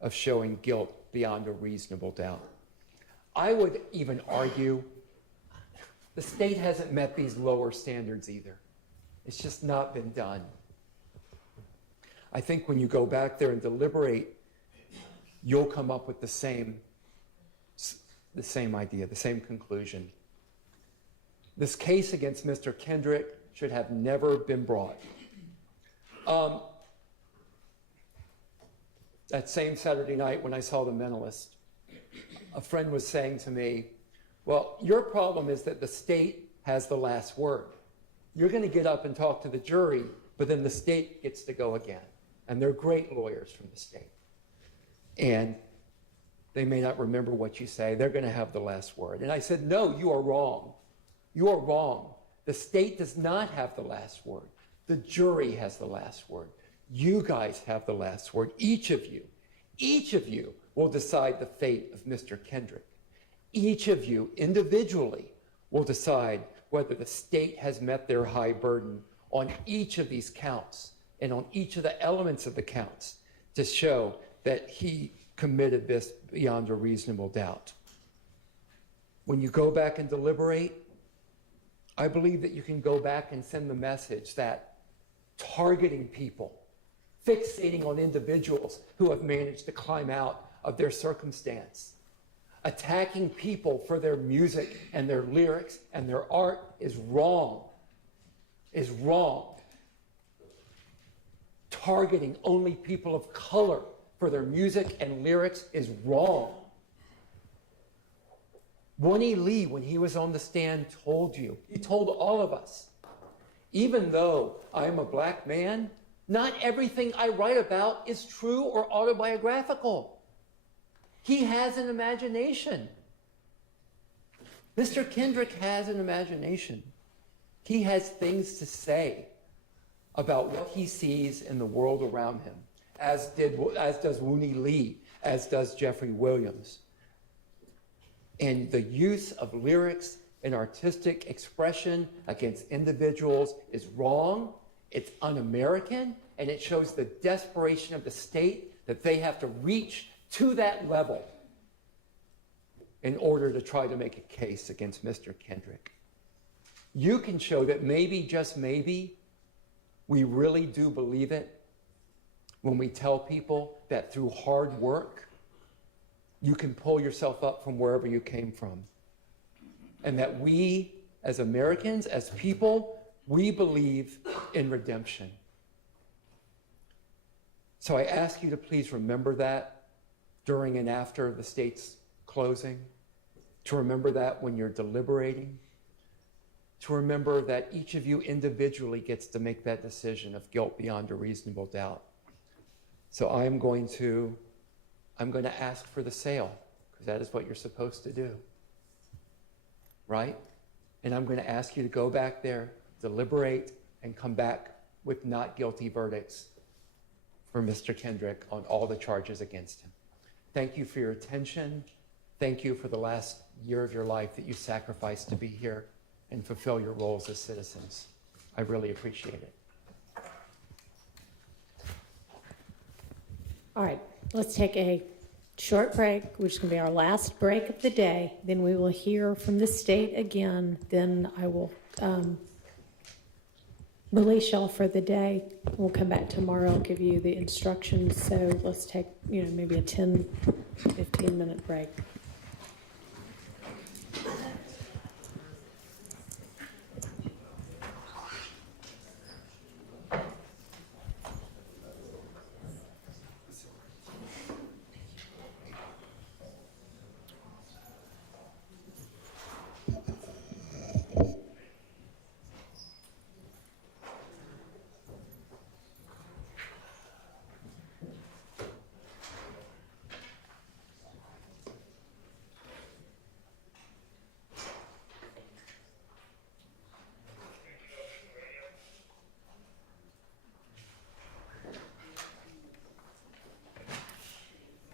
of showing guilt beyond a reasonable doubt. I would even argue the state hasn't met these lower standards either. It's just not been done. I think when you go back there and deliberate, you'll come up with the same idea, the same conclusion. This case against Mr. Kendrick should have never been brought. That same Saturday night when I saw The Mentalist, a friend was saying to me, well, your problem is that the state has the last word. You're going to get up and talk to the jury, but then the state gets to go again. And they're great lawyers from the state. And they may not remember what you say. They're going to have the last word. And I said, no, you are wrong. You are wrong. The state does not have the last word. The jury has the last word. You guys have the last word. Each of you will decide the fate of Mr. Kendrick. Each of you individually will decide whether the state has met their high burden on each of these counts and on each of the elements of the counts to show that he committed this beyond a reasonable doubt. When you go back and deliberate, I believe that you can go back and send the message that targeting people, fixating on individuals who have managed to climb out of their circumstance, Attacking people for their music and their lyrics and their art is wrong. Is wrong. Targeting only people of color for their music and lyrics is wrong. Winnie Lee, when he was on the stand, told you, he told all of us, even though I am a black man, not everything I write about is true or autobiographical. He has an imagination. Mr. Kendrick has an imagination. He has things to say about what he sees in the world around him, as does Winnie Lee, as does Jeffrey Williams. And the use of lyrics and artistic expression against individuals is wrong, it's un-American, and it shows the desperation of the state that they have to reach to that level in order to try to make a case against Mr. Kendrick. You can show that maybe, just maybe, we really do believe it when we tell people that through hard work, you can pull yourself up from wherever you came from. And that we, as Americans, as people, we believe in redemption. So I ask you to please remember that during and after the state's closing, to remember that when you're deliberating, to remember that each of you individually gets to make that decision of guilt beyond a reasonable doubt. So I'm going to ask for the sale, because that is what you're supposed to do, right? And I'm going to ask you to go back there, deliberate, and come back with not guilty verdicts for Mr. Kendrick on all the charges against him. Thank you for your attention. Thank you for the last year of your life that you sacrificed to be here and fulfill your roles as citizens. I really appreciate it. All right, let's take a short break, which is going to be our last break of the day. Then we will hear from the state again. Then I will release y'all for the day. We'll come back tomorrow. I'll give you the instructions. So let's take, maybe a 10, 15-minute break.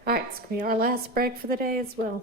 All right, it's going to be our last break for the day as well.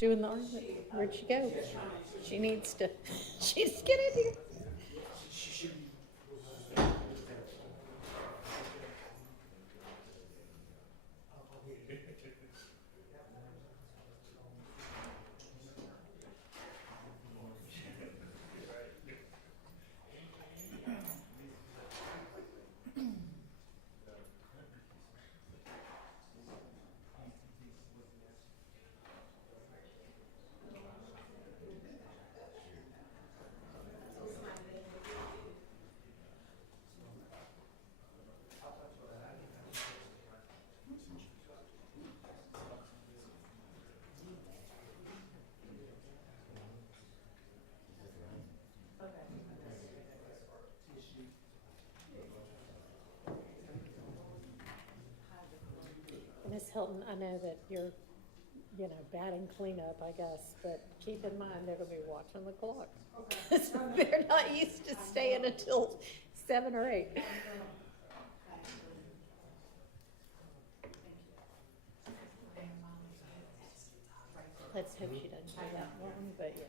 Doing the argument. Where'd she go? She needs to, she's get in here. Ms. Hilton, I know that you're, batting cleanup, I guess, but keep in mind, they're gonna be watching the clock. They're not used to staying until 7 or 8. Let's hope she doesn't do that long, but yeah.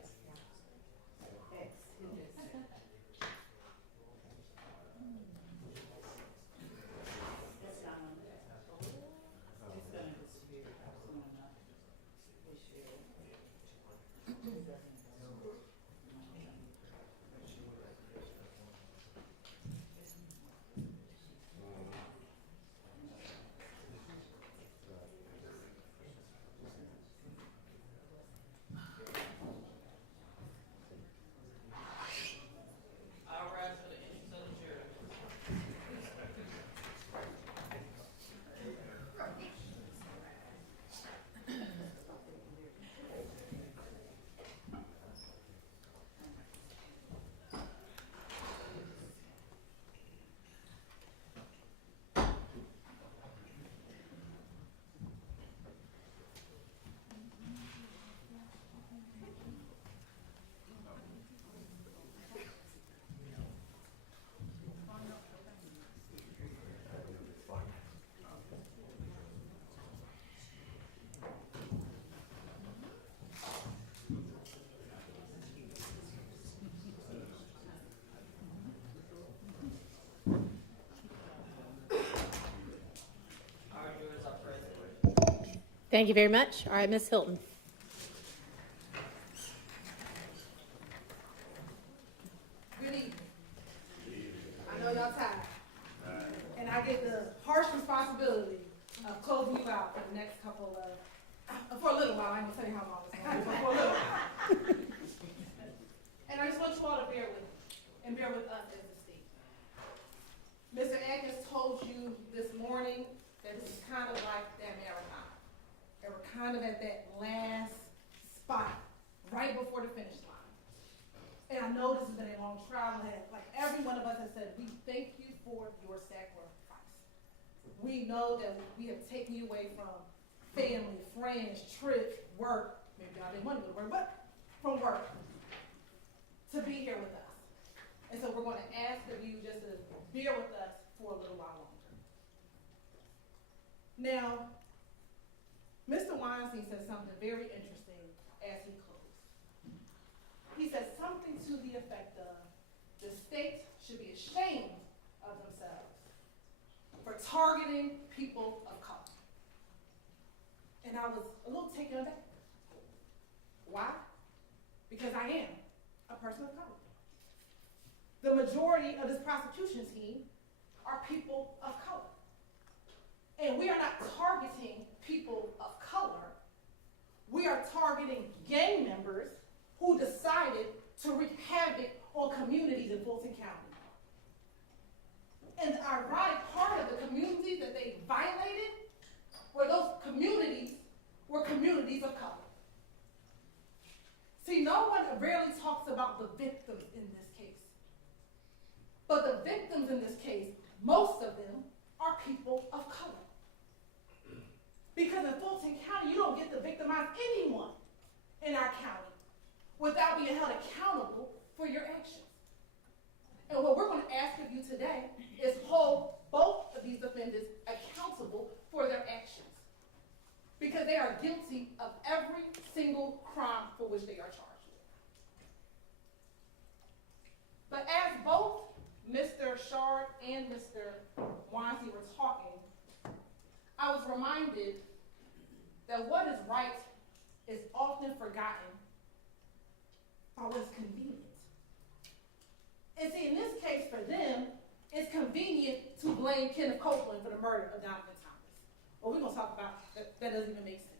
Thank you very much. All right, Ms. Hilton. Good evening. I know y'all tired. And I get the harsh responsibility of closing you out for the next couple of, for a little while. I ain't gonna tell you how long it's gonna be, but for a little while. And I just want you all to bear with me and bear with us as a state. Mr. Atkins told you this morning that this is kind of like that marathon. They were kind of at that last spot, right before the finish line. And I know this has been a long trial ahead. Like every one of us has said, we thank you for your sacrifice. We know that we have taken you away from family, friends, trips, work. Maybe y'all didn't want to go to work, but from work to be here with us. And so we're going to ask of you just to bear with us for a little while longer. Now, Mr. Weinstein said something very interesting as he closed. He said something to the effect of, the state should be ashamed of themselves for targeting people of color. And I was a little taken aback. Why? Because I am a person of color. The majority of this prosecution team are people of color. And we are not targeting people of color. We are targeting gang members who decided to wreak havoc on communities in Fulton County. And the ironic part of the communities that they violated were those communities were communities of color. See, no one rarely talks about the victims in this case. But the victims in this case, most of them are people of color. Because in Fulton County, you don't get to victimize anyone in our county without being held accountable for your actions. And what we're going to ask of you today is hold both of these defendants accountable for their actions. Because they are guilty of every single crime for which they are charged with. But as both Mr. Shard and Mr. Weinstein were talking, I was reminded that what is right is often forgotten by what's convenient. And see, in this case for them, it's convenient to blame Kenneth Copeland for the murder of Donovan Thomas. Well, we're going to talk about that. That doesn't even make sense.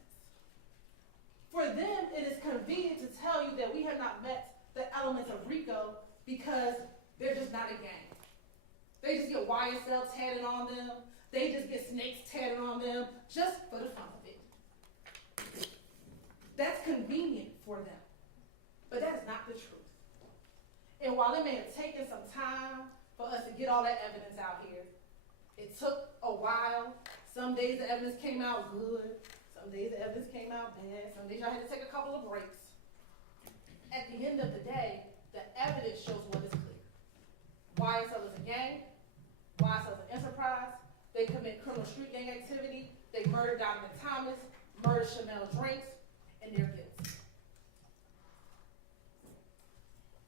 For them, it is convenient to tell you that we have not met the elements of RICO because they're just not a gang. They just get YSL tatted on them. They just get snakes tatted on them just for the fun of it. That's convenient for them. But that is not the truth. And while it may have taken some time for us to get all that evidence out here, it took a while. Some days the evidence came out good. Some days the evidence came out bad. Some days I had to take a couple of breaks. At the end of the day, the evidence shows what is clear. YSL is a gang. YSL is an enterprise. They commit criminal street gang activity. They murdered Donovan Thomas, murdered Shamelle Drinks, and they're guilty.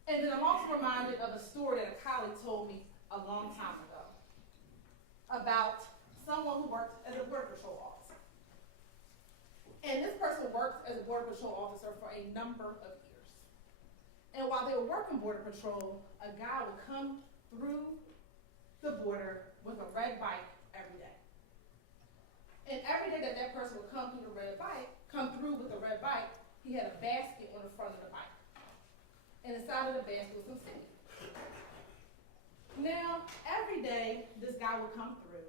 And then I'm also reminded of a story that a colleague told me a long time ago about someone who worked as a Border Patrol officer. And this person worked as a Border Patrol officer for a number of years. And while they were working Border Patrol, a guy would come through the border with a red bike every day. And every day that that person would come through with the red bike, he had a basket on the front of the bike. And inside of the basket was some seed. Now, every day, this guy would come through,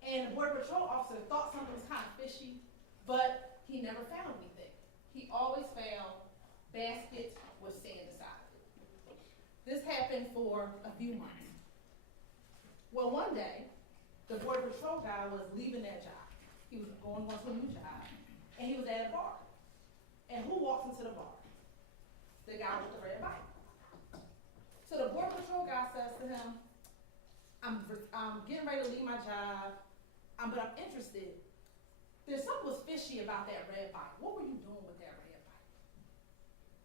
and the Border Patrol officer thought something was kind of fishy, but he never found anything. He always found baskets with sand inside of it. This happened for a few months. Well, one day, the Border Patrol guy was leaving that job. He was going on to a new job, and he was at a bar. And who walks into the bar? The guy with the red bike. So the Border Patrol guy says to him, I'm getting ready to leave my job, but I'm interested. There's something was fishy about that red bike. What were you doing with that red bike?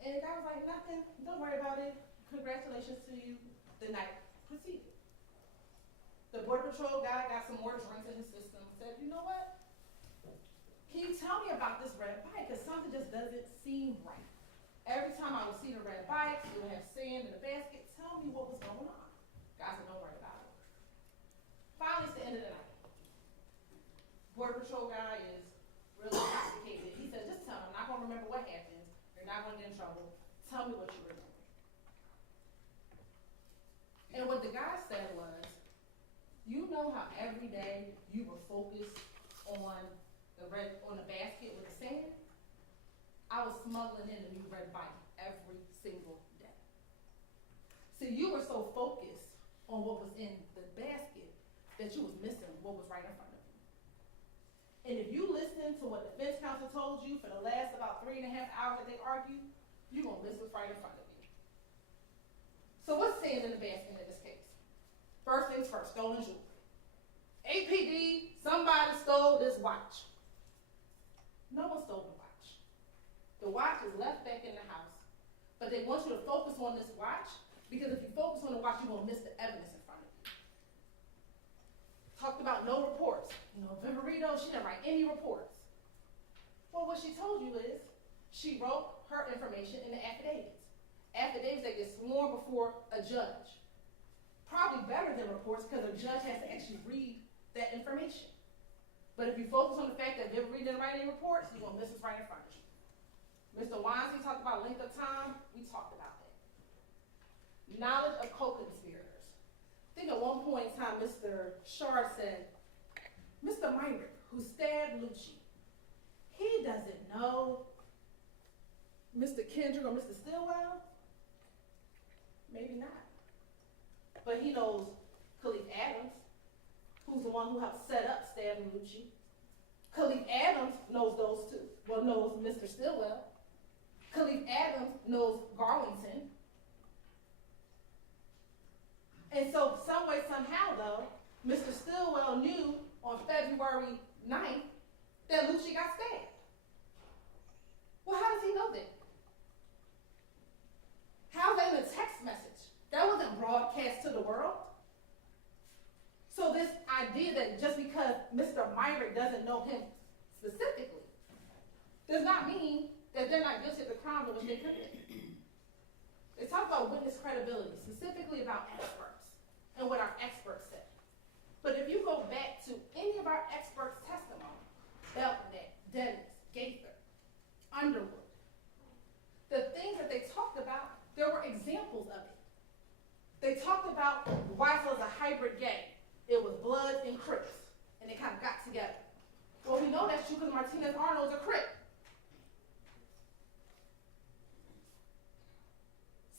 And the guy was like, nothing, don't worry about it. Congratulations to you. The night proceeded. The Border Patrol guy got some more drinks in his system and said, you know what? Can you tell me about this red bike? Because something just doesn't seem right. Every time I would see the red bike, it would have sand in the basket. Tell me what was going on. Guy said, don't worry about it. Finally, it's the end of the night. Border Patrol guy is really intoxicated. He said, just tell me. I'm not going to remember what happened. You're not going to get in trouble. Tell me what you were doing. And what the guy said was, you know how every day you were focused on the basket with the sand? I was smuggling in a new red bike every single day. So you were so focused on what was in the basket that you was missing what was right in front of you. And if you listen to what the defense counsel told you for the last about 3.5 hours that they argued, you're going to miss what's right in front of you. So what's sand in the basket in this case? First things first, stolen jewelry. APD, somebody stole this watch. No one stole the watch. The watch is left back in the house, but they want you to focus on this watch because if you focus on the watch, you're going to miss the evidence in front of you. Talked about no reports. Viverito, she didn't write any reports. Well, what she told you is she wrote her information in the affidavits. Affidavits that get sworn before a judge. Probably better than reports because a judge has to actually read that information. But if you focus on the fact that Viverito didn't write any reports, you're going to miss what's right in front of you. Mr. Weinstein talked about length of time. We talked about that. Knowledge of co-conspirators. I think at one point in time, Mr. Shard said, Mr. Minor, who stabbed Lucci, he doesn't know Mr. Kendrick or Mr. Stillwell? Maybe not. But he knows Khalif Adams, who's the one who helped set up stabbing Lucci. Khalif Adams knows those two. Well, knows Mr. Stillwell. Khalif Adams knows Garlington. And so some way, somehow, though, Mr. Stillwell knew on February 9th that Lucci got stabbed. Well, how idea that just because Mr. Myrick doesn't know him specifically does not mean that they're not guilty of the crime in which they committed. They talk about witness credibility, specifically about experts and what our experts said. But if you go back to any of our experts' testimony, Belknap, Dennis, Gaither, Underwood, the things that they talked about, there were examples of it. They talked about YSL as a hybrid gang. It was Bloods and Crips, and they kind of got together. Well, we know that's true because Martinez Arnold's a Crip.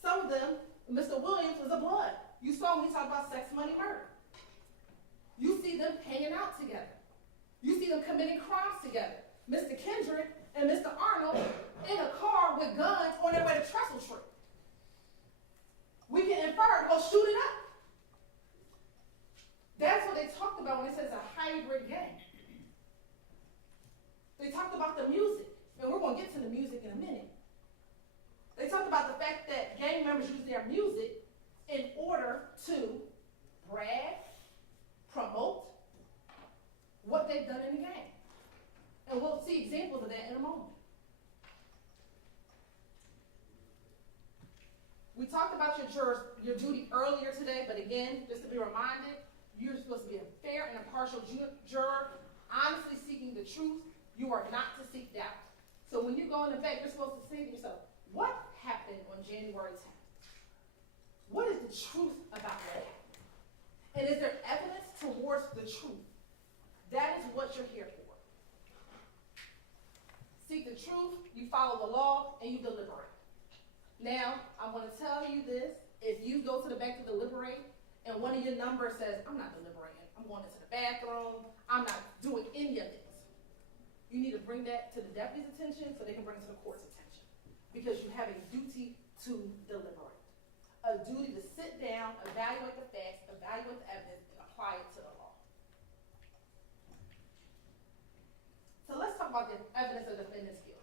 Some of them, Mr. Williams was a Blood. You saw when he talked about sex, money, murder. You see them hanging out together. You see them committing crimes together. Mr. Kendrick and Mr. Arnold in a car with guns on their way to Trestle Tree. We can infer, oh, shoot it up. That's what they talked about when they said it's a hybrid gang. They talked about the music, and we're going to get to the music in a minute. They talked about the fact that gang members use their music in order to brag, promote what they've done in the gang. And we'll see examples of that in a moment. We talked about your duty earlier today, but again, just to be reminded, you're supposed to be a fair and impartial juror, honestly seeking the truth. You are not to seek doubt. So when you go in the back, you're supposed to say to yourself, what happened on January 10th? What is the truth about what happened? And is there evidence towards the truth? That is what you're here for. Seek the truth, you follow the law, and you deliberate. Now, I want to tell you this. If you go to the back to deliberate, and one of your numbers says, I'm not deliberating, I'm going into the bathroom, I'm not doing any of this, you need to bring that to the deputy's attention so they can bring it to the court's attention. Because you have a duty to deliberate. A duty to sit down, evaluate the facts, evaluate the evidence, and apply it to the law. So let's talk about the evidence of defendant's guilt.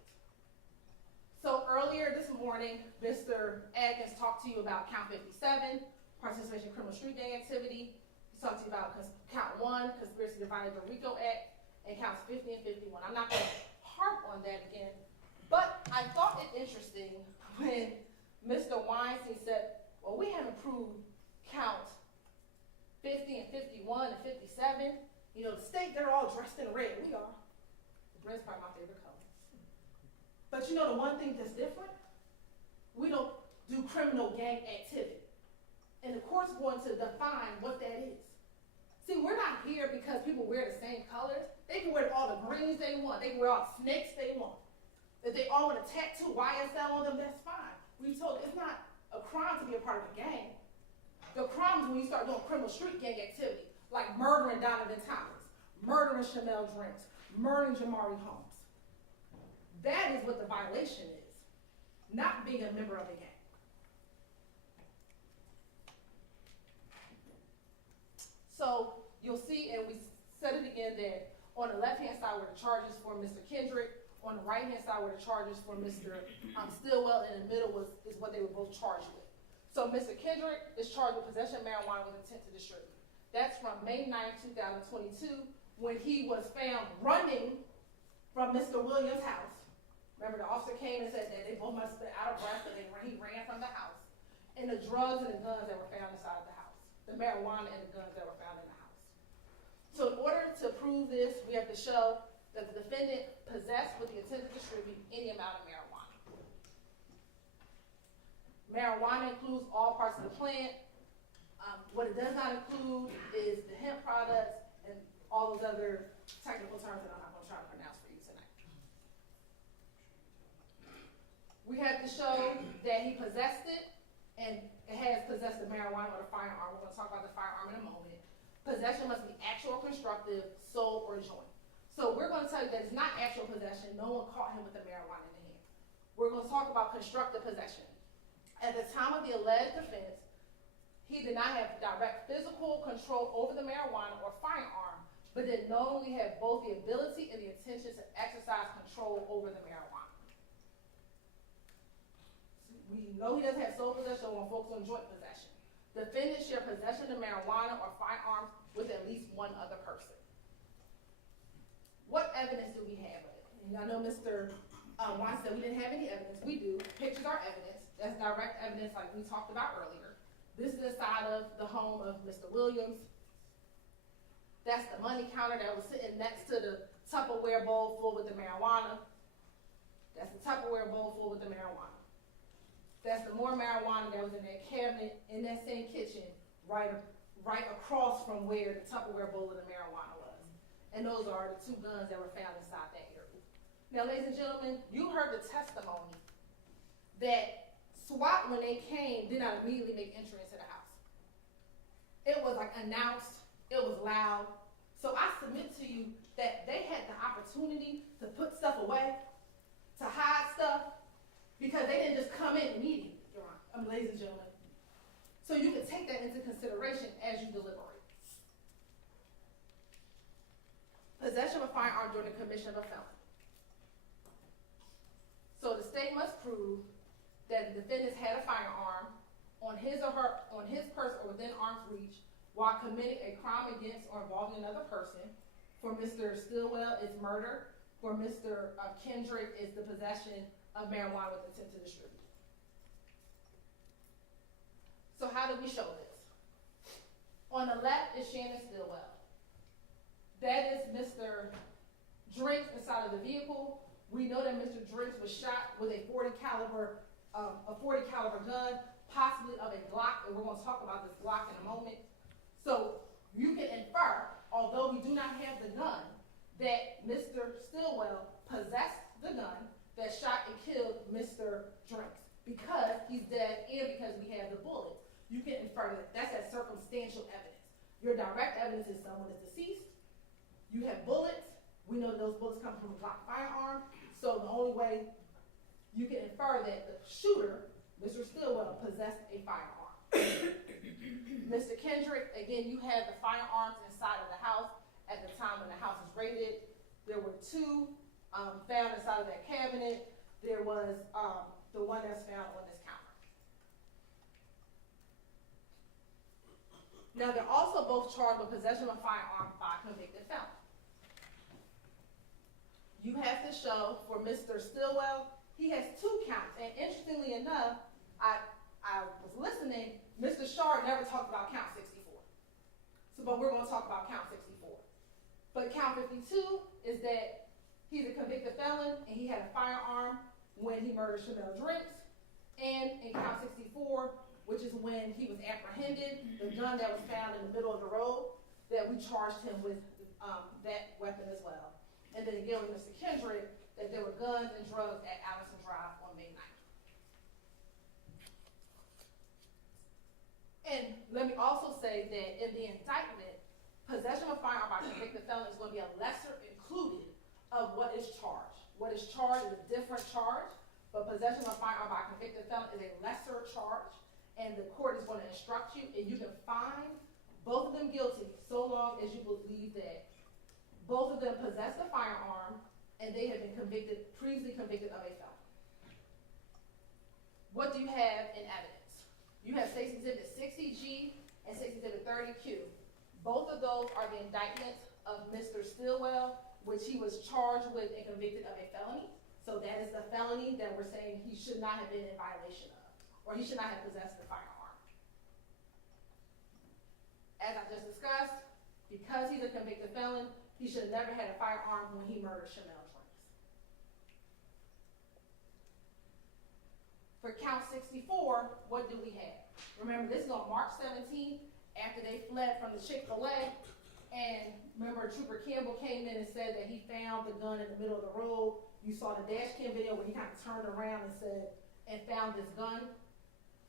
So earlier this morning, Mr. Adkins talked to you about count 57, participation in criminal street gang activity. He talked to you about count 1, conspiracy to violate the RICO Act, and counts 50 and 51. I'm not going to harp on that again, but I thought it interesting when Mr. Weinstein said, well, we haven't proved count 50 and 51 and 57. You know, the state, they're all dressed in red. We are. Red's probably my favorite color. But you know the one thing that's different? We don't do criminal gang activity. And the court's going to define what that is. See, we're not here because people wear the same colors. They can wear all the greens they want. They can wear all the snakes they want. If they all want to tattoo YSL on them, that's fine. We've told it's not a crime to be a part of a gang. The crime is when you start doing criminal street gang activity, like murdering Donovan Thomas, murdering Shamelle, murdering Jamari Holmes. That is what the violation is, not being a member of a gang. So you'll see, and we said it again, that on the left-hand side were the charges for Mr. Kendrick, on the right-hand side were the charges for Mr. Stillwell, and in the middle is what they were both charged with. So Mr. Kendrick is charged with possession of marijuana with intent to distribute. That's from May 9, 2022, when he was found running from Mr. Williams' house. Remember, the officer came and said that they both must have been out of breath, but he ran from the house. And the drugs and the guns that were found inside of the house. The marijuana and the guns that were found in the house. So in order to prove this, we have to show that the defendant possessed with the intent to distribute any amount of marijuana. Marijuana includes all parts of the plant. What it does not include is the hemp products and all those other technical terms that I'm not going to try to pronounce for you tonight. We have to show that he possessed it, and it has possessed the marijuana or the firearm. We're going to talk about the firearm in a moment. Possession must be actual, constructive, sold, or joint. So we're going to tell you that it's not actual possession. No one caught him with the marijuana in the hand. We're going to talk about constructive possession. At the time of the alleged offense, he did not have direct physical control over the marijuana or firearm, but did knowingly have both the ability and the intention to exercise control over the marijuana. We know he doesn't have sole possession, so we're going to focus on joint possession. Defendants share possession of marijuana or firearms with at least one other person. What evidence do we have of it? And I know Mr. Wine said we didn't have any evidence. We do. Pictures are evidence. That's direct evidence like we talked about earlier. This is the side of the home of Mr. Williams. That's the money counter that was sitting next to the Tupperware bowl full with the marijuana. That's the Tupperware bowl full with the marijuana. That's the more marijuana that was in that cabinet in that same kitchen right across from where the Tupperware bowl of the marijuana was. And those are the two guns that were found inside that area. Now, ladies and gentlemen, you heard the testimony that SWAT, when they came, did not immediately make entry into the house. It was like announced, it was loud. So I submit to you that they had the opportunity to put stuff away, to hide stuff, because they didn't just come in immediately, Your Honor, ladies and gentlemen. So you can take that into consideration as you deliberate. Possession of a firearm during the commission of a felony. So the state must prove that the defendant had a firearm on his person or within arm's reach while committing a crime against or involving another person. For Mr. Stillwell, it's murder. For Mr. Kendrick, it's the possession of marijuana with intent to distribute. So how do we show this? On the left is Shannon Stillwell. That is Mr. Drinks inside of the vehicle. We know that Mr. Drinks was shot with a 40 caliber gun, possibly of a Glock, and we're going to talk about this Glock in a moment. So you can infer, although we do not have the gun, that Mr. Stillwell possessed the gun that shot and killed Mr. Drinks because he's dead and because we have the bullets. You can infer that that's that circumstantial evidence. Your direct evidence is someone is deceased. You have bullets. We know that those bullets come from a Glock firearm. So the only way you can infer that the shooter, Mr. Stillwell, possessed a firearm. Mr. Kendrick, again, you have the firearms inside of the house at the time when the house was raided. There were two found inside of that cabinet. There was the one that's found on this counter. Now, they're also both charged with possession of a firearm by a convicted felon. You have to show for Mr. Stillwell, he has 2 counts. And interestingly enough, I was listening, Mr. Shard never talked about count 64. But we're going to talk about count 64. But count 52 is that he's a convicted felon and he had a firearm when he murdered Shamelle Drinks. And in count 64, which is when he was apprehended, the gun that was found in the middle of the road, that we charged him with that weapon as well. And then again with Mr. Kendrick, that there were guns and drugs at Allison Drive on May 9th. And let me also say that in the indictment, possession of a firearm by a convicted felon is going to be a lesser included of what is charged. What is charged is a different charge, but possession of a firearm by a convicted felon is a lesser charge, and the court is going to instruct you, and you can find both of them guilty so long as you believe that both of them possess the firearm and they have been previously convicted of a felony. What do you have in evidence? You have State's Exhibit 60G and State's Exhibit 30Q. Both of those are the indictments of Mr. Stillwell, which he was charged with and convicted of a felony. So that is the felony that we're saying he should not have been in violation of, or he should not have possessed the firearm. As I just discussed, because he's a convicted felon, he should have never had a firearm when he murdered Shamelle Drinks. For count 64, what do we have? Remember, this is on March 17th, after they fled from the Chick-fil-A, and remember Trooper Campbell came in and said that he found the gun in the middle of the road. You saw the dash cam video when he kind of turned around and found this gun.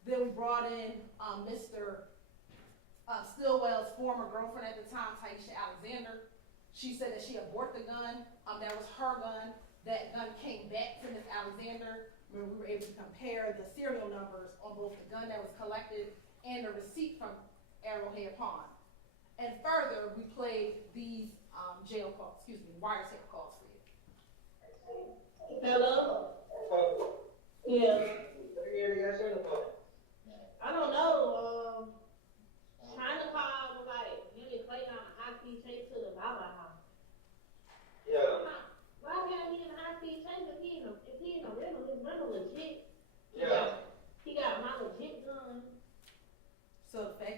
Then we brought in Mr. Stillwell's former girlfriend at the time, Taisha Alexander. She said that she aborted the gun. That was her gun. That gun came back to Ms. Alexander. We were able to compare the serial numbers on both the gun that was collected and the receipt from Arrowhead Pond. And further, we played these wiretap calls for you. Hello? Yeah. I don't know. Trying to call was like, maybe Clay not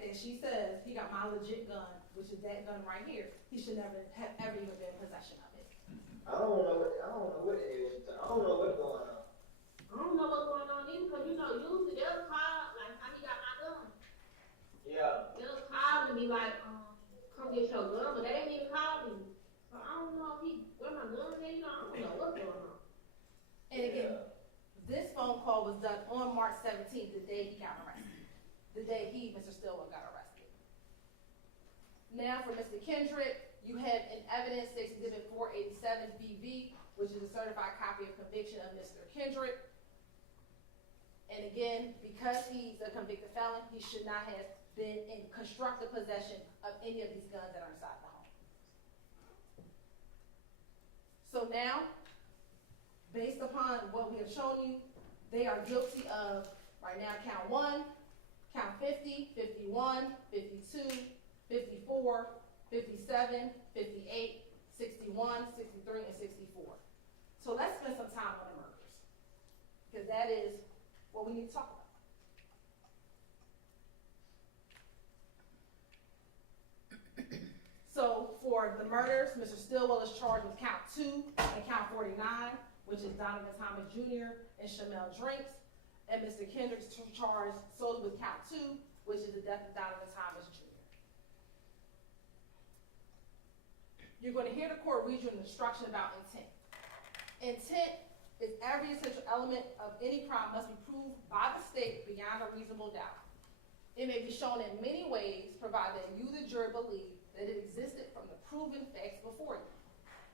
and she says he got my legit gun, which is that gun right here, he should never have ever even been in possession of it. I don't know what the hell she's talking. I don't know what's going on. I don't know what's going on either, cause you know, usually they'll call, like how he got my gun. Yeah. They'll call and be like, come get your gun, but they ain't even called me. So I don't know if where my gun is, you know, I don't know what's going on. And again, this phone call was done on March 17th, the day he got arrested. The day Mr. Stillwell, got arrested. Now for Mr. Kendrick, you have in evidence State's Exhibit 487 BV, which is a certified copy of conviction of Mr. Kendrick. And again, because he's a convicted felon, he should not have been in constructive possession of any of these guns that are inside the home. So now, based upon what we have shown you, they are guilty of, right now, count 1, count 50, 51, 52, 54, 57, 58, 61, 63, and 64. So let's spend some time on the murders, because that is what we need to talk about. So for the murders, Mr. Stillwell is charged with count 2 and count 49, which is Donovan Thomas Jr. and Shamelle Drinks. And Mr. Kendrick's charged solely with count 2, which is the death of Donovan Thomas Jr. You're going to hear the court read you an instruction about intent. Intent is every essential element of any crime must be proved by the state beyond a reasonable doubt. It may be shown in many ways, provided that you, the jury, believe that it existed from the proven facts before you.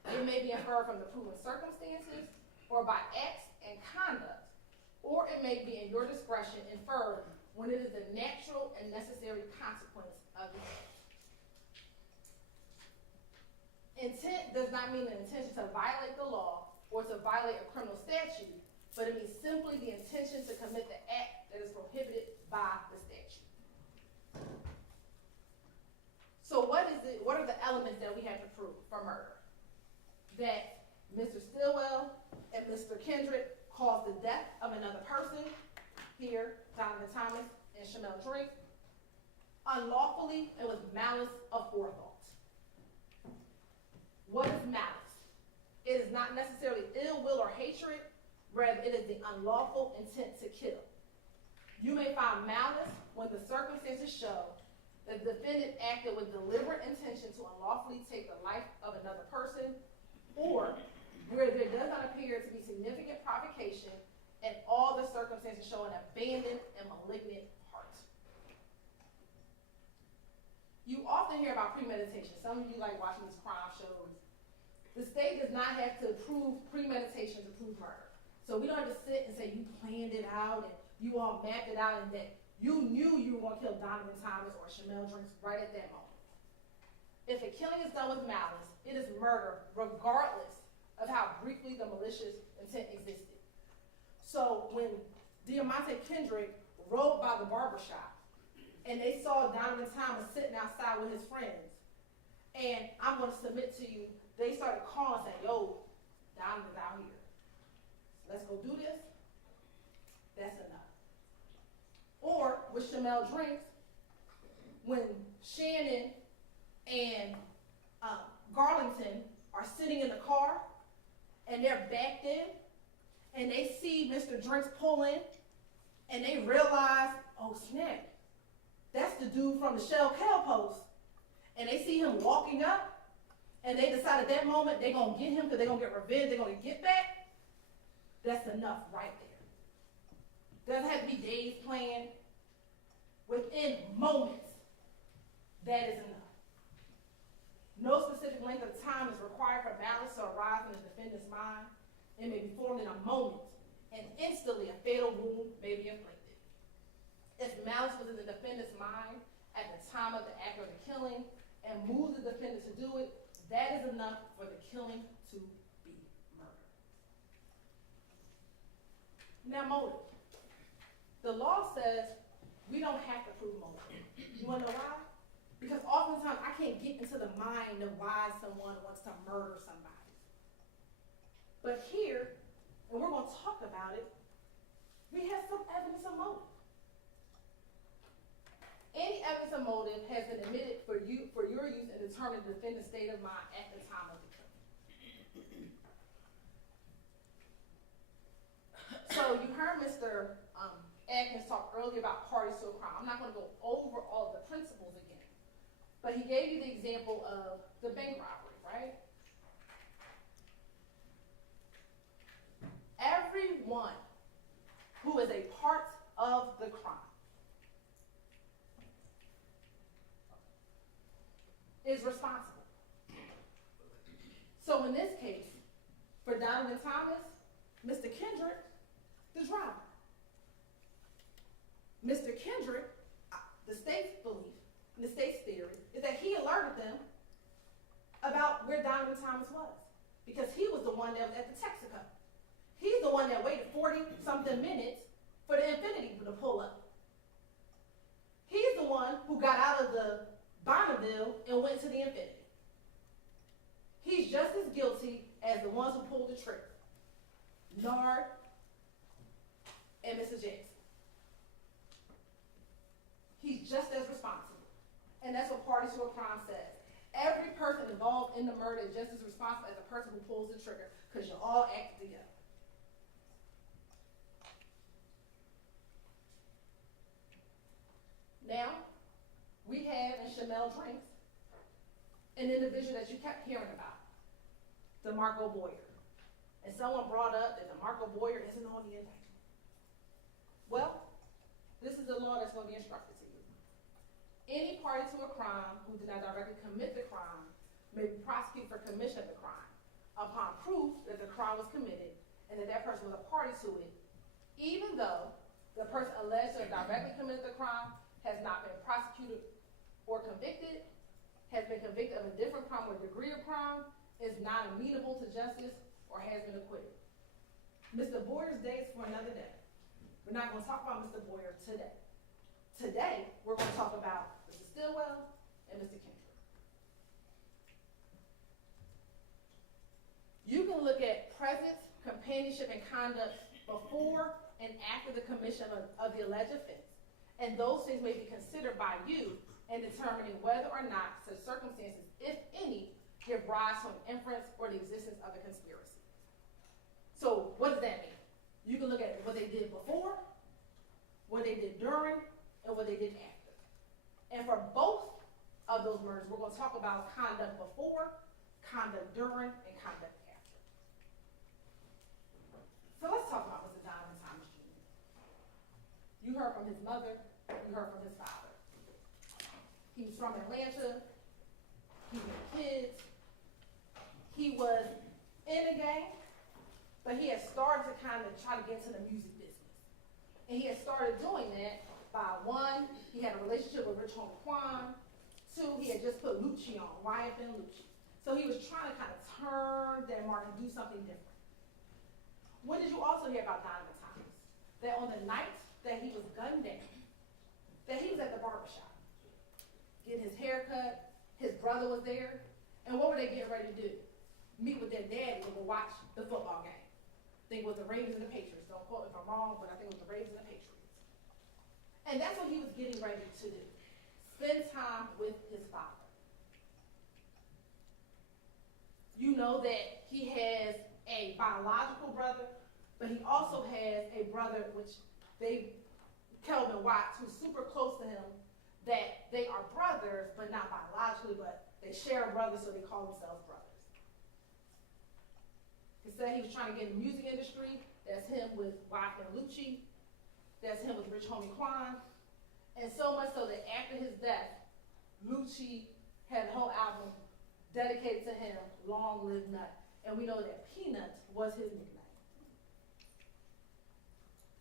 It may be inferred from the proven circumstances or by acts and conduct, or it may be in your discretion inferred when it is the natural and necessary consequence of the act. Intent does not mean an intention to violate the law or to violate a criminal statute, but it means simply the intention to commit the act that is prohibited by the statute. So what are the elements that we have to prove for murder? That Mr. Stillwell and Mr. Kendrick caused the death of another person, here, Donovan Thomas and Shamelle Drink, unlawfully and with malice aforethought. What is malice? It is not necessarily ill will or hatred, rather it is the unlawful intent to kill. You may find malice when the circumstances show that the defendant acted with deliberate intention to unlawfully take the life of another person, or where there does not appear to be significant provocation and all the circumstances show an abandoned and malignant heart. You often hear about premeditation. Some of you like watching these crime shows. The state does not have to prove premeditation to prove murder. So we don't have to sit and say you planned it out and you all mapped it out and that you knew you were going to kill Donovan Thomas or Shamelle Drinks right at that moment. If a killing is done with malice, it is murder regardless of how briefly the malicious intent existed. So when Damonte Kendrick rode by the barbershop and they saw Donovan Thomas sitting outside with his friends, and I'm going to submit to you, they started calling saying, yo, Donovan's out here. Let's go do this. That's enough. Or with Shamelle Drinks, when Shannon and Garlington are sitting in the car and they're backed in and they see Mr. Drinks pull in and they realize, oh snap, that's the dude from the Shell Cal post. And they see him walking up and they decide at that moment they're going to get him because they're going to get revenge, they're going to get back. That's enough right there. Doesn't have to be days planned. Within moments, that is enough. No specific length of time is required for malice to arise in the defendant's mind. It may be formed in a moment, and instantly a fatal wound may be inflicted. If malice was in the defendant's mind at the time of the act of the killing and moves the defendant to do it, that is enough for the killing to be murder. Now, motive. The law says we don't have to prove motive. You want to know why? Because oftentimes I can't get into the mind of why someone wants to murder somebody. But here, and we're going to talk about it, we have some evidence of motive. Any evidence of of motive has been admitted for your use in determining the defendant's state of mind at the time of the killing. So you heard Mr. Atkins talk earlier about parties to a crime. I'm not going to go over all the principles again, but he gave you the example of the bank robbery, right? Everyone who is a part of the crime is responsible. So in this case, for Donovan Thomas, Mr. Kendrick, the driver. Mr. Kendrick, the state's belief, the state's theory, is that he alerted them about where Donovan Thomas was, because he was the one that was at the Texaco. He's the one that waited 40-something minutes for the Infinity to pull up. He's the one who got out of the Bonneville and went to the Infinity. He's just as guilty as the ones who pulled the trigger, Nard and Mrs. Jackson. He's just as responsible. And that's what parties to a crime says. Every person involved in the murder is just as responsible as the person who pulls the trigger, because you all acted together. Now, we have in Shamelle Drinks an individual that you kept hearing about, DeMarco Boyer. And someone brought up that DeMarco Boyer isn't on the indictment. Well, this is the law that's going to be instructed to you. Any party to a crime who did not directly commit the crime may be prosecuted for commission of the crime upon proof that the crime was committed and that that person was a party to it, even though the person alleged to have directly committed the crime has not been prosecuted or convicted, has been convicted of a different crime or degree of crime, is not amenable to justice, or has been acquitted. Mr. Boyer's day is for another day. We're not going to talk about Mr. Boyer today. Today, we're going to talk about Mr. Stillwell and Mr. Kendrick. You can look at presence, companionship, and conduct before and after the commission of the alleged offense, and those things may be considered by you in determining whether or not such circumstances, if any, give rise to an inference or the existence of a conspiracy. So what does that mean? You can look at what they did before, what they did during, and what they did after. And for both of those murders, we're going to talk about conduct before, conduct during, and conduct after. So let's talk about Mr. Donovan Thomas Jr. You heard from his mother, you heard from his father. He was from Atlanta, he had kids, he was in a gang, but he had started to kind of try to get into the music business. And he had started doing that by, one, he had a relationship with Rich Homie Quan. Two, he had just put Lucci on, YSL Lucci. So he was trying to kind of turn that mark and do something different. What did you also hear about Donovan Thomas? That on the night that he was gunned down, that he was at the barbershop, getting his hair cut, his brother was there, and what were they getting ready to do? Meet with their daddy and go watch the football game. I think it was the Ravens and the Patriots. Don't quote me if I'm wrong, but I think it was the Ravens and the Patriots. And that's what he was getting ready to do. Spend time with his father. You know that he has a biological brother, but he also has a brother, Kelvin Watts, who's super close to him, that they are brothers, but not biologically, but they share a brother, so they call themselves brothers. He said he was trying to get in the music industry. That's him with YSL Lucci. That's him with Rich Homie Quan. And so much so that after his death, Lucci had a whole album dedicated to him, Long Live Nut. And we know that Peanut was his nickname.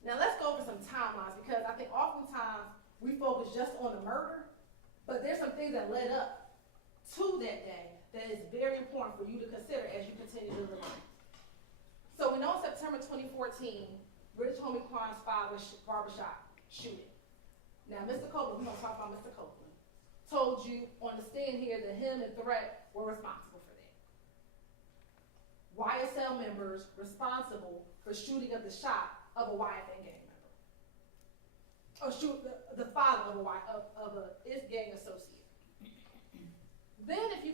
Now let's go over some timelines, because I think oftentimes we focus just on the murder, but there's some things that led up to that day that is very important for you to consider as you continue to live. So we know in September 2014, Rich Homie Quan's father's barbershop shooting. Now, Mr. Copeland, we're going to talk about Mr. Copeland, told you on the stand here that him and Threat were responsible for that. YSL members responsible for shooting up the shop of a YFN gang member. Or shoot the father of a gang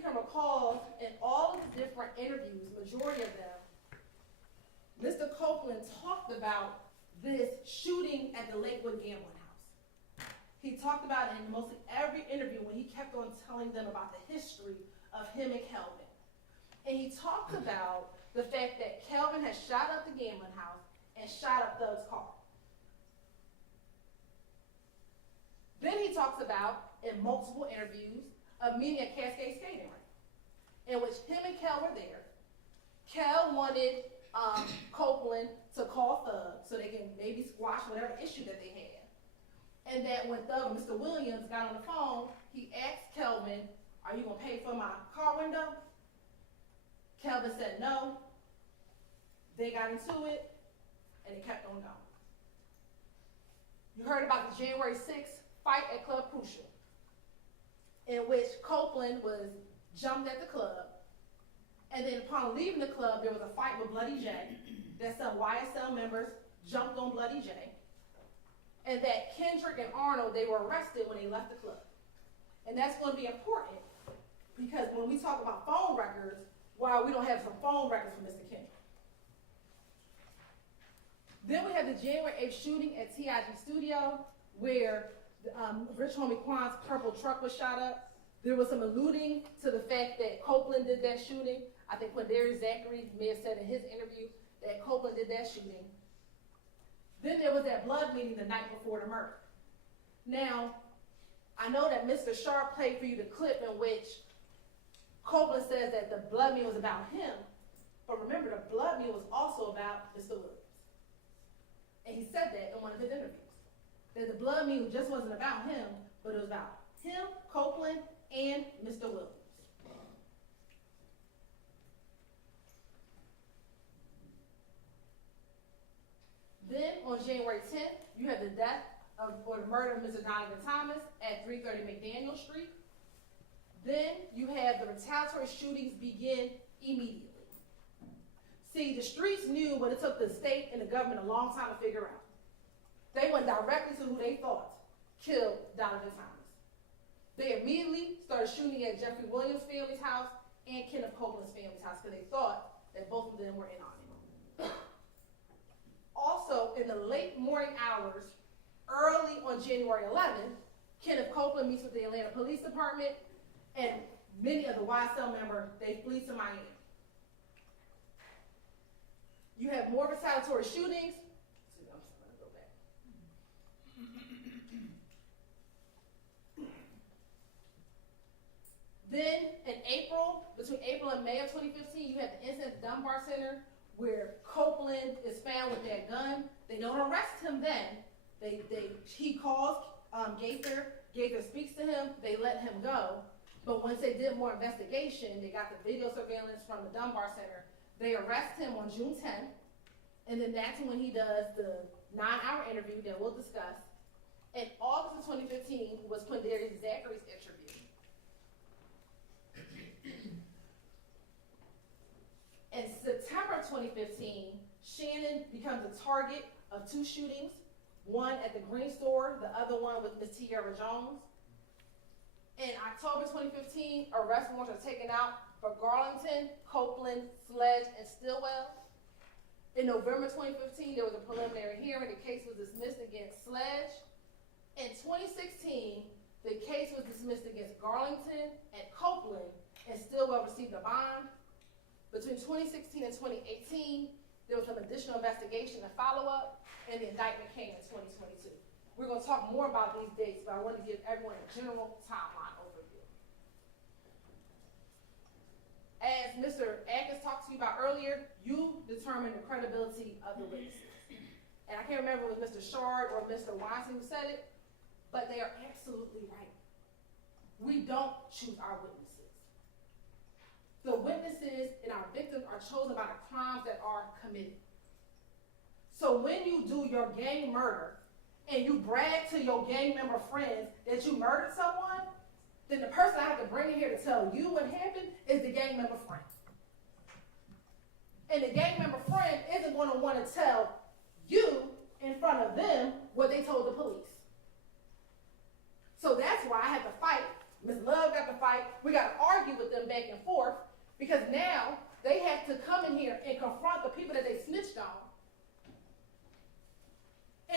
criminal calls, in all of the different interviews, majority of them, Mr. Copeland talked about this shooting at the Lakewood gambling house. He talked about it in mostly every interview when he kept on telling them about the history of him and Kelvin. And he talked about the fact that Kelvin had shot up the gambling house and shot up Doug's car. Then he talks about, in multiple interviews, a meeting at Cascade Skating Rink, in which him and Kel were there. Kel wanted Copeland to call Thug so they can maybe squash whatever issue that they had. And that when Thug and Mr. Williams got on the phone, he asked Kelvin, "Are you gonna pay for my car window?" Kelvin said no. They got into it, and it kept on going. You heard about the January 6th fight at Club Crucial, in which Copeland was jumped at the club, and then upon leaving the club, there was a fight with Bloody J, that some YSL members jumped on Bloody J, and that Kendrick and Arnold, they were arrested when they left the club. And that's going to be important, because when we talk about phone records, while we don't have some phone records from Mr. Kendrick. Then we have the January 8th shooting at TIG Studio, where Rich Homie Quan's purple truck was shot up. There was some alluding to the fact that Copeland did that shooting. I think Quindarius Zachary may have said in his interview that Copeland did that shooting. Then there was that blood meeting the night before the murder. Now, I know that Mr. Sharp played for you the clip in which Copeland says that the blood meal was about him, but remember, the blood meal was also about Mr. Williams. And he said that in one of his interviews, that the blood meal just wasn't about him, but it was about him, Copeland, and Mr. Williams. Then on January 10th, you have the death or the murder of Mr. Donovan Thomas at 330 McDaniel Street. Then you have the retaliatory shootings begin immediately. See, the streets knew what it took the state and the government a long time to figure out. They went directly to who they thought killed Donovan Thomas. They immediately started shooting at Jeffrey Williams' family's house and Kenneth Copeland's family's house because they thought that both of them were in on it. Also, in the late morning hours, early on January 11th, Kenneth Copeland meets with the Atlanta Police Department, and many of the YSL members, they flee to Miami. You have more retaliatory shootings. I'm just going to go back. Then, in April, between April and May of 2015, you have the incident at the Dunbar Center where Copeland is found with that gun. They don't arrest him then. He calls Gaither. Gaither speaks to him. They let him go. But once they did more investigation, they got the video surveillance from the Dunbar Center. They arrest him on June 10th. And then that's when he does the 9-hour interview that we'll discuss. In August of 2015 was Quindarius Zachary's interview. In September 2015, Shannon becomes the target of 2 shootings, one at the Green Store, the other one with Ms. Tierra Jones. In October 2015, arrest warrants are taken out for Garlington, Copeland, Sledge, and Stillwell. In November 2015, there was a preliminary hearing. The case was dismissed against Sledge. In 2016, the case was dismissed against Garlington and Copeland, and Stillwell received a bond. Between 2016 and 2018, there was some additional investigation and follow-up, and the indictment came in 2022. We're going to talk more about these dates, but I want to give everyone a general timeline overview. As Mr. Atkins talked to you about earlier, you determine the credibility of the witnesses. And I can't remember if it was Mr. Shard or Mr. Weinstein who said it, but they are absolutely right. We don't choose our witnesses. The witnesses and our victims are chosen by the crimes that are committed. So when you do your gang murder and you brag to your gang member friends that you murdered someone, then the person I have to bring in here to tell you what happened is the gang member friend. And the gang member friend isn't going to want to tell you in front of them what they told the police. So that's why I have to fight Ms. Love got to fight. We got to argue with them back and forth because now they have to come in here and confront the people that they snitched on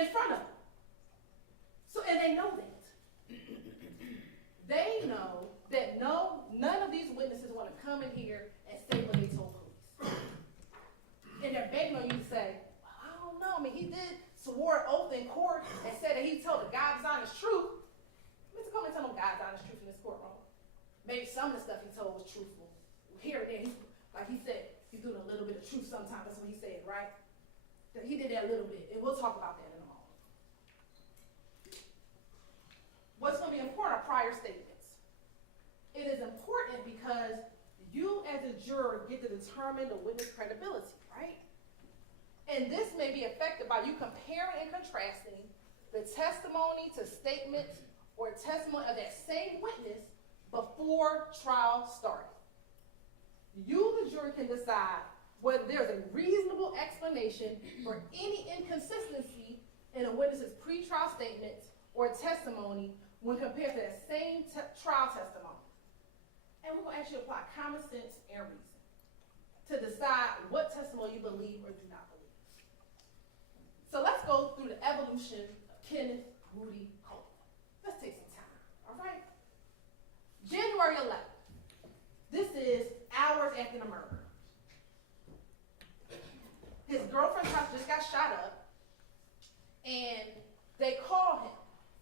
in front of them. So, and they know that. They know that none of these witnesses want to come in here and say what they told police. And they're begging on you to say, well, I don't know. I mean, he did swore an oath in court and said that he told the God's honest truth. Mr. Coleman tell no God's honest truth in this courtroom. Maybe some of the stuff he told was truthful. Here and there, like he said, he's doing a little bit of truth sometimes. That's what he said, right? That he did that a little bit, and we'll talk about that in a moment. What's going to be important are prior statements. It is important because you as a juror get to determine the witness credibility, right? And this may be affected by you comparing and contrasting the testimony to statements or testimony of that same witness before trial started. You, the jury, can decide whether there's a reasonable explanation for any inconsistency in a witness's pretrial statements or testimony when compared to that same trial testimony. And we're going to actually apply common sense and reason to decide what testimony you believe or do not believe. So let's go through the evolution of Kenneth Rudy Copeland. Let's take some time, all right? January 11th. This is hours after the murder. His girlfriend's house just got shot up, and they call him.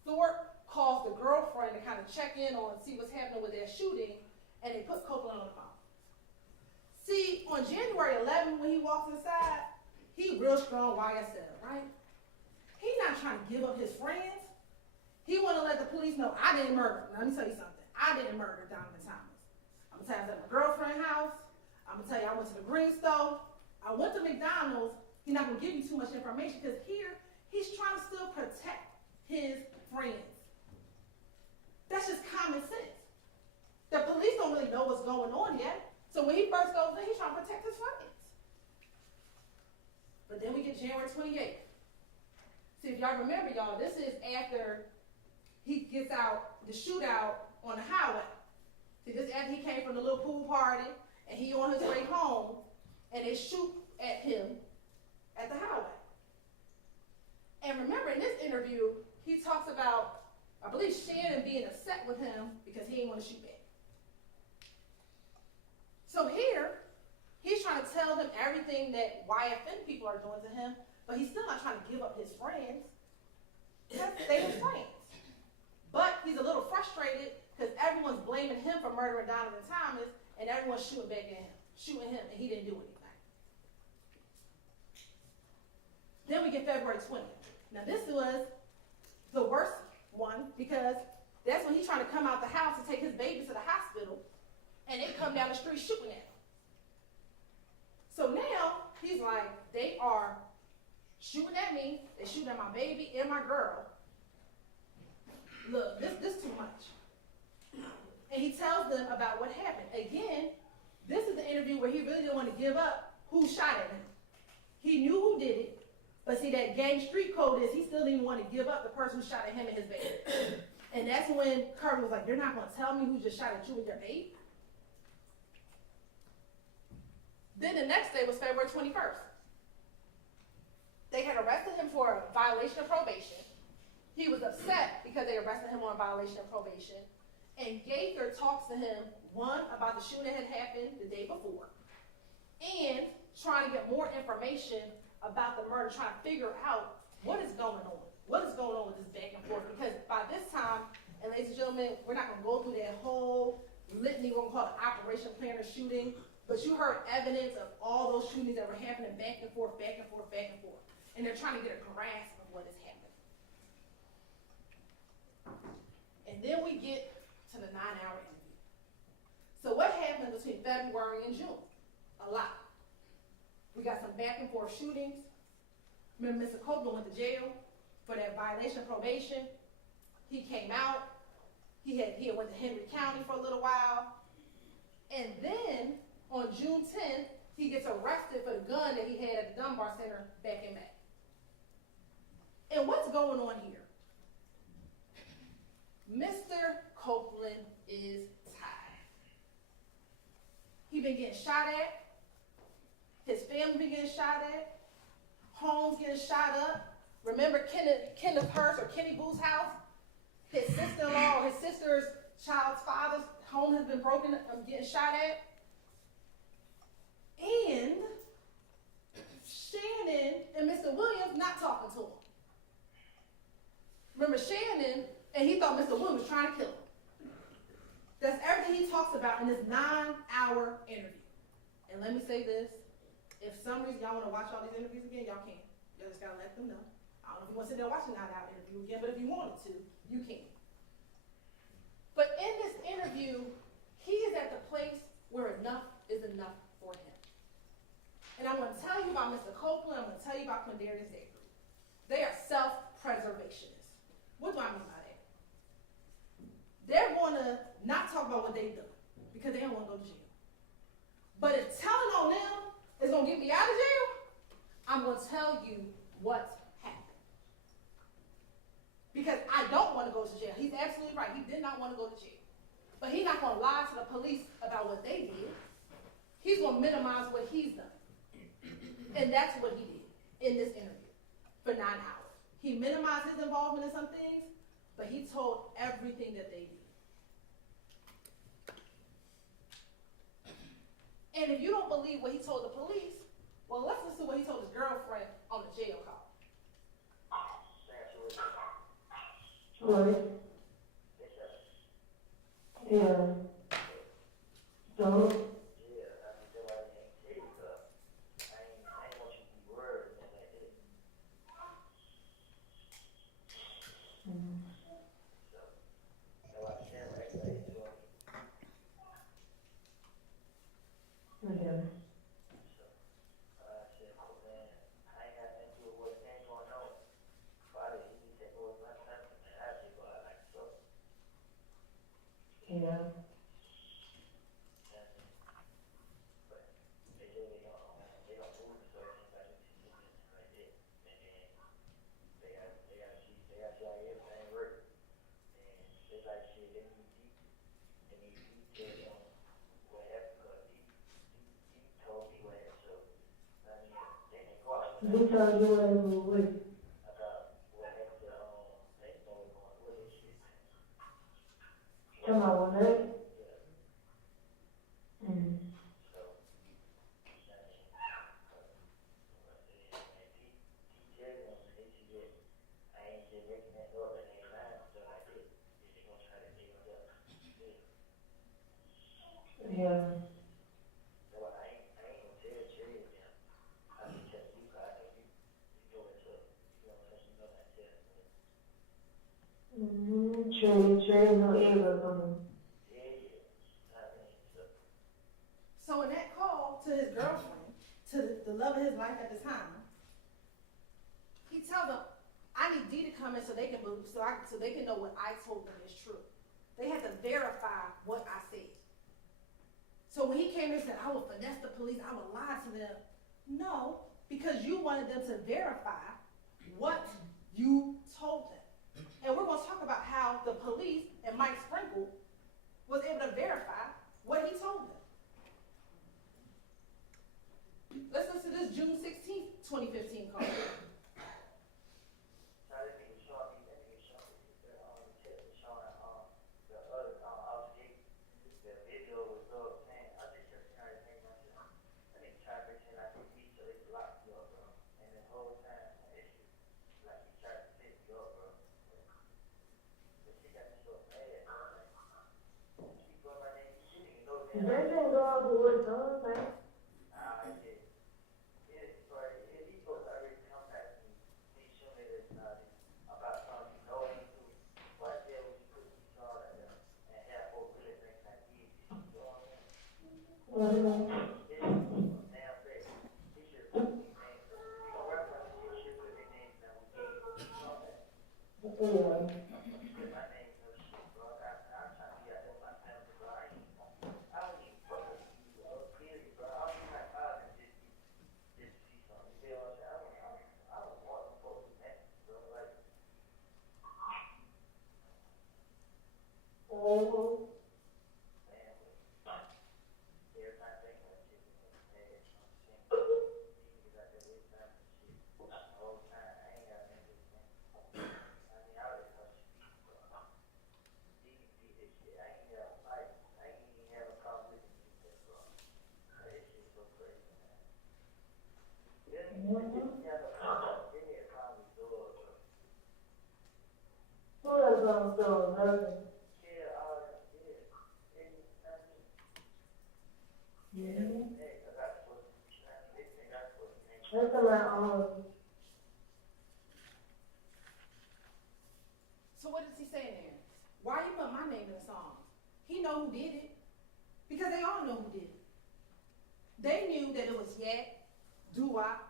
Thorpe calls the girlfriend to kind of check in on and see what's happening with their shooting, and they put Copeland on the phone. See, on January 11th, when he walks inside, he real strong YSL, right? He's not trying to give up his friends. He want to let the police know, I didn't murder. Now, let me tell you something. I didn't murder Donovan Thomas. I'm going to tell you I was at my girlfriend's house. I'm going to tell you I went to the green stove. I went to McDonald's. He's not going to give you too much information because here, he's trying to still protect his friends. That's just common sense. The police don't really know what's going on yet. So when he first goes in, he's trying to protect his friends. But then we get January 28th. See, if y'all remember, y'all, this is after he gets out the shootout on the highway. See, this is after he came from the little pool party, and he on his way home, and they shoot at him at the highway. And remember, in this interview, he talks about, I believe, Shannon being upset with him because he didn't want to shoot back. So here, he's trying to tell them everything that YFN people are doing to him, but he's still not trying to give up his friends. They his friends. But he's a little frustrated because everyone's blaming him for murdering Donovan Thomas, and everyone's shooting back at him, and he didn't do anything. Then we get February 20th. Now this was the worst one because that's when he's trying to come out the house to take his baby to the hospital, and they come down the street shooting at him. So now he's like, they are shooting at me, they're shooting at my baby and my girl. Look, this is too much. And he tells them about what happened. Again, this is the interview where he really didn't want to give up who shot at him. He knew who did it, but see that gang street code is he still didn't want to give up the person who shot at him and his baby. And that's when Kirby was like, you're not going to tell me who just shot at you and your baby? Then the next day was February 21st. They had arrested him for a violation of probation. He was upset because they arrested him on a violation of probation. And Gaither talks to him, one, about the shooting that had happened the day before, and trying to get more information about the murder, trying to figure out what is going on. What is going on with this back and forth? Because by this time, and ladies and gentlemen, we're not going to go through that whole litany, we're going to call it Operation Planner shooting, but you heard evidence of all those shootings that were happening back and forth, back and forth, back and forth. And they're trying to get a grasp of what is happening. And then we get to the 9-hour interview. So what happened between February and June? A lot. We got some back and forth shootings. Remember, Mr. Copeland went to jail for that violation of probation. He came out. He had went to Henry County for a little while. And then on June 10th, he gets arrested for the gun that he had at the Dunbar Center back in May. And what's going on here? Mr. Copeland is He been getting shot at. His family been getting shot at. Homes getting shot up. Remember Kenneth Hurst or Kenny Boo's house? His sister-in-law, his sister's child's father's home has been broken, getting shot at. And Shannon and Mr. Williams not talking to him. Remember Shannon, and he thought Mr. Williams was trying to kill him. That's everything he talks about in this 9-hour interview. And let me say this, if some reason y'all want to watch all these interviews again, y'all can. Y'all just gotta let them know. I don't know if you want to sit there and watch a 9-hour interview again, but if you wanted to, you can. But in this interview, he is at the place where enough is enough for him. And I'm going to tell you about Mr. Copeland, I'm going to tell you about Quindarius Avery. They are self-preservationists. What do I mean by that? They're going to not talk about what they've done because they don't want to go to jail. But if telling on them is going to get me out of jail, I'm going to tell you what happened. Because I don't want to go to jail. He's absolutely right. He did not want to go to jail. But he's not going to lie to the police about what they did. He's going to minimize what he's done. And that's what he did in this interview for 9 hours. He minimized his involvement in some things, but he told everything that they did. And if you don't believe what he told the police, well, let's listen to what he told his girlfriend on the jail call. Right. Yeah. So. Okay. Yeah. Who told you what it was? Come on, what? Yeah. True, no ever. So in that call to his girlfriend, to the love of his life at the time, he tells them, I need Dee to come in so they can believe, so they can know what I told them is true. They had to verify what I said. So when he came in and said, I will finesse the police, I will lie to them. No, because you wanted them to verify what you told them. And we're going to talk about how the police and Mike Sprinkle was able to verify what he told them. Let's listen to this June 16th, 2015 call. They didn't go over what's on, man. So what is he saying there? Why are you putting my name in the song? He know who did it. Because they all know who did it. They knew that it was Yak, Doo-Wop,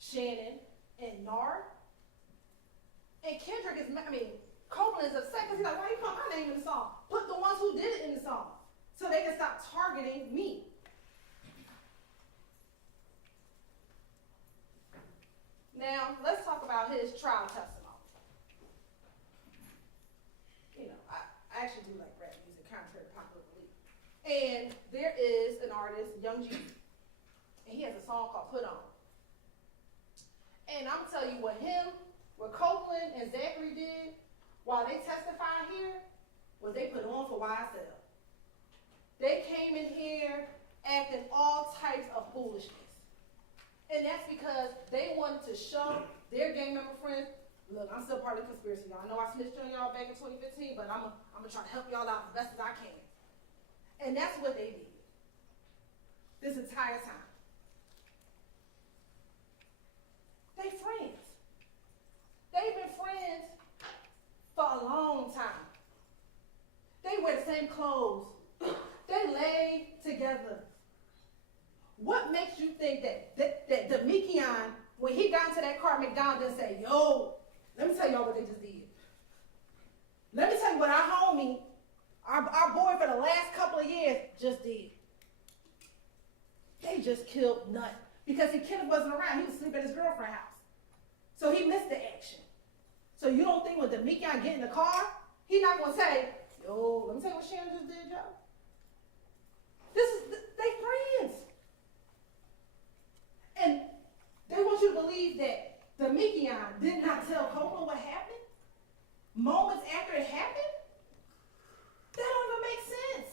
Shannon, and Nard. And Kendrick is, Copeland is upset because he's like, why you put my name in the song? Put the ones who did it in the song so they can stop targeting me. Now, let's talk about his trial testimony. You know, I actually do like rap music, contrary to popular belief. And there is an artist, Young G, and he has a song called Put On. And I'm gonna tell you what Copeland and Zachary did while they testified here was they put on for YSL. They came in here acting all types of foolishness. And that's because they wanted to show their gang member friends, look, I'm still part of the conspiracy, y'all. I know I snitched on y'all back in 2015, but I'm gonna try to help y'all out as best as I can. And that's what they did this entire time. They friends. They've been friends for a long time. They wear the same clothes. They lay together. What makes you think that Damonte, when he got into that car at McDonald's and say, yo, let me tell y'all what they just did. Let me tell you what our homie, our boy for the last couple of years just did. They just killed Nut. Because Kendrick wasn't around. He was sleeping at his girlfriend's house. So he missed the action. So you don't think when Damonte get in the car, he's not going to say, yo, let me tell you what Shannon just did, y'all. They friends. And they want you to believe that Damonte did not tell Copeland what happened moments after it happened? That don't even make sense.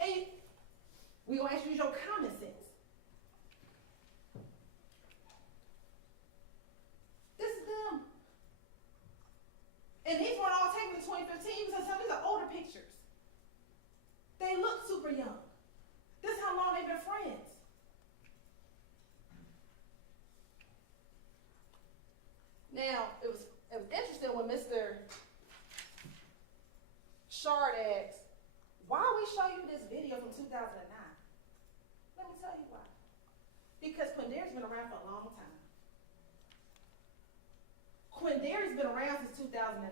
And we're going to ask you to use your common sense. This is them. And these weren't all taken in 2015 because some of these are older pictures. They look super young. This is how long they've been friends. Now, it was interesting when Mr. Shard asked, why we show you this video from 2009? Let me tell you why. Because Quindarius been around for a long time. Quindarius been around since 2009.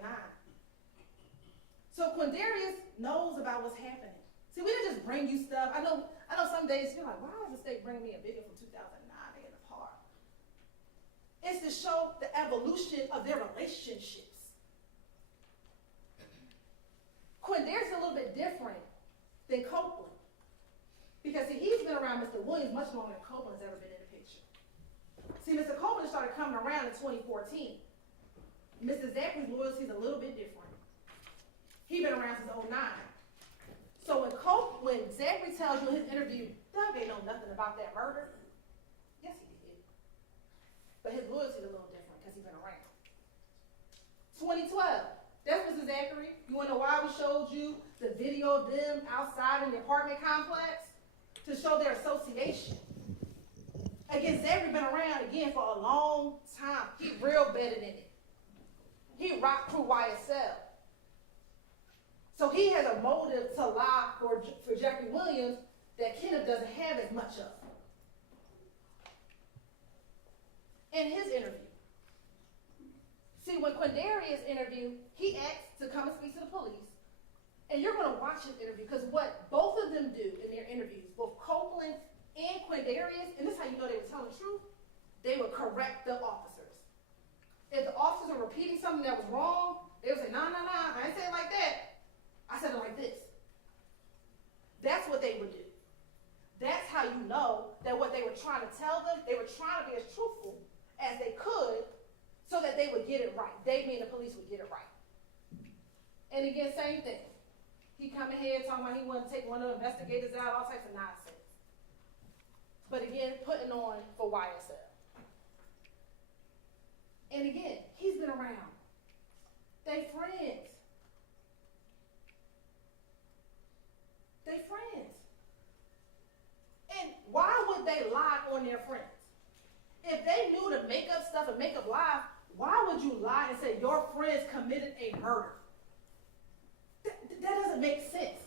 So Quindarius knows about what's happening. See, we didn't just bring you stuff. I know some days you're like, why is the state bringing me a video from 2009 in the park? It's to show the evolution of their relationships. Quindarius is a little bit different than Copeland. Because see, he's been around Mr. Williams much longer than Copeland's ever been in the picture. See, Mr. Copeland started coming around in 2014. Mr. Zachary's loyalty is a little bit different. He's been around since 2009. So when Zachary tells you in his interview, Doug ain't know nothing about that murder, yes, he did. But his loyalty is a little different because he's been around. 2012, that's Mr. Zachary. You want to know why we showed you the video of them outside in the apartment complex? To show their association. Again, Zachary been around again for a long time. He real better than it. He rocked through YSL. So he has a motive to lie for Jeffrey Williams that Kenneth doesn't have as much of. In his interview. See, when Quindarius interviewed, he asked to come and speak to the police. And you're going to watch his interview because what both of them do in their interviews, both Copeland and Quindarius, and this is how you know they were telling the truth, they would correct the officers. If the officers were repeating something that was wrong, they would say, no, I didn't say it like that. I said it like this. That's what they would do. That's how you know that what they were trying to tell them, they were trying to be as truthful as they could so that they would get it right. They, meaning the police, would get it right. And again, same thing. He come in here talking about he wanted to take one of the investigators out, all types of nonsense. but again, putting on for YSL. And again, he's been around. They friends. They friends. And why would they lie on their friends? If they knew the makeup stuff and makeup live, why would you lie and say your friends committed a murder? That doesn't make sense.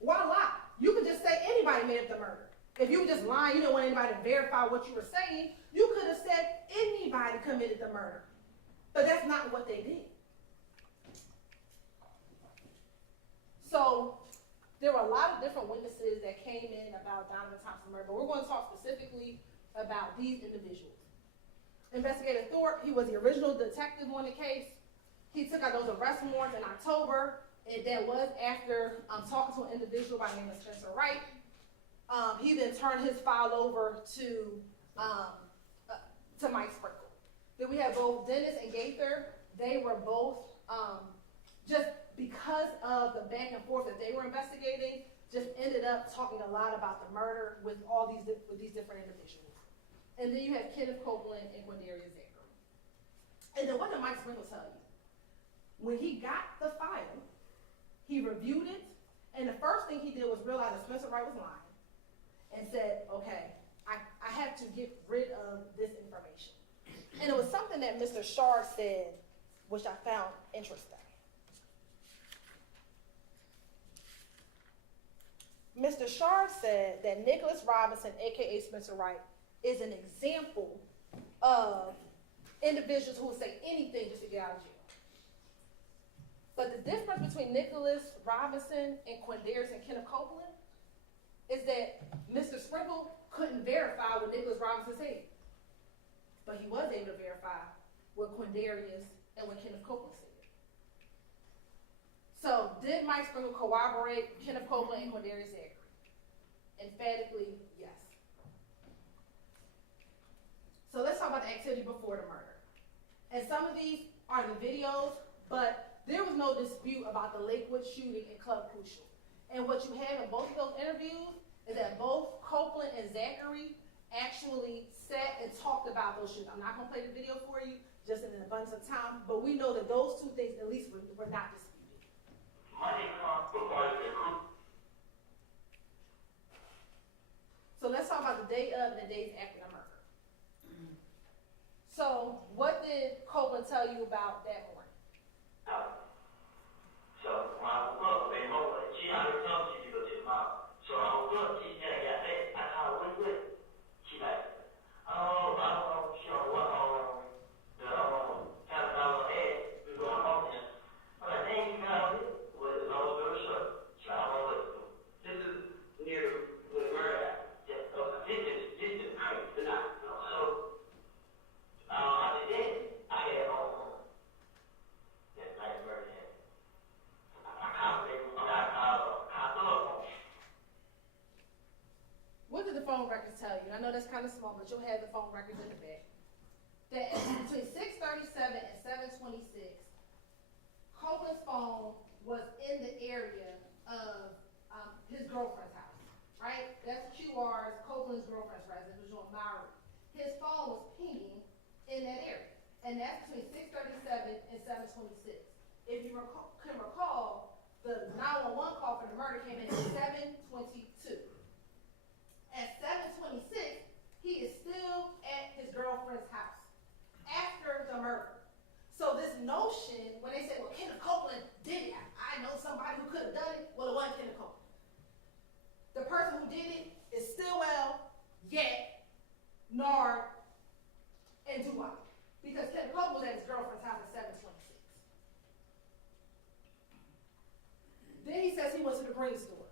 Why lie? You could just say anybody made up the murder. If you were just lying, you didn't want anybody to verify what you were saying, you could have said anybody committed the murder. But that's not what they did. So there were a lot of different witnesses that came in about Donovan Thompson's murder, but we're going to talk specifically about these individuals. Investigator Thorpe, he was the original detective on the case. He took out those arrest warrants in October, and that was after talking to an individual by the name of Spencer Wright. He then turned his file over to Mike Sprinkle. Then we have both Dennis and Gaither. They were both, just because of the back and forth that they were investigating, just ended up talking a lot about the murder with these different individuals. And then you have Kenneth Copeland and Quindarius Zachary. And then what did Mike Sprinkle tell you? When he got the file, he reviewed it, and the first thing he did was realize that Spencer Wright was lying and said, okay, I have to get rid of this information. And it was something that Mr. Shard said, which I found interesting. Mr. Shard said that Nicholas Robinson, aka Spencer Wright, is an example of individuals who will say anything just to get out of jail. But the difference between Nicholas Robinson and Quindarius and Kenneth Copeland is that Mr. Sprinkle couldn't verify what Nicholas Robinson said. But he was able to verify what Quindarius and what Kenneth Copeland said. So did Mike Sprinkle corroborate Kenneth Copeland and Quindarius Zachary? Emphatically, yes. So let's talk about the activity before the murder. And some of these are the videos, but there was no dispute about the Lakewood shooting in Club Crucial. And what you have in both of those interviews is that both Copeland and Zachary actually sat and talked about those shootings. I'm not going to play the video for you, just in an abundance of time, but we know that those two things at least were not disputed. So let's talk about the day of and the days after the murder. So what did Copeland tell you about that morning? So when I woke up, they know that she already told me to go to the mall. So I woke up, she said I got back. I called her, what? She like, oh, I don't know, she don't want the kind of dollar ad is going on there. I'm like, dang, you got it. Well, it's all over the short. She don't know what to do. This is near where the murder happened. This is crazy tonight. So after that, I had that night murder happened. What did the phone records tell you? I know that's kind of small, but you'll have the phone records in the back. That between 6:37 and 7:26, Copeland's phone was in the area of his girlfriend's house, right? That's QR's, Copeland's girlfriend's residence, which was on Maury. His phone was pinging in that area, and that's between 6:37 and 7:26. If you can recall, the 911 call for the murder came in at 7:22. At 7:26, he is still at his girlfriend's house after the murder. So this notion, when they say, well, Kenneth Copeland did it, I know somebody who could have done it, well, it wasn't Kenneth Copeland. The person who did it is Stillwell, Yak, Nard, and Duwop. Because Kenneth Copeland was at his girlfriend's house at 7:26. Then he says he went to the green store.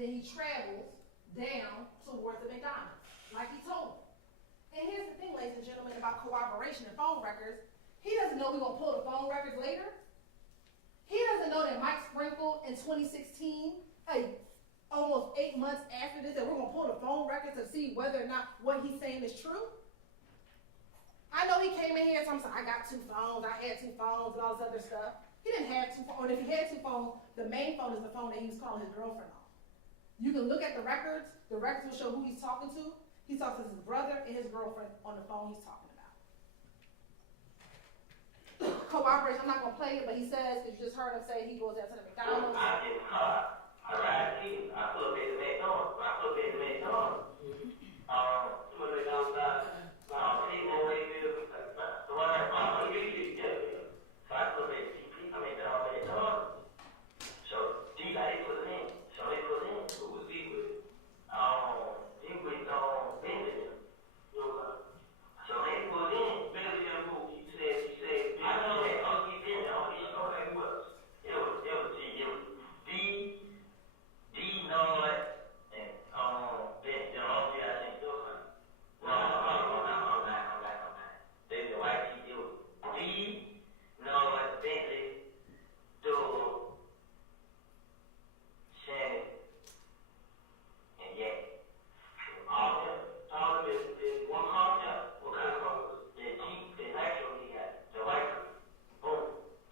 then he travels down towards the McDonald's, like he told me. And here's the thing, ladies and gentlemen, about corroboration and phone records. He doesn't know we're gonna pull the phone records later. He doesn't know that Mike sprinkled in 2016, almost 8 months after this, that we're gonna pull the phone records to see whether or not what he's saying is true. I know he came in here and told me, I got 2 phones, I had 2 phones and all this other stuff. He didn't have 2 phones, or if he had 2 phones, the main phone is the phone that he was calling his girlfriend on. You can look at the records will show who he's talking to. He talks to his brother and his girlfriend on the phone he's talking about. Cooperation, I'm not gonna play it, but he says, if you just heard him say he goes out to the McDonald's. I get in the car, I ride to you, I pull up at the McDonald's, when I pull up at the McDonald's, when they outside, see more way the one that I'm usually yeah. So I put it CP, I mean down McDonald's. So these guys put it in. So they put in who was he with? He with Benjamin. So they put in Benjamin who he said, I know that he been there, he know that he was. It was D Nord and Ben, I think it was like they the white people. D Nord Bentley Doe Shannon and Yak. All of them is one concept. What kind of colors? The Jeep, the actually got the white. Boom.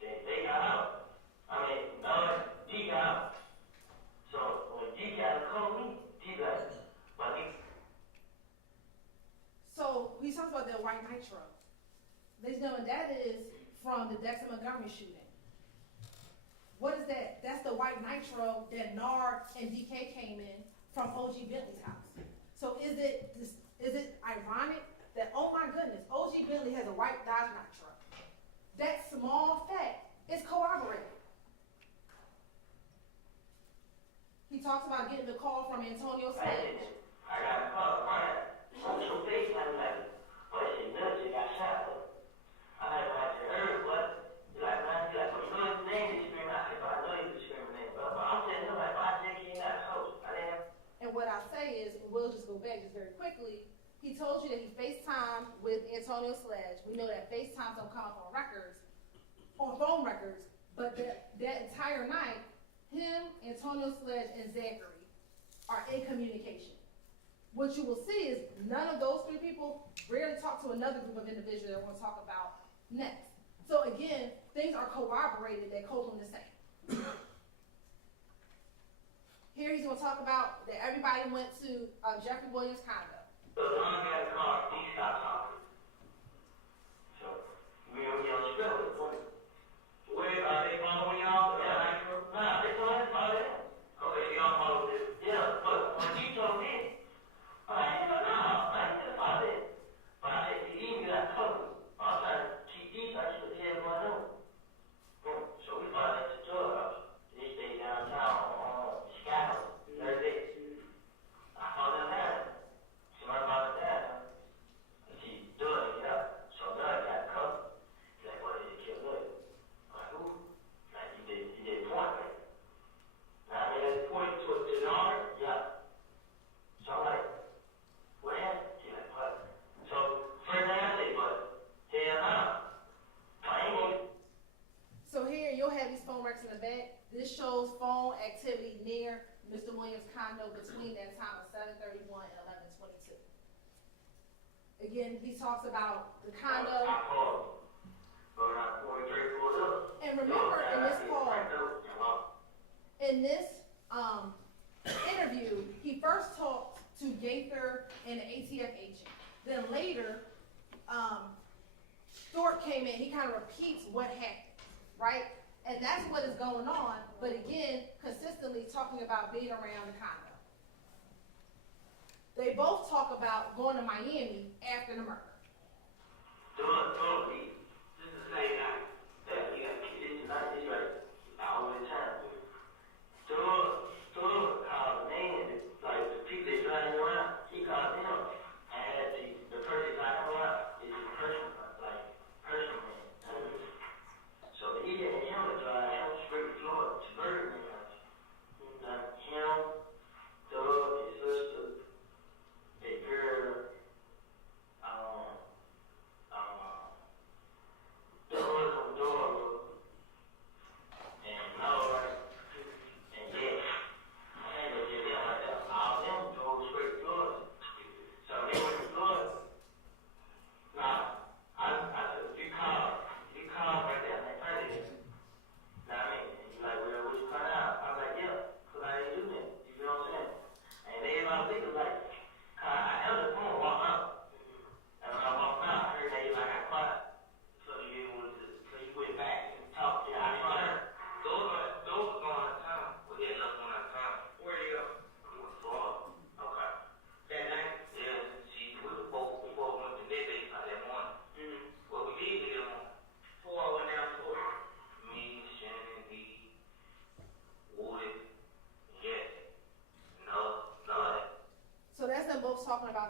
They got out. I mean, D got out. So when D got to come in, D got it. But he. So we talked about that white nitro. Ladies and gentlemen, that is from the Dexter Montgomery shooting. What is that? That's the white nitro that Nard and DK came in from OG Bentley's house. So is it ironic that, oh my goodness, OG Bentley has a white Dodge nitro? That small fact is corroborated. He talks about getting the call from Antonio Sledge. I got a call, Brian. On your face, I'm like, oh, she knows you got shot. I just heard what? You're like, man, you know his name is screaming. I said, but I know he's discriminating. But I'm telling him, like, I think he's not coach. And what I say is, and we'll just go back just very quickly, he told you that he FaceTimed with Antonio Sledge. We know that FaceTimes don't come up on records, on phone records, but that entire night, him, Antonio Sledge, and Zachary are in communication. What you will see is none of those 3 people rarely talk to another group of individuals that we're going to talk about next. So again, things are corroborated that Copeland is saying. Here he's going to talk about that everybody went to Jeffrey Williams' condo. So the one got in the car, he stopped talking. So we don't get on the spell with it. Where are they following y'all? Nah, they follow them. Okay, y'all follow this. Yeah, but when he told me, I ain't gonna follow it. But I said, you even got covered. I'm trying to keep these, I should have said what I know. Boom. So we followed at the drug house. They stay downtown on Chicago. That's it. I followed them down. So I followed them down. And she dug it up. So Doug got covered. He's like, what did you kill Doug? I'm like, who? Like, he did point, man. Now, I mean, that's point to the honor. Yeah. So I'm like, what happened? He's like, what? So, first thing I say, what? Hell no. I ain't gonna. So here you'll have these phone records in the back. This shows phone activity near Mr. Williams' condo between that time of 7:31 and 11:22. Again, he talks about the condo. I called. But when I pulled up. And remember in this call, in this interview, he first talked to Gaither and the ATF agent. Then later, Thorpe came in. He kind of repeats what happened, right? And that's what is going on, but again, consistently talking about being around the condo. They both talk about going to Miami after the murder. Totally. This is the same night. You got to keep this tonight. This right. All the time. Called the man, like the people that driving around. He called them and had the person driving around is a person, like personal man. So he had him to drive him straight to Florida, to Birdman. Like him,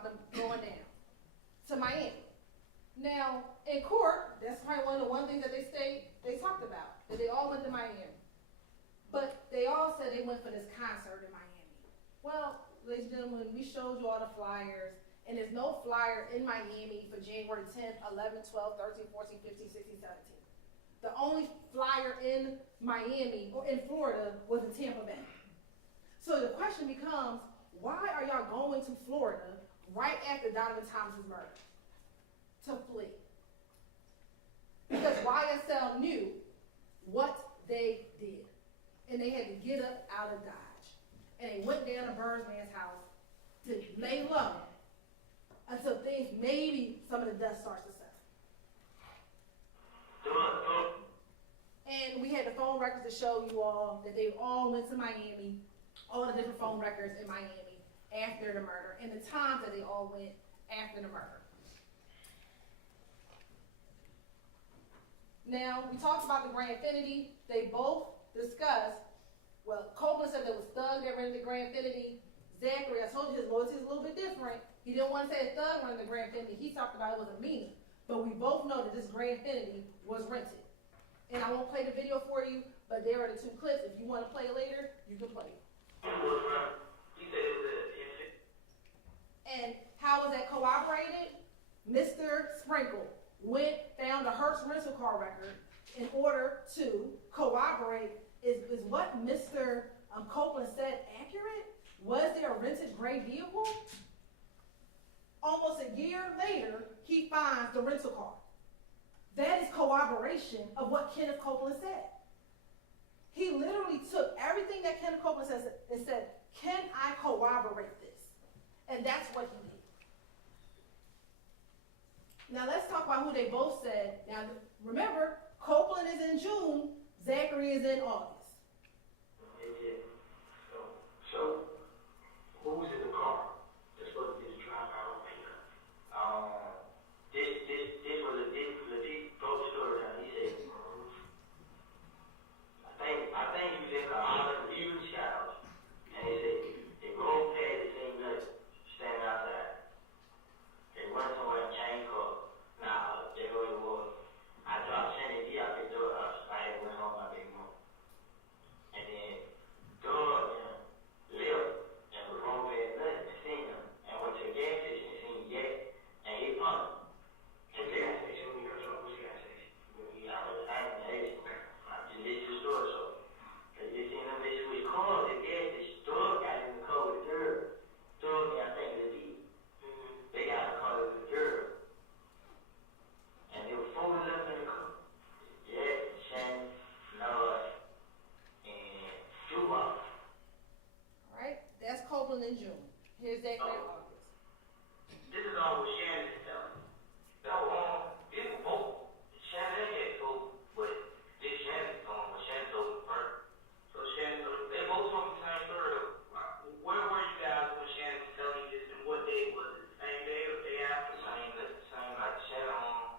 them going down to Miami. Now, in court, that's probably one of the things that they talked about, that they all went to Miami. But they all said they went for this concert in Miami. Well, ladies and gentlemen, we showed you all the flyers, and there's no flyer in Miami for January 10th, 11th, 12th, 13th, 14th, 15th, 16th, 17th. The only flyer in Miami or in Florida was in Tampa Bay. So the question becomes, why are y'all going to Florida right after Donovan Thomas' murder? To flee. Because YSL knew what they did. And they had to get up out of Dodge. And they went down to Burnsman's house to lay low until things, maybe some of the dust starts to settle. And we had the phone records to show you all that they all went to Miami, all the different phone records in Miami after the murder, and the times that they all went after the murder. Now, we talked about the Grand Infinity. They both discussed, well, Copeland said there was Thug that rented the Grand Infinity. Zachary, I told you his loyalty is a little bit different. He didn't want to say that Thug rented the Grand Infinity. He talked about it was a meaning. But we both know that this Grand Infinity was rented. And I won't play the video for you, but there are the two clips. If you want to play it later, you can play it. And how was that corroborated? Mr. Sprinkle found a Hertz rental car record in order to corroborate, is what Mr. Copeland said accurate? Was there a rented gray vehicle? Almost a year later, he finds the rental car. That is corroboration of what Kenneth Copeland said. He literally took everything that Kenneth Copeland says and said, can I corroborate this? And that's what he did. Now let's talk about who they both said. Now remember, Copeland is in June, Zachary is in August. So who was in the car that's supposed to be driving out on paper? This was a legit broke story. Now he said, I think he was in the island view showers, and he said they rolled past the same nothing, standing outside. They went somewhere and changed car. Now they know it was. I dropped Shannon D out the door. I had went home my big mom, and then Donovan left and was rolled past nothing and seen him, and went to the gas station and seen Yak, and he pumped. To the gas station, we heard from which gas station? I was asking the I just did your story, so they just seen them bitches with cars. The gas station store got in the car with the girl. Store, I think the D. They got in the car with the girl. And they were four of them in the car. Yeah, Shannon, Noah, and Juma. All right, that's Copeland in June. Here's Zachary in August. This is all what Shannon is telling me. This is both. Shannon had told what this Shannon told what Shannon told me first. So Shannon told they both told me the same story. Where were you guys when Shannon was telling you this, and what day was it? Same day or day after? Same night. Shannon,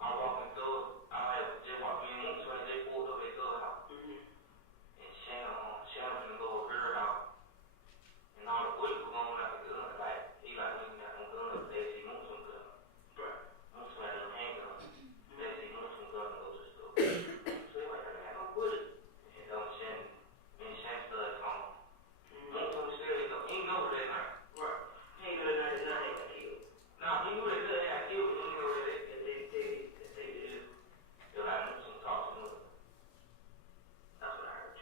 I was walking through. I just walked in and so they pulled up at the house. And Shannon was gonna go with her out. And all the boys were going out the gun. Like, he like, we got some gun up there. He wants some gun. Right. Wants some little handgun. They say he wants some gun and go to the store. So he like, I don't put it. And Shannon, me and Shannon started calling. Wants some serious stuff. He ain't know that night. Right. He ain't know that night they got killed. Now, he knew that they got killed, but he didn't know that they did it. They're like, some talk to him. That's what I heard.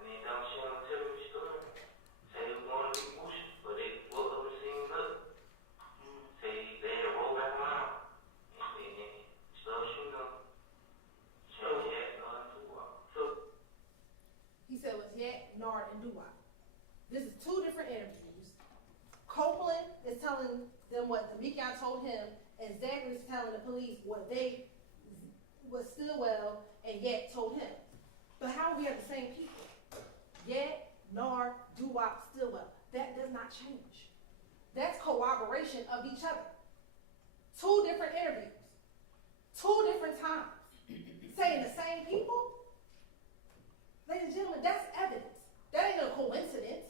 And then Shannon tell me the story. Say they was going to be pushing, but they woke up and seen nothing. Say they had to roll back around. And then started shooting them. Shannon had nothing to walk. So, He said it was Yak, Nard, and Doo-Wop. This is two different interviews. Copeland is telling them what Demekion told him, and Zachary is telling the police what they was Stillwell and Yak told him. But how are we have the same people? Yak, Nard, Doo-Wop, Stillwell. That does not change. That's corroboration of each other. Two different interviews. Two different times. Saying the same people? Ladies and gentlemen, that's evidence. That ain't a coincidence.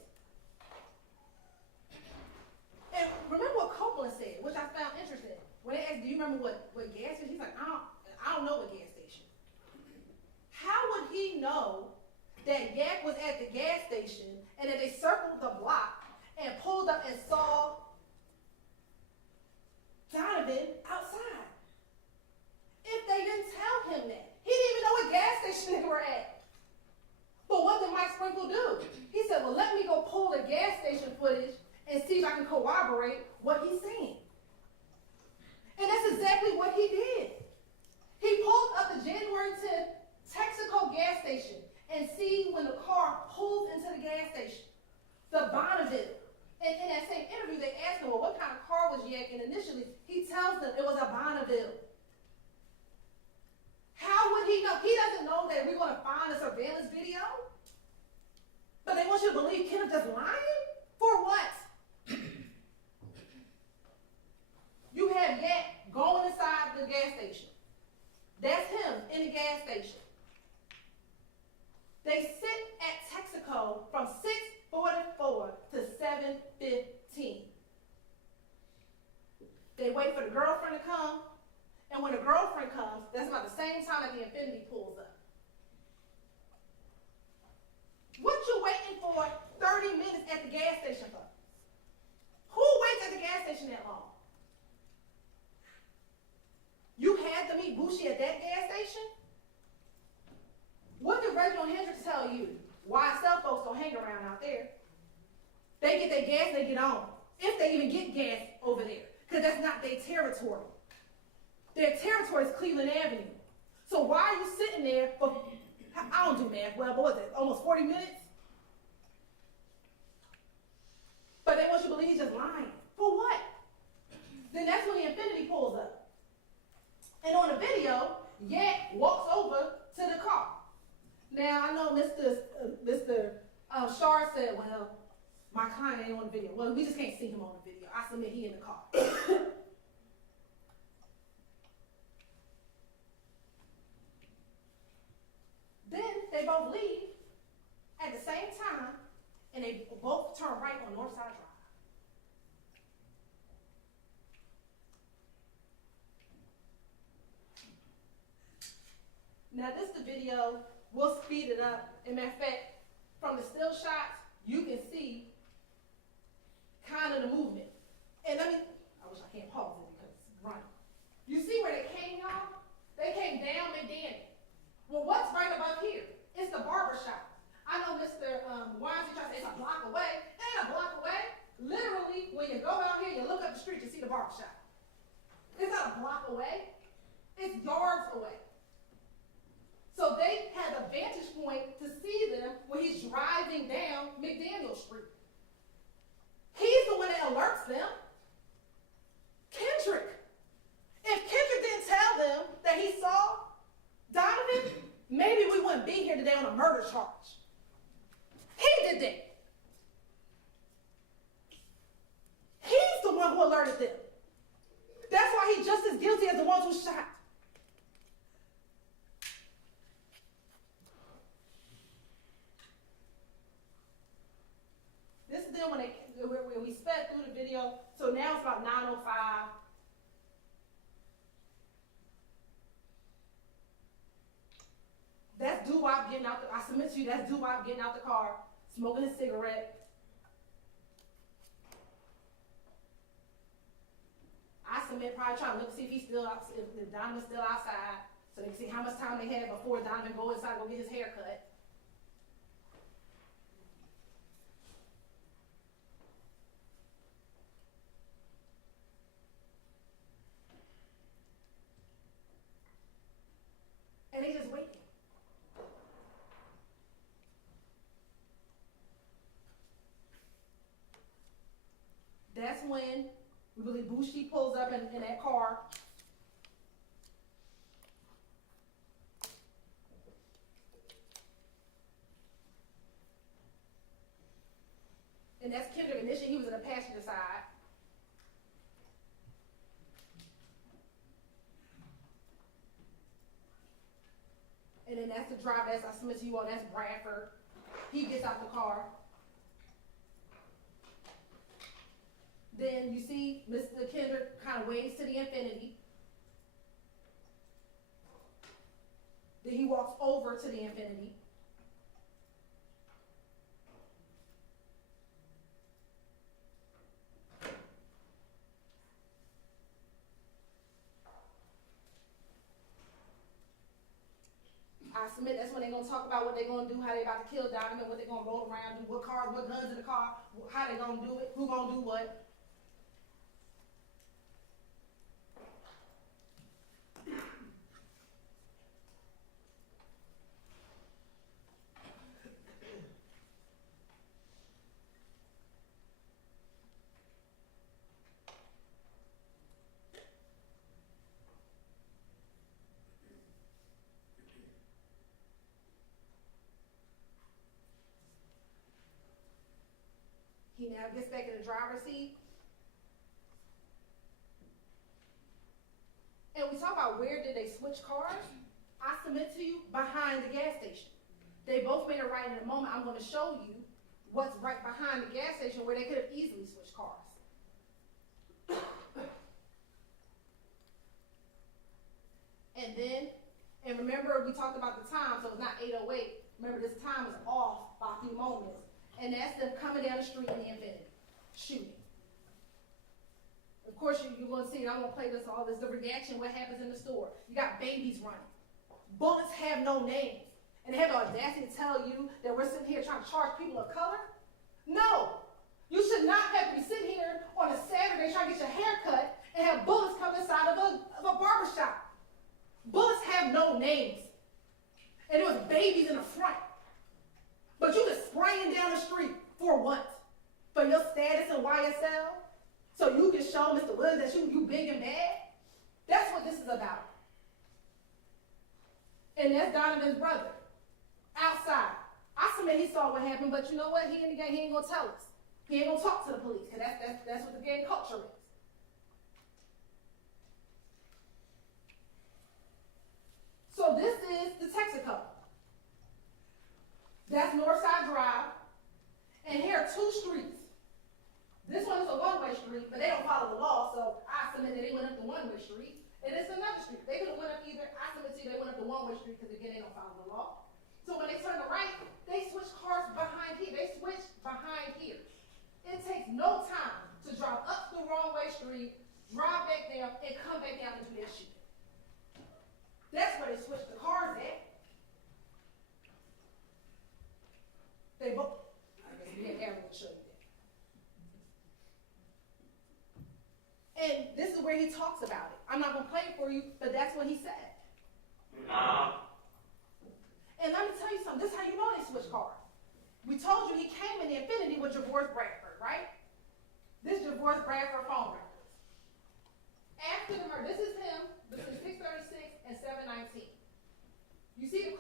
And remember, that Yak was at the gas station and that they circled the block and pulled up and saw Donovan outside. If they didn't tell him that, he didn't even know what gas station they were at. But what did Mike Sprinkle do? He said, well, let me go pull the gas station footage and see if I can corroborate what he's saying. And that's exactly what he did. He pulled up the January 10th Texaco gas station and see when the car pulls into the gas station. The Bonneville. And in that same interview, they asked him, well, what kind of car was Yak in initially? He tells them it was a Bonneville. How would he know? He doesn't know that we're going to find a surveillance video. But they want you to believe Kendrick just lying? For what? You have Yak going inside the gas station. That's him in the gas station. They sit at Texaco from 6:44 to 7:15. They wait for the girlfriend to come, and when the girlfriend comes, that's about the same time that the Infinity pulls up. What you waiting for 30 minutes at the gas station for? Who waits at the gas station that long? You had to meet Bushi at that gas station? What did Reginald Hendricks tell you? YSL folks don't hang around out there. They get their gas, they get on. If they even get gas over there. Because that's not their territory. Their territory is Cleveland Avenue. So why are you sitting there for, I don't do math, well, what was it, almost 40 minutes? But they want you to believe he's just lying. For what? Then that's when the Infinity pulls up. And on the video, Yak walks over to the car. Now, I know Mr. Shar said, well, my client ain't on the video. Well, we just can't see him on the video. I submit he in the car. Then they both leave at the same time, and they both turn right on Northside Drive. Now this the video, we'll speed it up. In fact, from the still shots, you can see kind of the movement. And I wish I can't pause it because it's running. You see where they came, y'all? They came down McDaniel. Well, what's right above here? It's the barber shop. I know Mr. Wines, tries to say it's a block away. It ain't a block away. Literally, when you go out here, you look up the street, you see the barber shop. It's not a block away. It's yards away. So they had a vantage point to see them when he's driving down McDaniel Street. He's the one that alerts them. Kendrick. If Kendrick didn't tell them that he saw Donovan, maybe we wouldn't be here today on a murder charge. He did that. He's the one who alerted them. That's why he's just as guilty as the ones who shot. This is then when we sped through the video, so now it's about 9:05. That's Doo-Wop getting out I submit to you, that's Doo-Wop getting out the car, smoking a cigarette. I submit probably trying to look to see if he's still out, if Donovan's still outside, so they can see how much time they had before Donovan go inside and go get his hair cut. And they just waiting. That's when we believe Bushi pulls up in that car. And that's Kendrick. Initially, he was in the passenger side. And then that's the driver, that's I submit to you all, that's Bradford. He gets out the car. Then you see Mr. Kendrick kind of waves to the Infinity. Then he walks over to the Infinity. I submit that's when they're gonna talk about what they're gonna do, how they about to kill Donovan, what they're gonna roll around, do what cars, what guns in the car, how they gonna do it, who gonna do what. He now gets back in the driver's seat. And we talk about where did they switch cars? I submit to you, behind the gas station. They both made a right in a moment. I'm going to show you what's right behind the gas station where they could have easily switched cars. And remember we talked about the time, so it's not 8:08. Remember this time is off by a few moments. And that's them coming down the street in the Infinity, shooting. Of course, you're going to see it. I'm going to play this, all this, the reaction, what happens in the store. You got babies running. Bullets have no names. And they have the audacity to tell you that we're sitting here trying to charge people of color? No. You should not have to be sitting here on a Saturday trying to get your hair cut and have bullets come inside of a barbershop. Bullets have no names. And there was babies in the front. But you just spraying down the street for what? For your status in YSL? So you can show Mr. Williams that you big and bad? That's what this is about. And that's Donovan's brother. Outside. I submit he saw what happened, but you know what? He in the game, he ain't gonna tell us. He ain't gonna talk to the police, because that's what the gang culture is. So this is the Texaco. That's Northside Drive. And here are two streets. This one is a one-way street, but they don't follow the law, so I submit that they went up the one-way street. And it's another street. They could have went up either, I submit to you they went up the one-way street because again, they don't follow the law. So when they turn to right, they switch cars behind here. They switch behind here. It takes no time to drive up the wrong-way street, drive back down, and come back down and do their shit. That's where they switch the cars at. They both, I guess we had Aaron to show you that. And this is where he talks about it. I'm not going to play it for you, but that's what he said. And let me tell you something. This is how you know they switched cars. We told you he came in the Infinity with Javor's Bradford, right? This is Javor's Bradford phone records. After the murder, this is him between 6:36 and 7:19. You see the